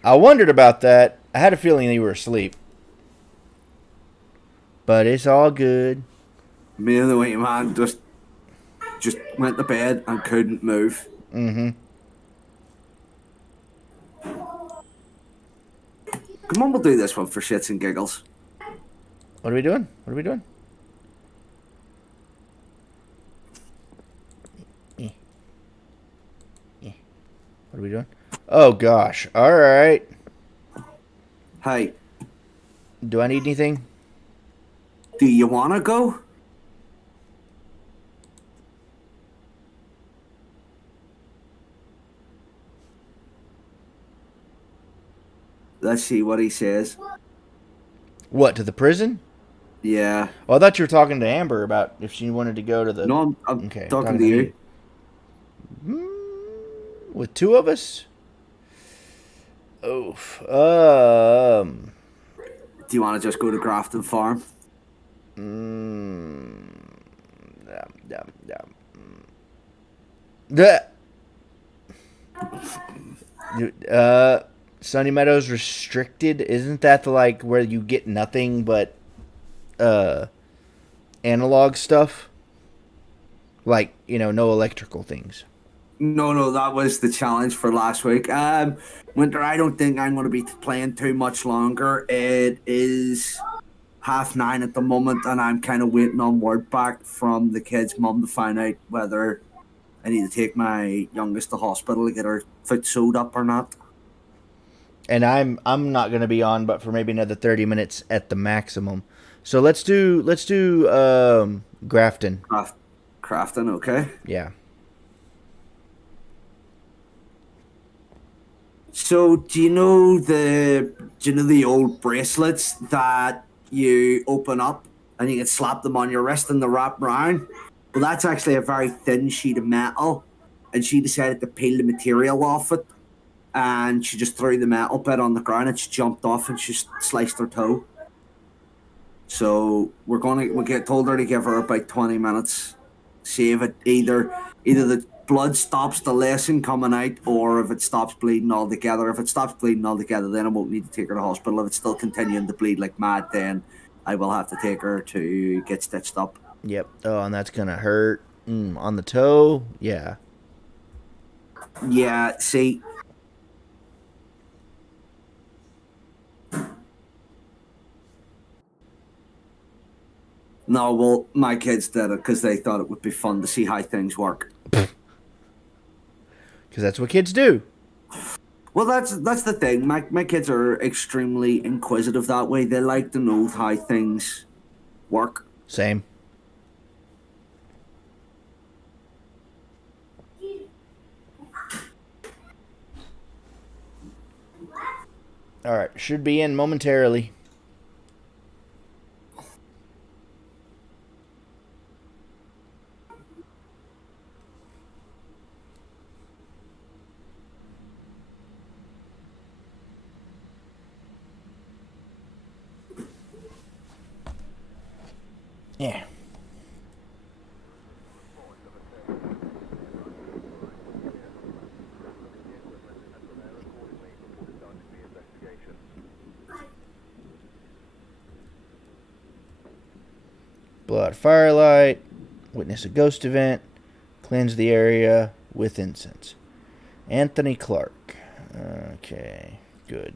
I wondered about that. I had a feeling you were asleep, but it's all good. Me and the white man just went to bed and couldn't move. Mm-hmm. Come on, we'll do this one for shits and giggles. What are we doing? What are we doing? What are we doing? Oh, gosh. All right. Hey. Do I need anything? Do you want to go? Let's see what he says. What, to the prison? Yeah. Oh, I thought you were talking to Amber about if she wanted to go to the... No, I'm okay, talking to you. With two of us? Oof. Do you want to just go to Grafton Farm? Sunny Meadows restricted. Isn't that the, like, where you get nothing but analog stuff? Like, you know, no electrical things. No, that was the challenge for last week. Winter, I don't think I'm going to be playing too much longer. It is 9:30 at the moment, and I'm kind of waiting on word back from the kid's mum to find out whether I need to take my youngest to hospital to get her foot sewed up or not. And I'm not going to be on, but for maybe another 30 minutes at the maximum. So let's do Grafton. Grafton, okay. Yeah. So do you know the old bracelets that you open up and you can slap them on your wrist and they wrap around? Well, that's actually a very thin sheet of metal, and she decided to peel the material off it, and she just threw the metal bit on the ground and she jumped off and she sliced her toe. So we told her to give her about 20 minutes. See if it either the blood stops the lesson coming out, or if it stops bleeding altogether. If it stops bleeding altogether, then I won't need to take her to hospital. If it's still continuing to bleed like mad, then I will have to take her to get stitched up. Yep. Oh, and that's gonna hurt on the toe. Yeah. Yeah. See. No, well, my kids did it because they thought it would be fun to see how things work. Because that's what kids do. Well, that's the thing. My kids are extremely inquisitive that way. They like to know how things work. Same. All right, should be in momentarily. Yeah. Blow out firelight, witness a ghost event, cleanse the area with incense. Anthony Clark. Okay, good.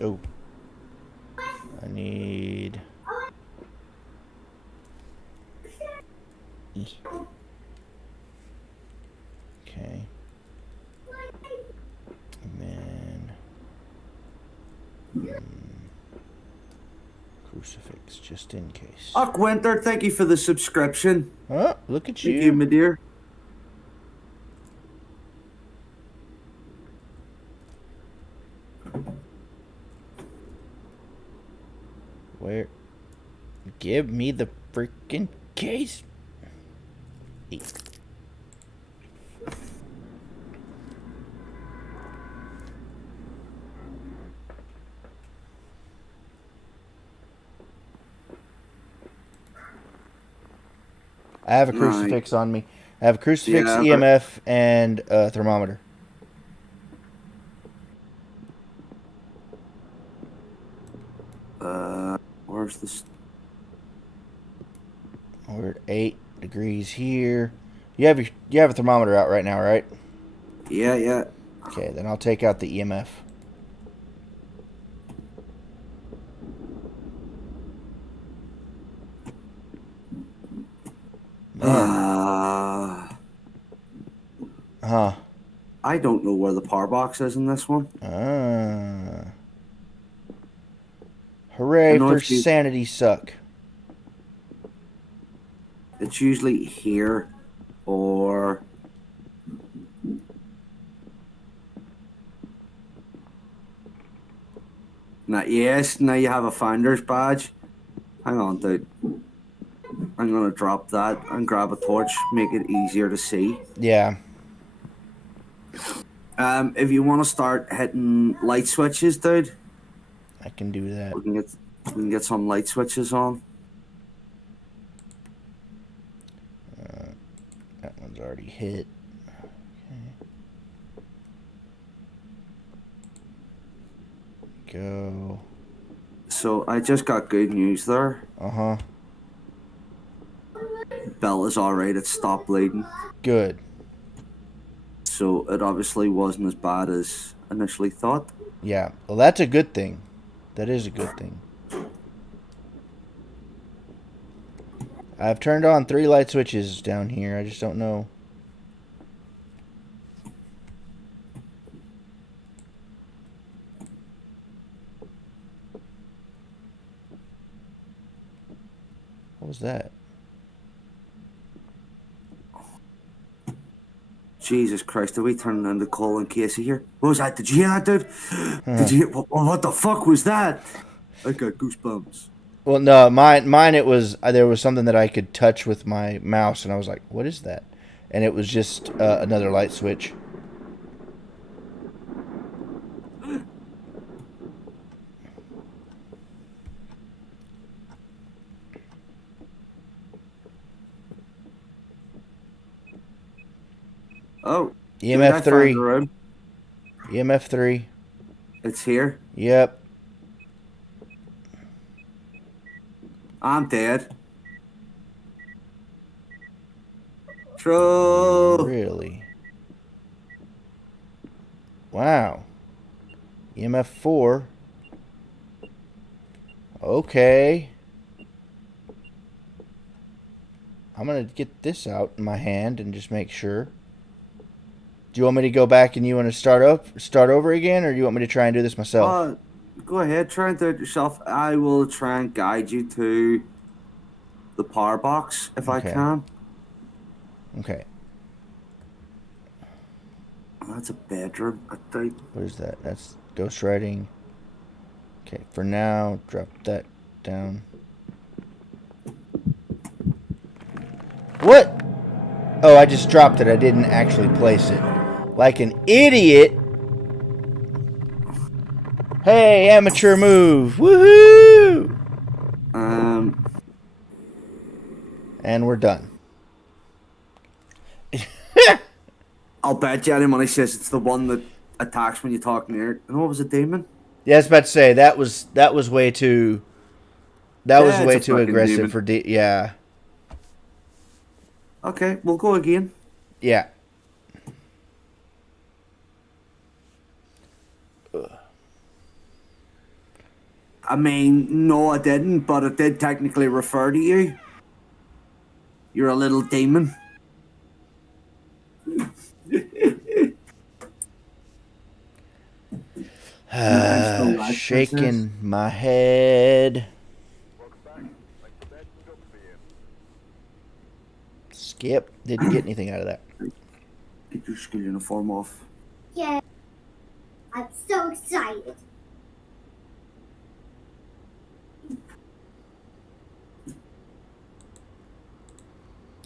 Oh. I need... Okay. And then... crucifix, just in case. Uck Winter, thank you for the subscription. Oh, look at you. Thank you, my dear. Where? Give me the freaking case. I have a crucifix on me. I have a crucifix, EMF, and a thermometer. Where's this? We're at 8 degrees here. You have a thermometer out right now, right? Yeah. Okay, then I'll take out the EMF. I don't know where the power box is in this one. Hooray for sanity suck. It's usually here or... Now, yes, now you have a Founder's Badge. Hang on, dude. I'm going to drop that and grab a torch, make it easier to see. Yeah. If you want to start hitting light switches, dude. I can do that. We can get some light switches on. That one's already hit. Okay. Go. So I just got good news there. Uh-huh. Bella's alright, it stopped bleeding. Good. So it obviously wasn't as bad as initially thought. Yeah. Well, that's a good thing. That is a good thing. I've turned on 3 light switches down here. I just don't know. What was that? Jesus Christ, did we turn into Colin Casey here? What was that? Did you hear that, dude? Did you hear, what the fuck was that? I got goosebumps. Well, no, mine it was, there was something that I could touch with my mouse, and I was like, what is that? And it was just another light switch. Oh. EMF 3. EMF 3. It's here? Yep. I'm dead. True. Really? Wow. EMF 4. Okay. I'm going to get this out in my hand and just make sure. Do you want me to go back and you want to start over again, or do you want me to try and do this myself? Go ahead, try and do it yourself. I will try and guide you to the power box if I can. Okay. Oh, that's a bedroom, I think. What is that? That's ghostwriting. Okay, for now, drop that down. What? Oh, I just dropped it. I didn't actually place it. Like an idiot. Hey, amateur move. Woohoo! And we're done. I'll bet you any money says it's the one that attacks when you talk near it. And what was a demon? Yeah, I was about to say that was way too. That was way too aggressive for yeah. Okay, we'll go again. Yeah. I mean, no, I didn't, but it did technically refer to you. You're a little demon. Shaking my head. Skip. Didn't get anything out of that. Get your school uniform off. Yeah. I'm so excited.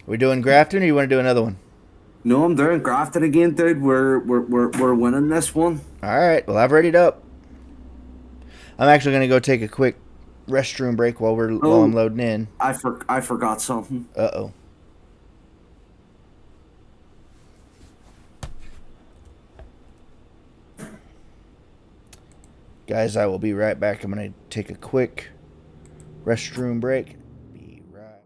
We doing Grafton, or you want to do another one? No, I'm doing Grafton again, dude. We're winning this one. All right. Well, I've readied up. I'm actually gonna go take a quick restroom break while I'm loading in. I forgot something. Uh-oh. Guys, I will be right back. I'm gonna take a quick restroom break. Be right.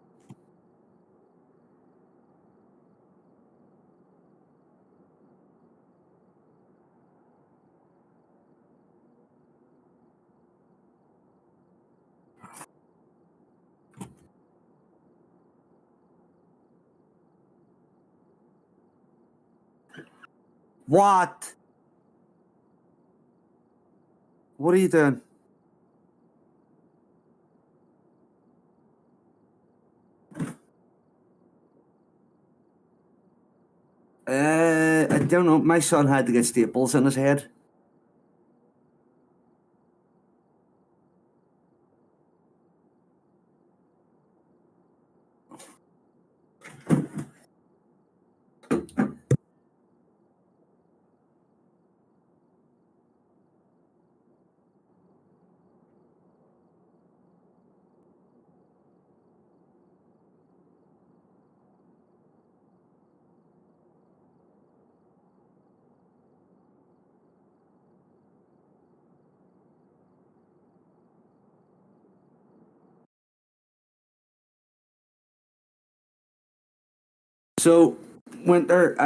What? What are you doing? I don't know. My son had to get staples in his head. So, Winter,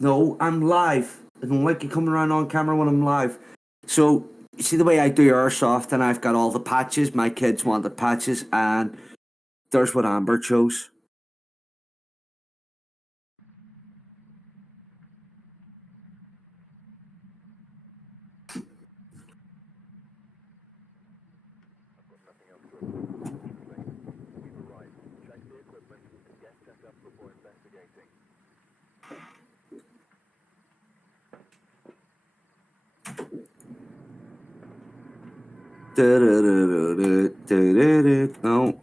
no, I'm live. I don't like you coming around on camera when I'm live. So, you see the way I do airsoft, and I've got all the patches. My kids want the patches, and there's what Amber chose. No.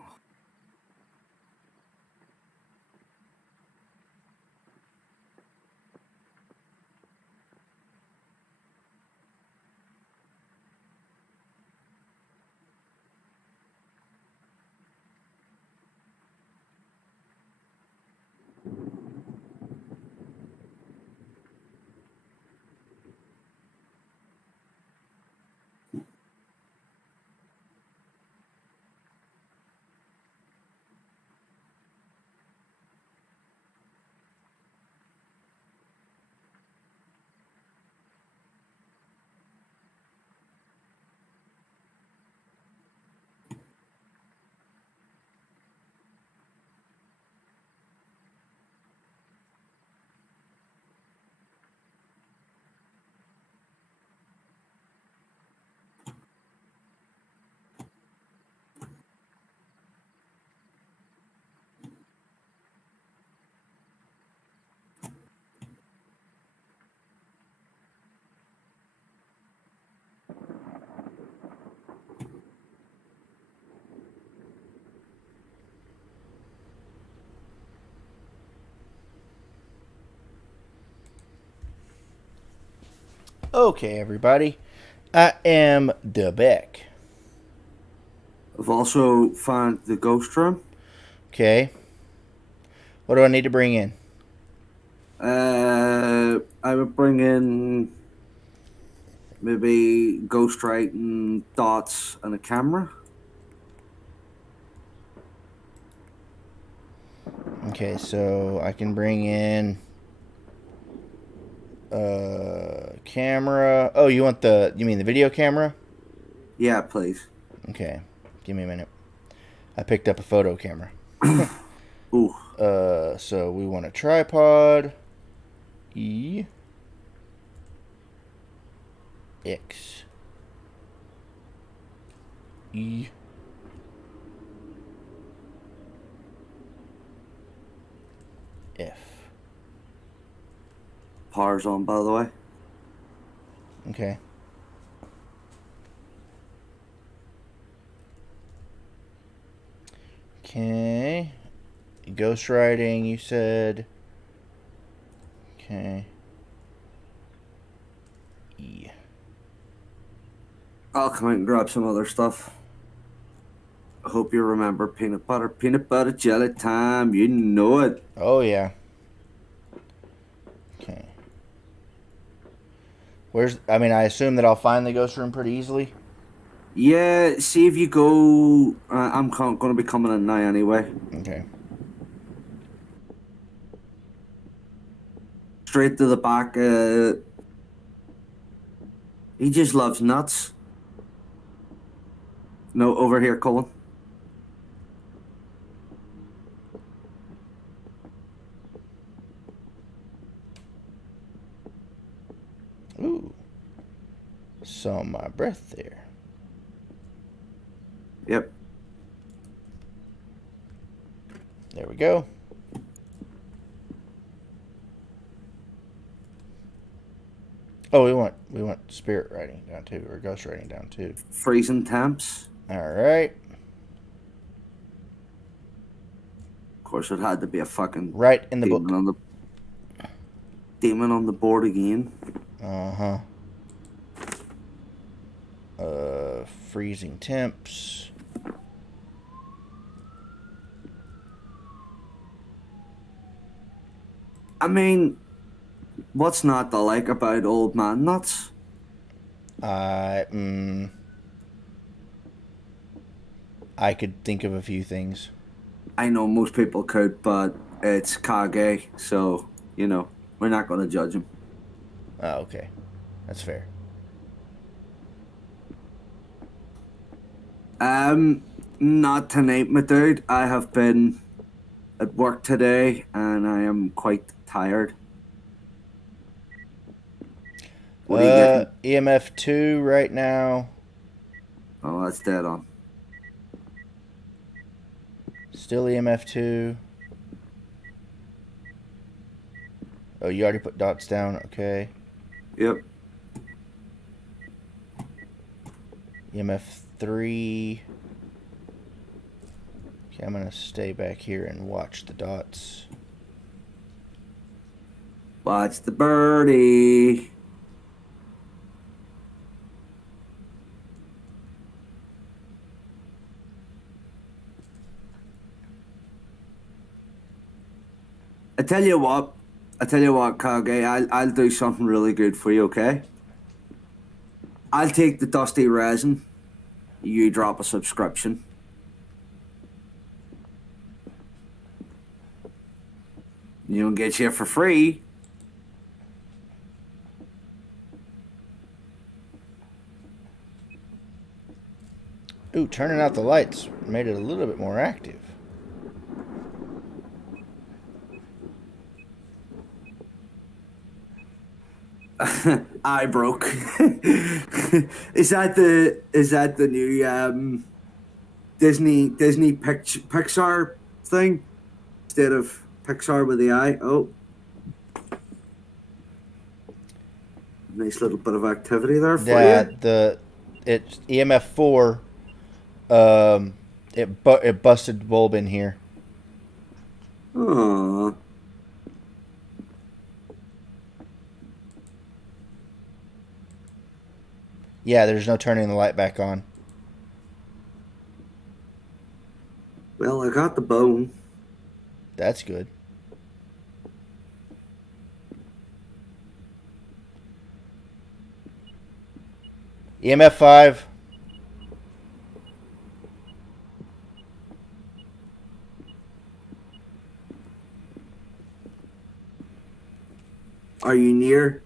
Okay, everybody. I am DUBBY. I've also found the ghost room. Okay. What do I need to bring in? I would bring in maybe ghostwriting, dots, and a camera. Okay, so I can bring in camera. Oh, you mean the video camera? Yeah, please. Okay, give me a minute. I picked up a photo camera. Ooh. So we want a tripod. E. X. E. F. Power's on, by the way. Okay. Okay. Ghostwriting, you said. Okay. E. I'll come out and grab some other stuff. I hope you remember peanut butter jelly time. You know it. Oh, yeah. Okay. I assume that I'll find the ghost room pretty easily. Yeah, see if you go. I'm going to be coming in now anyway. Okay. Straight to the back. He just loves nuts. No, over here, Colin. Saw my breath there. Yep. There we go. Oh, we want spirit writing down too, or ghost writing down too. Freezing temps. All right. Of course, it had to be a fucking right in the book. Demon on the board again. Freezing temps. I mean, what's not to like about old man nuts? I could think of a few things. I know most people could, but it's Kage, so, you know, we're not going to judge him. Oh, okay. That's fair. Not tonight, my dude. I have been at work today, and I am quite tired. What are you getting? EMF 2 right now. Oh, that's dead on. Still EMF 2. Oh, you already put dots down. Okay. Yep. EMF 3. Okay, I'm going to stay back here and watch the dots. Watch the birdie. I tell you what, Kage, I'll do something really good for you, okay? I'll take the dusty resin. You drop a subscription. You don't get you for free. Ooh, turning out the lights made it a little bit more active. I broke. Is that the new Disney Pixar thing instead of Pixar with the I? Oh, nice little bit of activity there for you. It's EMF 4. It busted bulb in here. Aww. Yeah, there's no turning the light back on. Well, I got the bone. That's good. EMF 5. Are you near?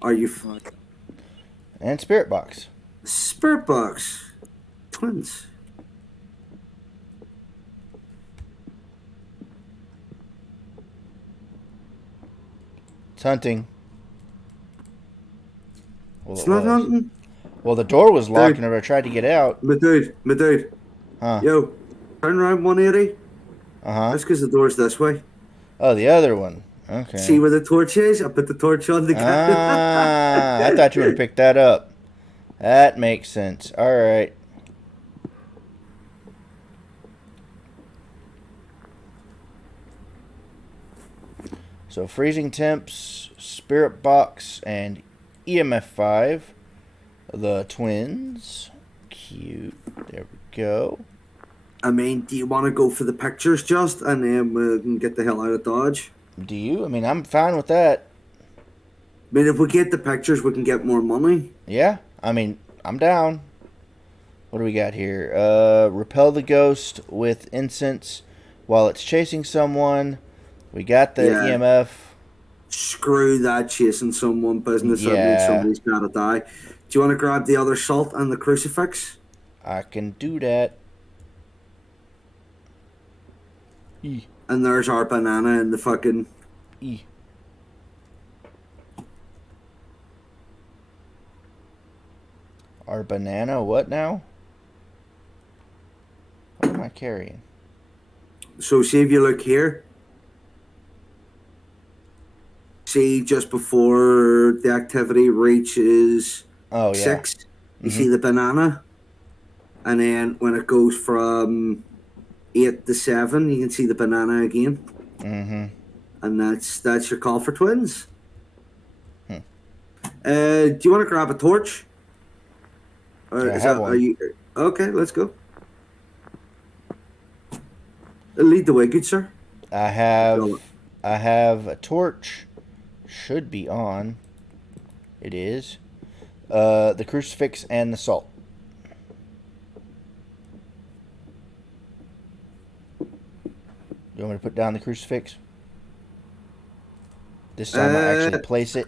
Are you fine? And Spirit Box. Spirit Box. Twins. It's hunting. Well, it's not hunting? Well, the door was locked whenever I tried to get out. My dude. Huh? Yo, turn around 180. Uh-huh. That's because the door's this way. Oh, the other one. Okay. See where the torch is? I put the torch on the guy. I thought you would have picked that up. That makes sense. All right. So freezing temps, Spirit Box, and EMF 5. The twins. Cute. There we go. I mean, do you want to go for the pictures just, and then we can get the hell out of Dodge? Do you? I mean, I'm fine with that. I mean, if we get the pictures, we can get more money. Yeah. I mean, I'm down. What do we got here? Repel the ghost with incense while it's chasing someone. We got the EMF. Screw that chasing someone business. Yeah. That means somebody's got to die. Do you want to grab the other salt and the crucifix? I can do that. And there's our banana in the fucking... Our banana, what now? What am I carrying? So see if you look here. See just before the activity reaches 6, you see the banana. And then when it goes from 8 to 7, you can see the banana again. Mm-hmm. And that's your call for twins. Do you want to grab a torch? Or I have one. Are you okay? Let's go. Lead the way, good sir. I have a torch. Should be on. It is. The crucifix and the salt. You want me to put down the crucifix? This time I'll actually place it.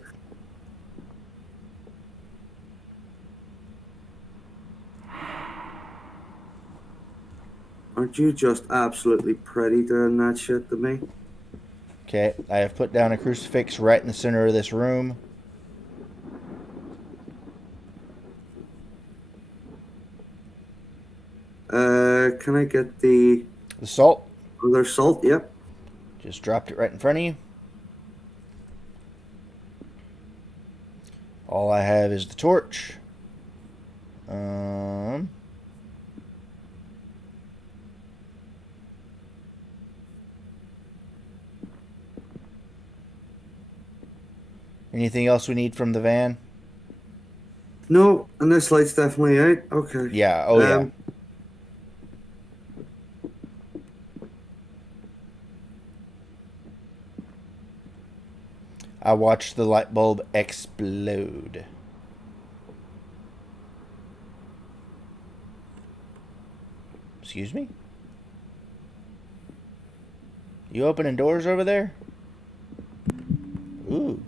Aren't you just absolutely pretty doing that shit to me? Okay, I have put down a crucifix right in the center of this room. Can I get the salt? Other salt, yep. Just dropped it right in front of you. All I have is the torch. Anything else we need from the van? No, and this light's definitely out. Okay. Yeah, oh yeah. I watched the light bulb explode. Excuse me? You opening doors over there? Ooh.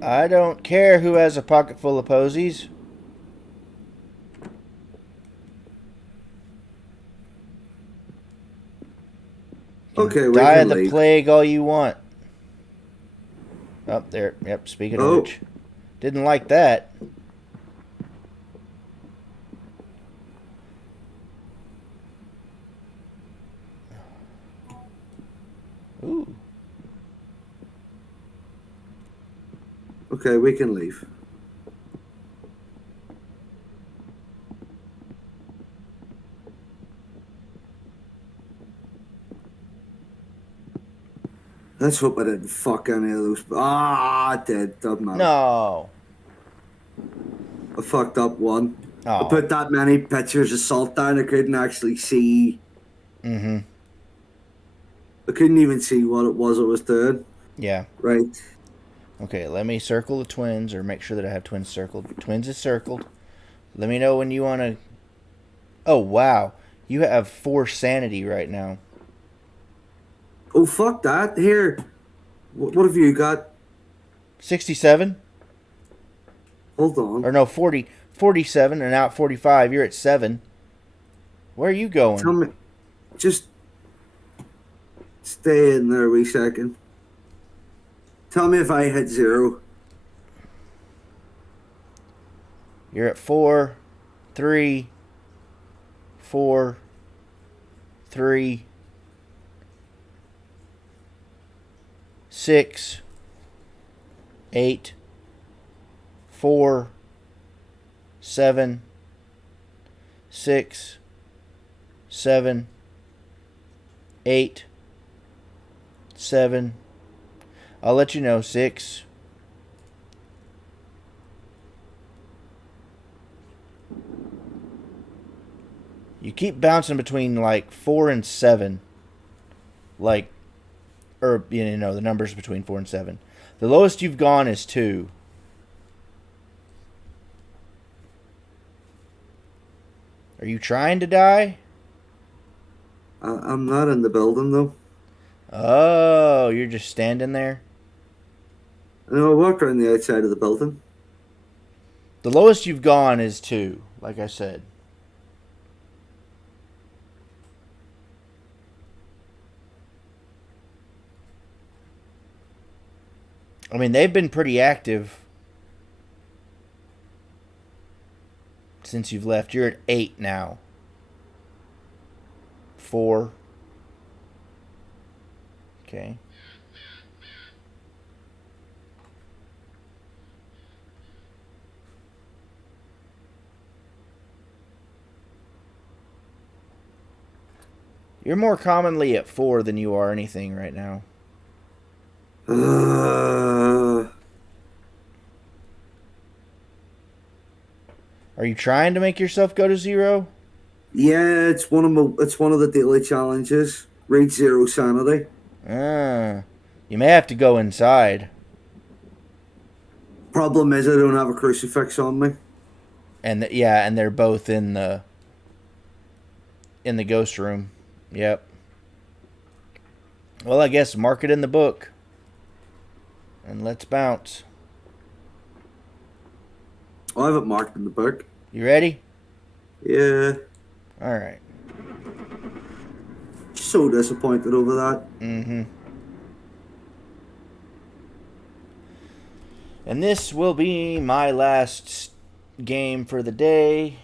I don't care who has a pocket full of posies. Okay, we die can of the leave. plague all you want. Up there. Yep, speaking of which. Didn't like that. Ooh. Okay, we can leave. Let's hope I didn't fuck any of those. I did. Doesn't matter. No. I fucked up one. Oh. I put that many pictures of salt down, I couldn't actually see. Mm-hmm. I couldn't even see what it was I was doing. Yeah. Right. Okay, let me circle the twins, or make sure that I have twins circled. Twins is circled. Let me know when you want to... Oh, wow. You have 4 sanity right now. Oh, fuck that. Here. What have you got? 67? Hold on. Or no, 40. 47 and out 45. You're at 7. Where are you going? Tell me. Just stay in there a wee second. Tell me if I hit 0. You're at 4, 3, 4, 3, 6, 8, 4, 7, 6, 7, 8, 7. I'll let you know. 6. You keep bouncing between like 4 and 7. Like, or, you know, the numbers between 4 and 7. The lowest you've gone is 2. Are you trying to die? I'm not in the building, though. Oh, you're just standing there? No, I walked around the outside of the building. The lowest you've gone is 2, like I said. I mean, they've been pretty active since you've left. You're at 8 now. 4. Okay. You're more commonly at 4 than you are anything right now. Are you trying to make yourself go to 0? Yeah, it's one of the daily challenges. Reach 0 sanity. You may have to go inside. Problem is, I don't have a crucifix on me. And and they're both in the ghost room. Yep. Well, I guess mark it in the book. And let's bounce. I have it marked in the book. You ready? Yeah. Alright. So disappointed over that. Mm-hmm. And this will be my last game for the day.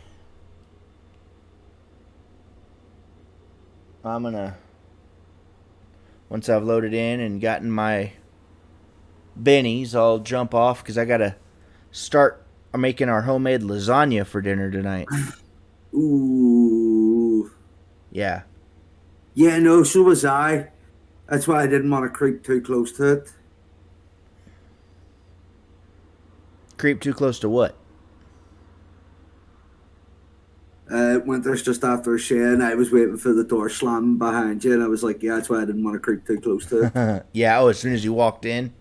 I'm gonna, once I've loaded in and gotten my bennies, I'll jump off because I gotta start making our homemade lasagna for dinner tonight. Ooh. Yeah. Yeah, no, so was I. That's why I didn't want to creep too close to it. Creep too close to what? Winter's just after a share, and I was waiting for the door slamming behind you, and I was like, yeah, that's why I didn't want to creep too close to it. Yeah, as soon as you walked in?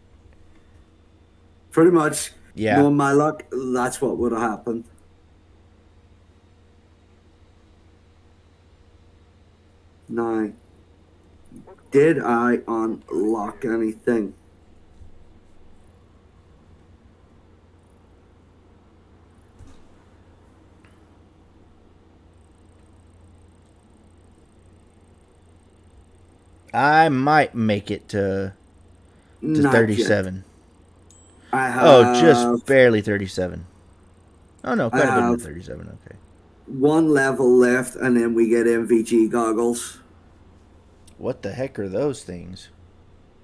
Pretty much. Yeah. Knowing my luck, that's what would have happened. Now, did I unlock anything? I might make it to Not 37. Yet. I have. Oh, just barely 37. Oh no, quite a bit of 37. Okay. One level left, and then we get MVG goggles. What the heck are those things?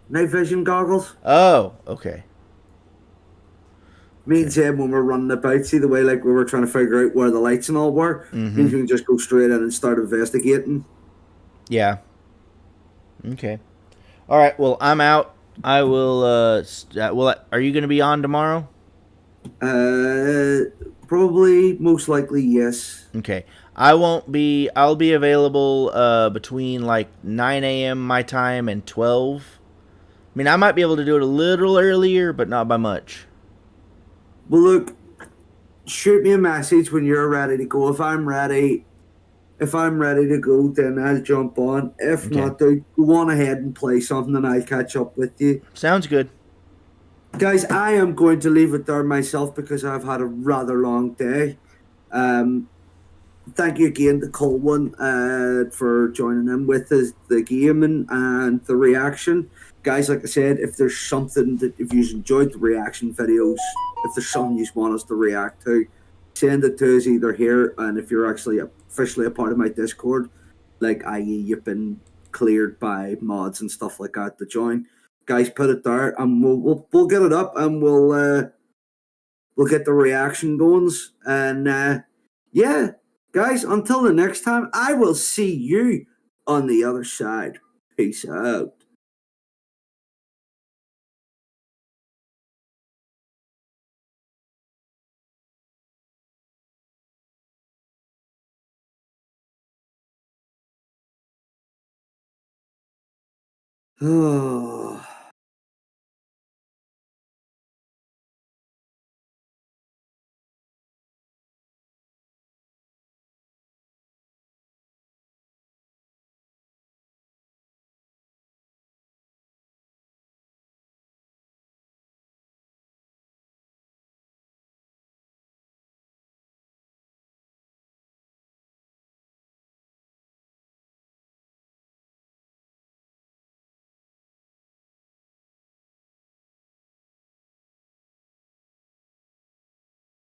Night vision goggles. Oh, okay. Means when we're running about, see the way like we were trying to figure out where the lights and all were. Mm-hmm. Means we can just go straight in and start investigating. Yeah. Okay. All right. Well, I'm out. I will. Are you going to be on tomorrow? Probably, most likely, yes. Okay. I won't be. I'll be available between like 9 a.m. my time and 12. I mean, I might be able to do it a little earlier, but not by much. Well, look, shoot me a message when you're ready to go. If I'm ready to go, then I'll jump on. If not, go on ahead and play something, and I'll catch up with you. Sounds good. Guys, I am going to leave it there myself because I've had a rather long day. Thank you again to Colwyn for joining in with us, the gaming and the reaction. Guys, like I said, if there's something that, if you've enjoyed the reaction videos, if there's something you want us to react to, send it to us either here, and if you're actually officially a part of my Discord, like i.e. you've been cleared by mods and stuff like that to join, guys, put it there, and we'll get it up, and we'll get the reaction goings, and yeah, guys, until the next time, I will see you on the other side. Peace out. Oh.